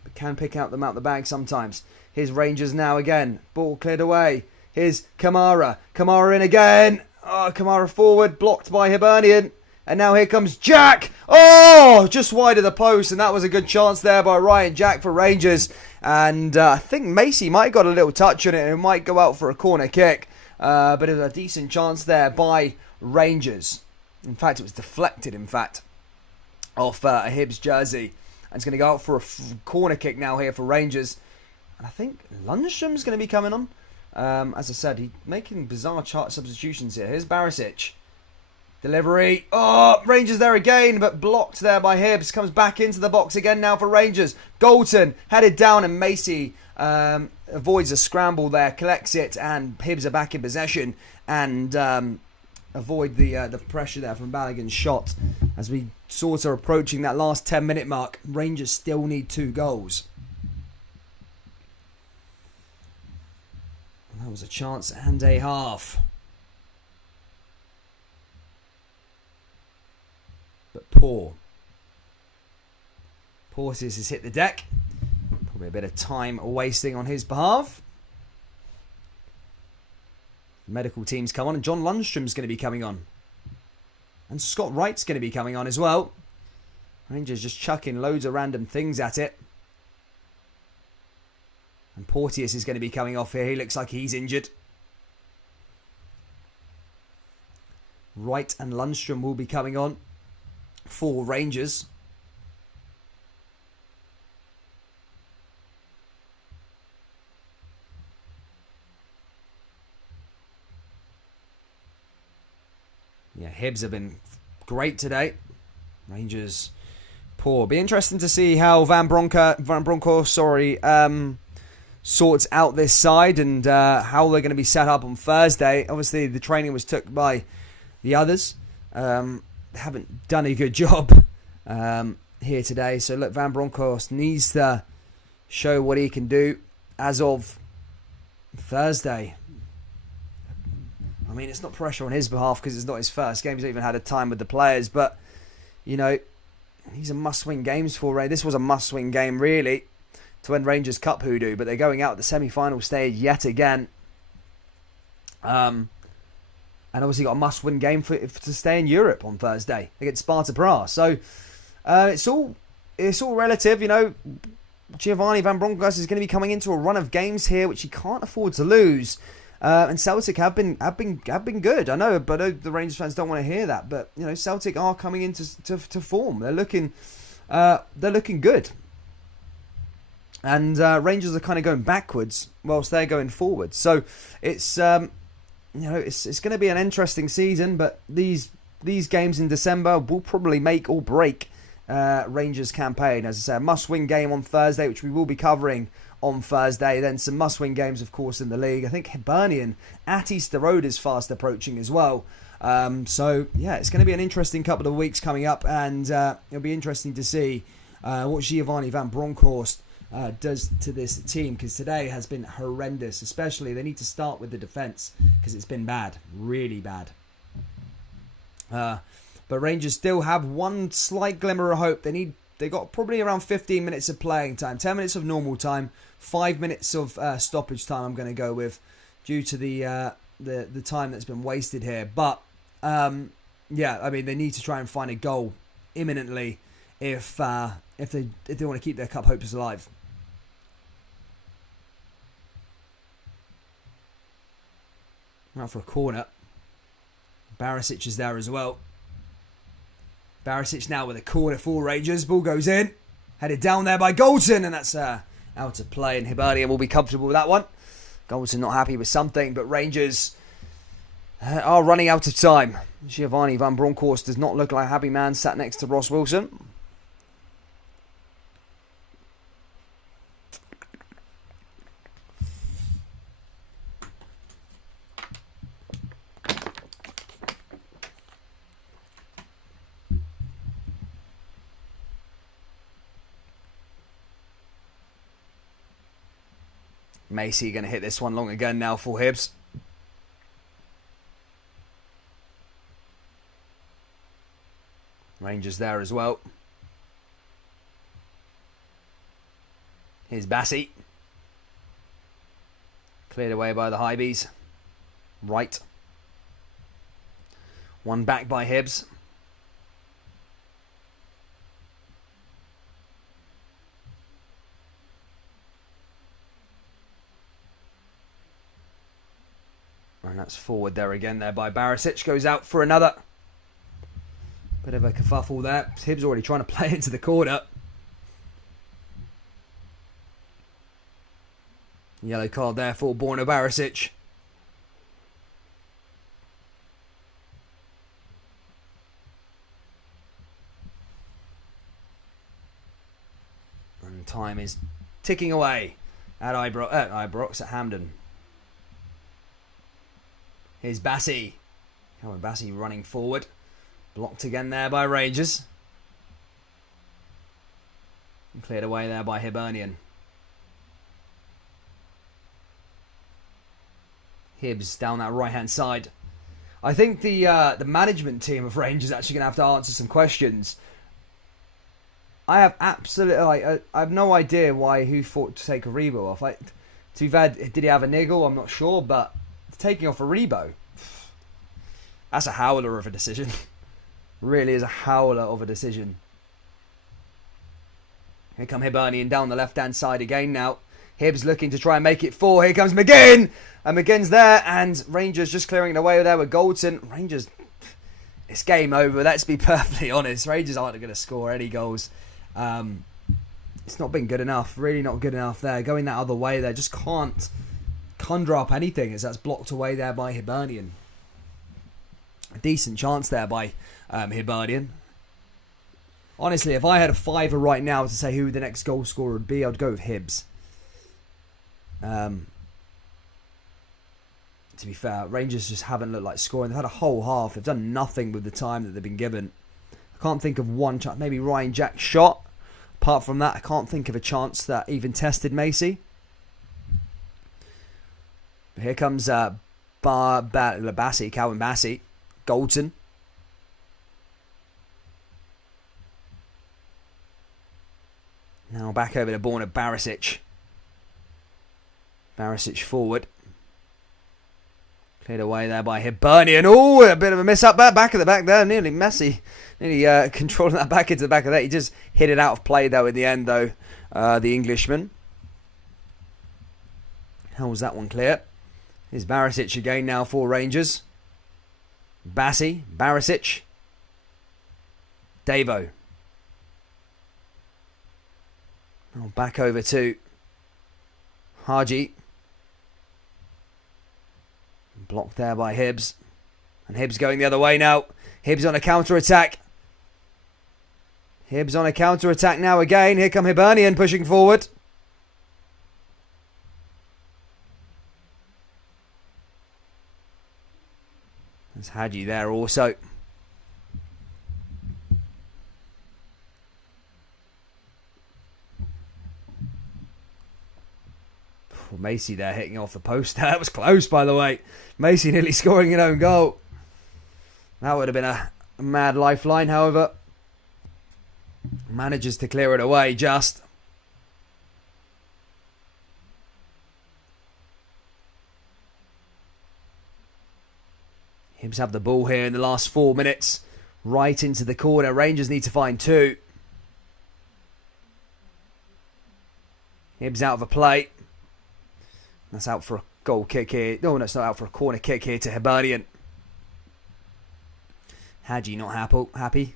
but can pick out them out the bag sometimes. Here's Rangers now again. Ball cleared away. Here's Kamara. Kamara in again. Oh, Kamara forward, blocked by Hibernian. And now here comes Jack. Oh, just wide of the post, and that was a good chance there by Ryan Jack for Rangers. And I think Macy might have got a little touch on it, and it might go out for a corner kick. But it was a decent chance there by Rangers. In fact, it was deflected, off a Hibs jersey. And it's going to go out for a corner kick now here for Rangers. And I think Lundstrom's going to be coming on. As I said, he's making bizarre chart substitutions here. Here's Barisic. Delivery. Oh, Rangers there again, but blocked there by Hibs. Comes back into the box again now for Rangers. Galton headed down and Macy avoids a scramble there, collects it, and Hibs are back in possession and avoid the pressure there from Balogun's shot. As we sort of approaching that last 10-minute mark, Rangers still need 2 goals. That was a chance and a half. But poor. Portis has hit the deck. Probably a bit of time wasting on his behalf. Medical team's come on, and John Lundstrom's going to be coming on. And Scott Wright's going to be coming on as well. Rangers just chucking loads of random things at it. And Porteous is going to be coming off here. He looks like he's injured. Wright and Lundstrom will be coming on for Rangers. Yeah, Hibs have been great today. Rangers poor. Be interesting to see how Van Bronckhorst, sorts out this side and how they're going to be set up on Thursday. Obviously, the training was took by the others. They haven't done a good job here today. So look, Van Bronckhorst needs to show what he can do as of Thursday. I mean, it's not pressure on his behalf because it's not his first game. He's not even had a time with the players. But, you know, these are must-win games for Ray. This was a must-win game, really, to end Rangers Cup hoodoo. But they're going out at the semi-final stage yet again. And obviously got a must-win game to stay in Europe on Thursday against Sparta Prague. So it's all relative, you know. Giovanni Van Bronckhorst is going to be coming into a run of games here, which he can't afford to lose. And Celtic have been good. I know, but the Rangers fans don't want to hear that. But you know, Celtic are coming into form. They're looking good. And Rangers are kind of going backwards whilst they're going forward. So it's it's going to be an interesting season. But these games in December will probably make or break Rangers' campaign. As I say, a must-win game on Thursday, which we will be covering on Thursday. Then some must-win games, of course, in the league. I think Hibernian at Easter Road is fast approaching as well. So, yeah, it's going to be an interesting couple of weeks coming up, and it'll be interesting to see what Giovanni Van Bronckhorst does to this team, because today has been horrendous. Especially, they need to start with the defence, because it's been bad, really bad. But Rangers still have one slight glimmer of hope. They got probably around 15 minutes of playing time, 10 minutes of normal time, 5 minutes of stoppage time. I'm going to go with, due to the time that's been wasted here. But yeah, I mean, they need to try and find a goal imminently if they want to keep their cup hopes alive. Now for a corner. Barisic is there as well. Barisic now with a corner for Rangers. Ball goes in. Headed down there by Galton. And that's out of play. And Hibernian will be comfortable with that one. Galton not happy with something. But Rangers are running out of time. Giovanni Van Bronckhorst does not look like a happy man sat next to Ross Wilson. Macy going to hit this one long again now for Hibs. Rangers there as well. Here's Bassi. Cleared away by the Hibs. Right. One back by Hibs. And that's forward there again there by Barisic. Goes out for another. Bit of a kerfuffle there. Hibs already trying to play into the corner. Yellow card there for Borna Barisic. time is ticking away at Ibrox, at Hampden. Here's Bertie. Cameron Bertie running forward. Blocked again there by Rangers. And cleared away there by Hibernian. Hibs down that right-hand side. I think the management team of Rangers are actually going to have to answer some questions. I have absolutely, I have no idea who thought to take Aribo off. To be fair, did he have a niggle? I'm not sure, but taking off Aribo, that's a howler of a decision. Really is a howler of a decision. Here come Hibernian down the left-hand side again now. Hibs looking to try and make it 4. Here comes McGinn. And McGinn's there. And Rangers just clearing it away there with Goldson. Rangers, it's game over. Let's be perfectly honest. Rangers aren't going to score any goals. It's not been good enough. Really not good enough there. Going that other way there. Just can't conjure up anything as that's blocked away there by Hibernian. A decent chance there by Hibernian. Honestly, if I had a fiver right now to say who the next goal scorer would be, I'd go with Hibs. To be fair, Rangers just haven't looked like scoring. They've had a whole half. They've done nothing with the time that they've been given. I can't think of one chance. Maybe Ryan Jack's shot. Apart from that, I can't think of a chance that even tested Macy. But here comes Calvin Bassey. Goldson. Now back over to Borna Barisic. Barisic forward. Cleared away there by Hibernian. Oh, a bit of a miss up there. Back at the back there. Nearly messy. Nearly controlling that back into the back of that. He just hit it out of play though in the end though. The Englishman. How was that one clear? Here's Barisic again now for Rangers. Barisic. Davo. Now back over to Haji. Blocked there by Hibs. And Hibs going the other way now. Hibs on a counter-attack. Hibs on a counter-attack now again. Here come Hibernian pushing forward. There's Haji there also. Macy there hitting off the post. That was close, by the way. Macy nearly scoring an own goal. That would have been a mad lifeline, however. Manages to clear it away just. Hibs have the ball here in the last 4 minutes. Right into the corner. Rangers need to find 2. Hibs out of a play. That's out for a goal kick here. No, that's not out for a corner kick here to Hibernian. Haji not happy.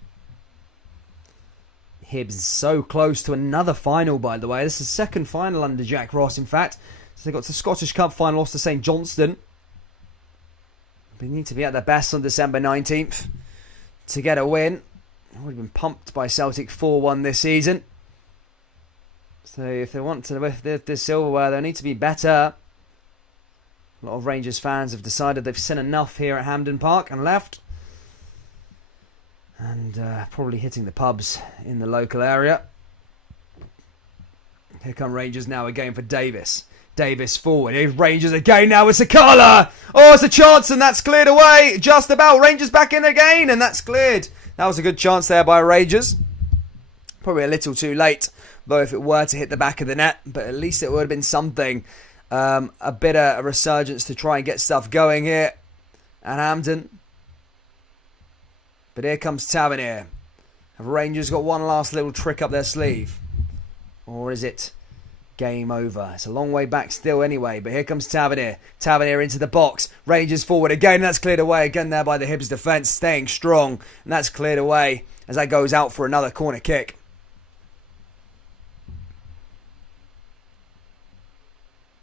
Hibs so close to another final, by the way. This is the second final under Jack Ross, in fact. So they got the Scottish Cup final, lost to St Johnstone. They need to be at their best on December 19th to get a win. Already been pumped by Celtic 4-1 this season. So if they want to lift this silverware, they need to be better. A lot of Rangers fans have decided they've seen enough here at Hampden Park and left. And probably hitting the pubs in the local area. Here come Rangers now again for Davis. Davis forward. Here's Rangers again now with Sakala. Oh, it's a chance and that's cleared away. Just about. Rangers back in again and that's cleared. That was a good chance there by Rangers. Probably a little too late, though, if it were to hit the back of the net. But at least it would have been something. A bit of a resurgence to try and get stuff going here at Hampden. But here comes Tavernier. Have Rangers got one last little trick up their sleeve? Or is it game over? It's a long way back still anyway. But here comes Tavernier. Tavernier into the box. Rangers forward again. That's cleared away again there by the Hibs defence. Staying strong. And that's cleared away as that goes out for another corner kick.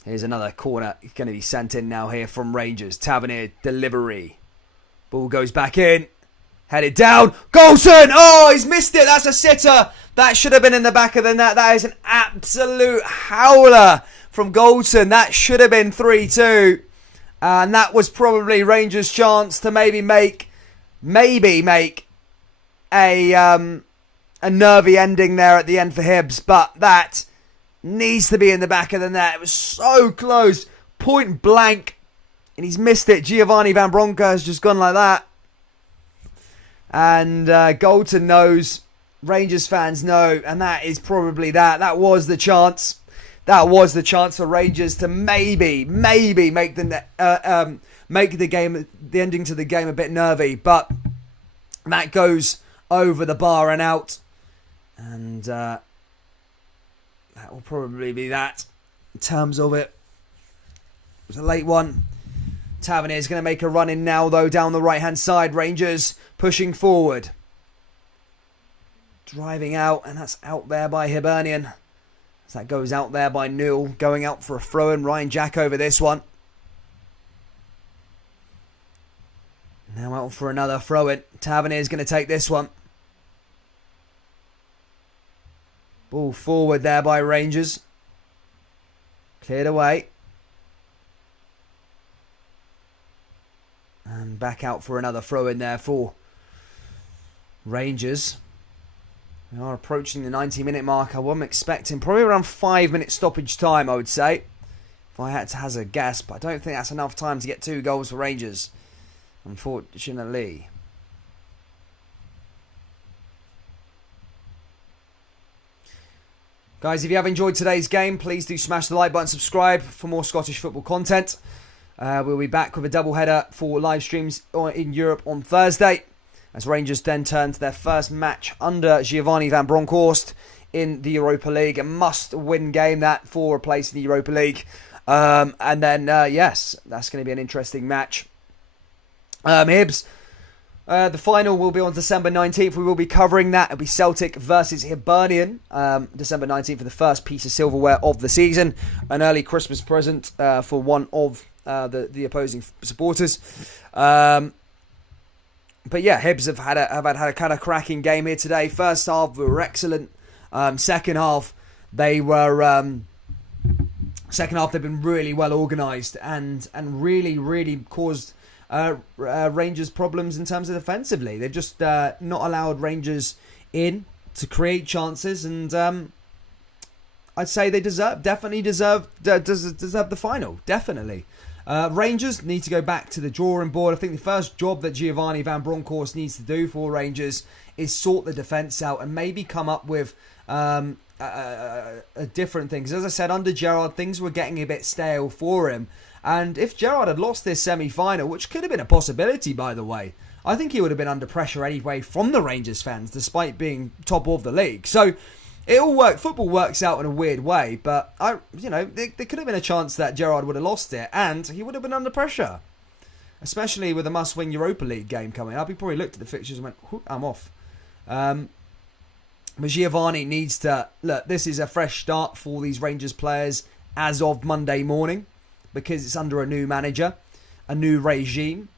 Here's another corner going to be sent in now here from Rangers. Tavernier delivery. Ball goes back in. Head it down. Goulton! Oh, he's missed it. That's a sitter. That should have been in the back of the net. That is an absolute howler from Goulton. That should have been 3-2. And that was probably Rangers' chance to maybe make a nervy ending there at the end for Hibs. But that needs to be in the back of the net. It was so close. Point blank. And he's missed it. Giovanni Van Bronckhorst has just gone like that. And Goulton knows. Rangers fans know. And that is probably that. That was the chance. That was the chance for Rangers to maybe make the ending to the game a bit nervy. But that goes over the bar and out. And that will probably be that in terms of it. It was a late one. Tavernier's going to make a run in now, though, down the right-hand side. Rangers pushing forward. Driving out, and that's out there by Hibernian. As that goes out there by Newell. Going out for a throw-in. Ryan Jack over this one. Now out for another throw-in. Tavernier's going to take this one. Ball forward there by Rangers. Cleared away. And back out for another throw in there for Rangers. We are approaching the 90-minute mark. I wasn't expecting probably around 5-minute stoppage time, I would say. If I had to hazard a guess, but I don't think that's enough time to get 2 goals for Rangers, unfortunately. Guys, if you have enjoyed today's game, please do smash the like button, subscribe for more Scottish football content. We'll be back with a double-header for live streams in Europe on Thursday, as Rangers then turn to their first match under Giovanni Van Bronckhorst in the Europa League. A must-win game, that, for a place in the Europa League. And then, yes, that's going to be an interesting match. Hibs, the final will be on December 19th. We will be covering that. It'll be Celtic versus Hibernian. December 19th for the first piece of silverware of the season. An early Christmas present for one of the opposing supporters. But yeah, Hibs have had a kind of cracking game here today. First half we were excellent. Second half they've been really well organised and really caused Rangers problems in terms of defensively. They've just not allowed Rangers in to create chances, and I'd say they definitely deserve the final. Definitely. Rangers need to go back to the drawing board. I think the first job that Giovanni Van Bronckhorst needs to do for Rangers is sort the defence out and maybe come up with a different thing. Because as I said, under Gerrard, things were getting a bit stale for him. And if Gerrard had lost this semi-final, which could have been a possibility, by the way, I think he would have been under pressure anyway from the Rangers fans, despite being top of the league. So it all works. Football works out in a weird way, but there could have been a chance that Gerrard would have lost it, and he would have been under pressure, especially with a must-win Europa League game coming up. He probably looked at the fixtures and went, "I'm off." But Giovanni needs to look. This is a fresh start for these Rangers players as of Monday morning, because it's under a new manager, a new regime.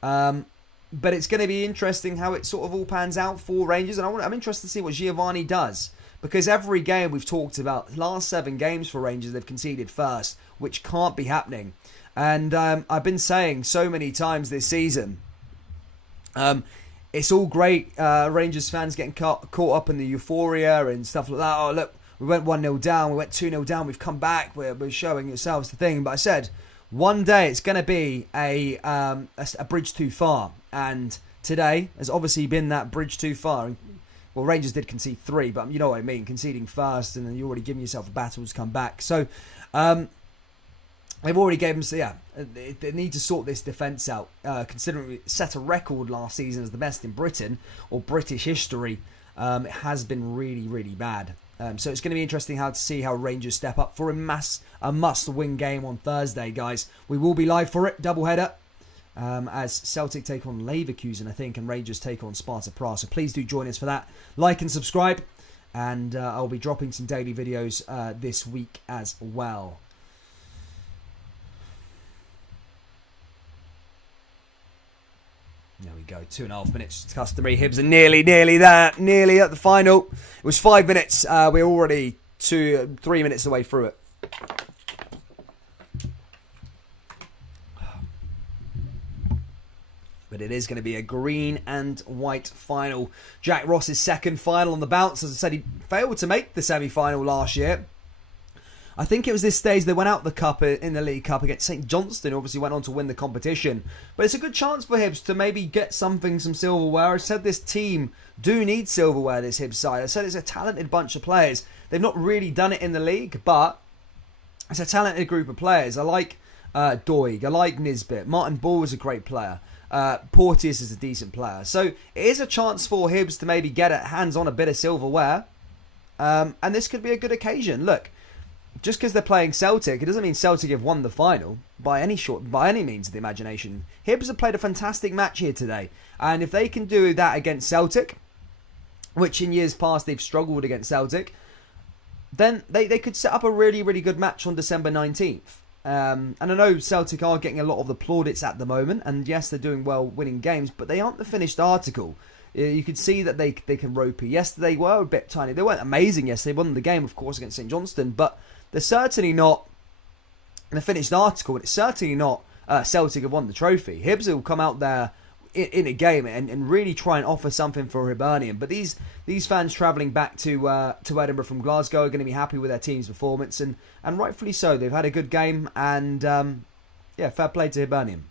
But it's going to be interesting how it sort of all pans out for Rangers, and I'm interested to see what Giovanni does. Because every game we've talked about, last 7 games for Rangers, they've conceded first, which can't be happening. And I've been saying so many times this season, it's all great, Rangers fans getting caught up in the euphoria and stuff like that. Oh, look, we went 1-0 down, we went 2-0 down, we've come back, we're showing ourselves the thing. But I said, one day it's going to be a bridge too far. And today has obviously been that bridge too far. Well, Rangers did concede 3, but you know what I mean. Conceding first, and then you're already giving yourself a battle to come back. So, they've already gave them. So yeah, they need to sort this defence out. Considering we set a record last season as the best in Britain or British history, it has been really bad. So it's going to be interesting to see how Rangers step up for a must-win game on Thursday, guys. We will be live for it, doubleheader. As Celtic take on Leverkusen, I think, and Rangers take on Sparta Prague. So please do join us for that. Like and subscribe, and I'll be dropping some daily videos this week as well. There we go, 2.5 minutes. It's customary. Hibs are nearly there. Nearly at the final. It was 5 minutes. We're already 3 minutes away through it. But it is going to be a green and white final. Jack Ross's second final on the bounce. As I said, he failed to make the semi-final last year. I think it was this stage they went out the cup in the League Cup against St Johnstone. Obviously went on to win the competition. But it's a good chance for Hibs to maybe get some silverware. I said this team do need silverware, this Hibs side. I said it's a talented bunch of players. They've not really done it in the league, but it's a talented group of players. I like Doig. I like Nisbet. Martin Ball is a great player. Porteous is a decent player. So it is a chance for Hibs to maybe get hands on a bit of silverware. And this could be a good occasion. Look, just because they're playing Celtic, it doesn't mean Celtic have won the final by any means of the imagination. Hibs have played a fantastic match here today. And if they can do that against Celtic, which in years past they've struggled against Celtic, then they could set up a really, really good match on December 19th. And I know Celtic are getting a lot of the plaudits at the moment. And yes, they're doing well winning games, but they aren't the finished article. You could see that they can rope you. Yes, they were a bit tiny. They weren't amazing. Yes, they won the game, of course, against St Johnstone. But they're certainly not the finished article. And it's certainly not Celtic have won the trophy. Hibs will come out there in a game and really try and offer something for Hibernian. But these fans travelling back to Edinburgh from Glasgow are going to be happy with their team's performance. And rightfully so. They've had a good game. And yeah, fair play to Hibernian.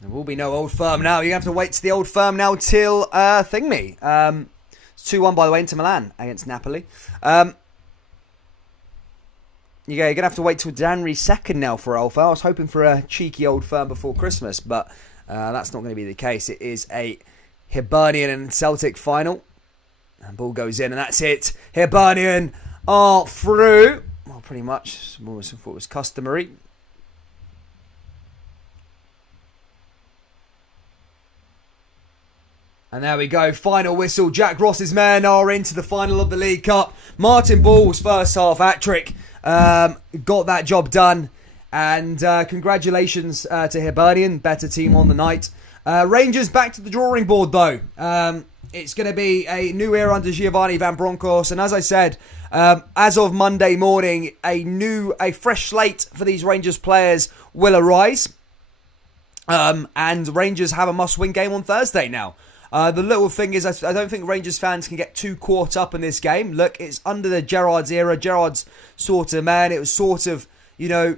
There will be no Old Firm now. You have to wait to the Old Firm now till Thingy. It's 2-1, by the way, into Milan against Napoli. You're going to have to wait till January 2nd now for Old Firm. I was hoping for a cheeky Old Firm before Christmas, but that's not going to be the case. It is a Hibernian and Celtic final. And ball goes in, and that's it. Hibernian are through. Well, pretty much what was customary. And there we go, final whistle. Jack Ross's men are into the final of the League Cup. Martin Ball's first half hat-trick got that job done. And congratulations to Hibernian, better team on the night. Rangers back to the drawing board though. It's going to be a new era under Giovanni Van Bronckhorst. And as I said, as of Monday morning, a fresh slate for these Rangers players will arise. And Rangers have a must-win game on Thursday now. The little thing is, I don't think Rangers fans can get too caught up in this game. Look, it's under the Gerrard's era. Gerrard's sort of man. It was sort of, a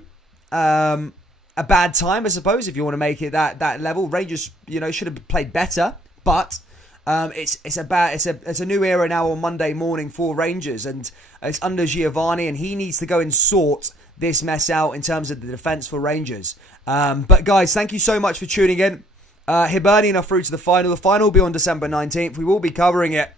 bad time, I suppose, if you want to make it that level. Rangers, should have played better, but it's a new era now on Monday morning for Rangers, and it's under Giovanni, and he needs to go and sort this mess out in terms of the defence for Rangers. But guys, thank you so much for tuning in. Hibernian are through to the final. The final will be on December 19th. We will be covering it.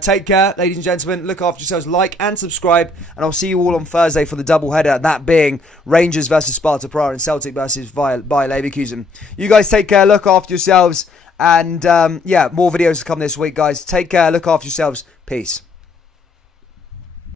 Take care, ladies and gentlemen. Look after yourselves. Like and subscribe. And I'll see you all on Thursday for the double header. That being Rangers versus Sparta Prague and Celtic versus Bayer Leverkusen. You guys take care. Look after yourselves. And more videos to come this week, guys. Take care. Look after yourselves. Peace.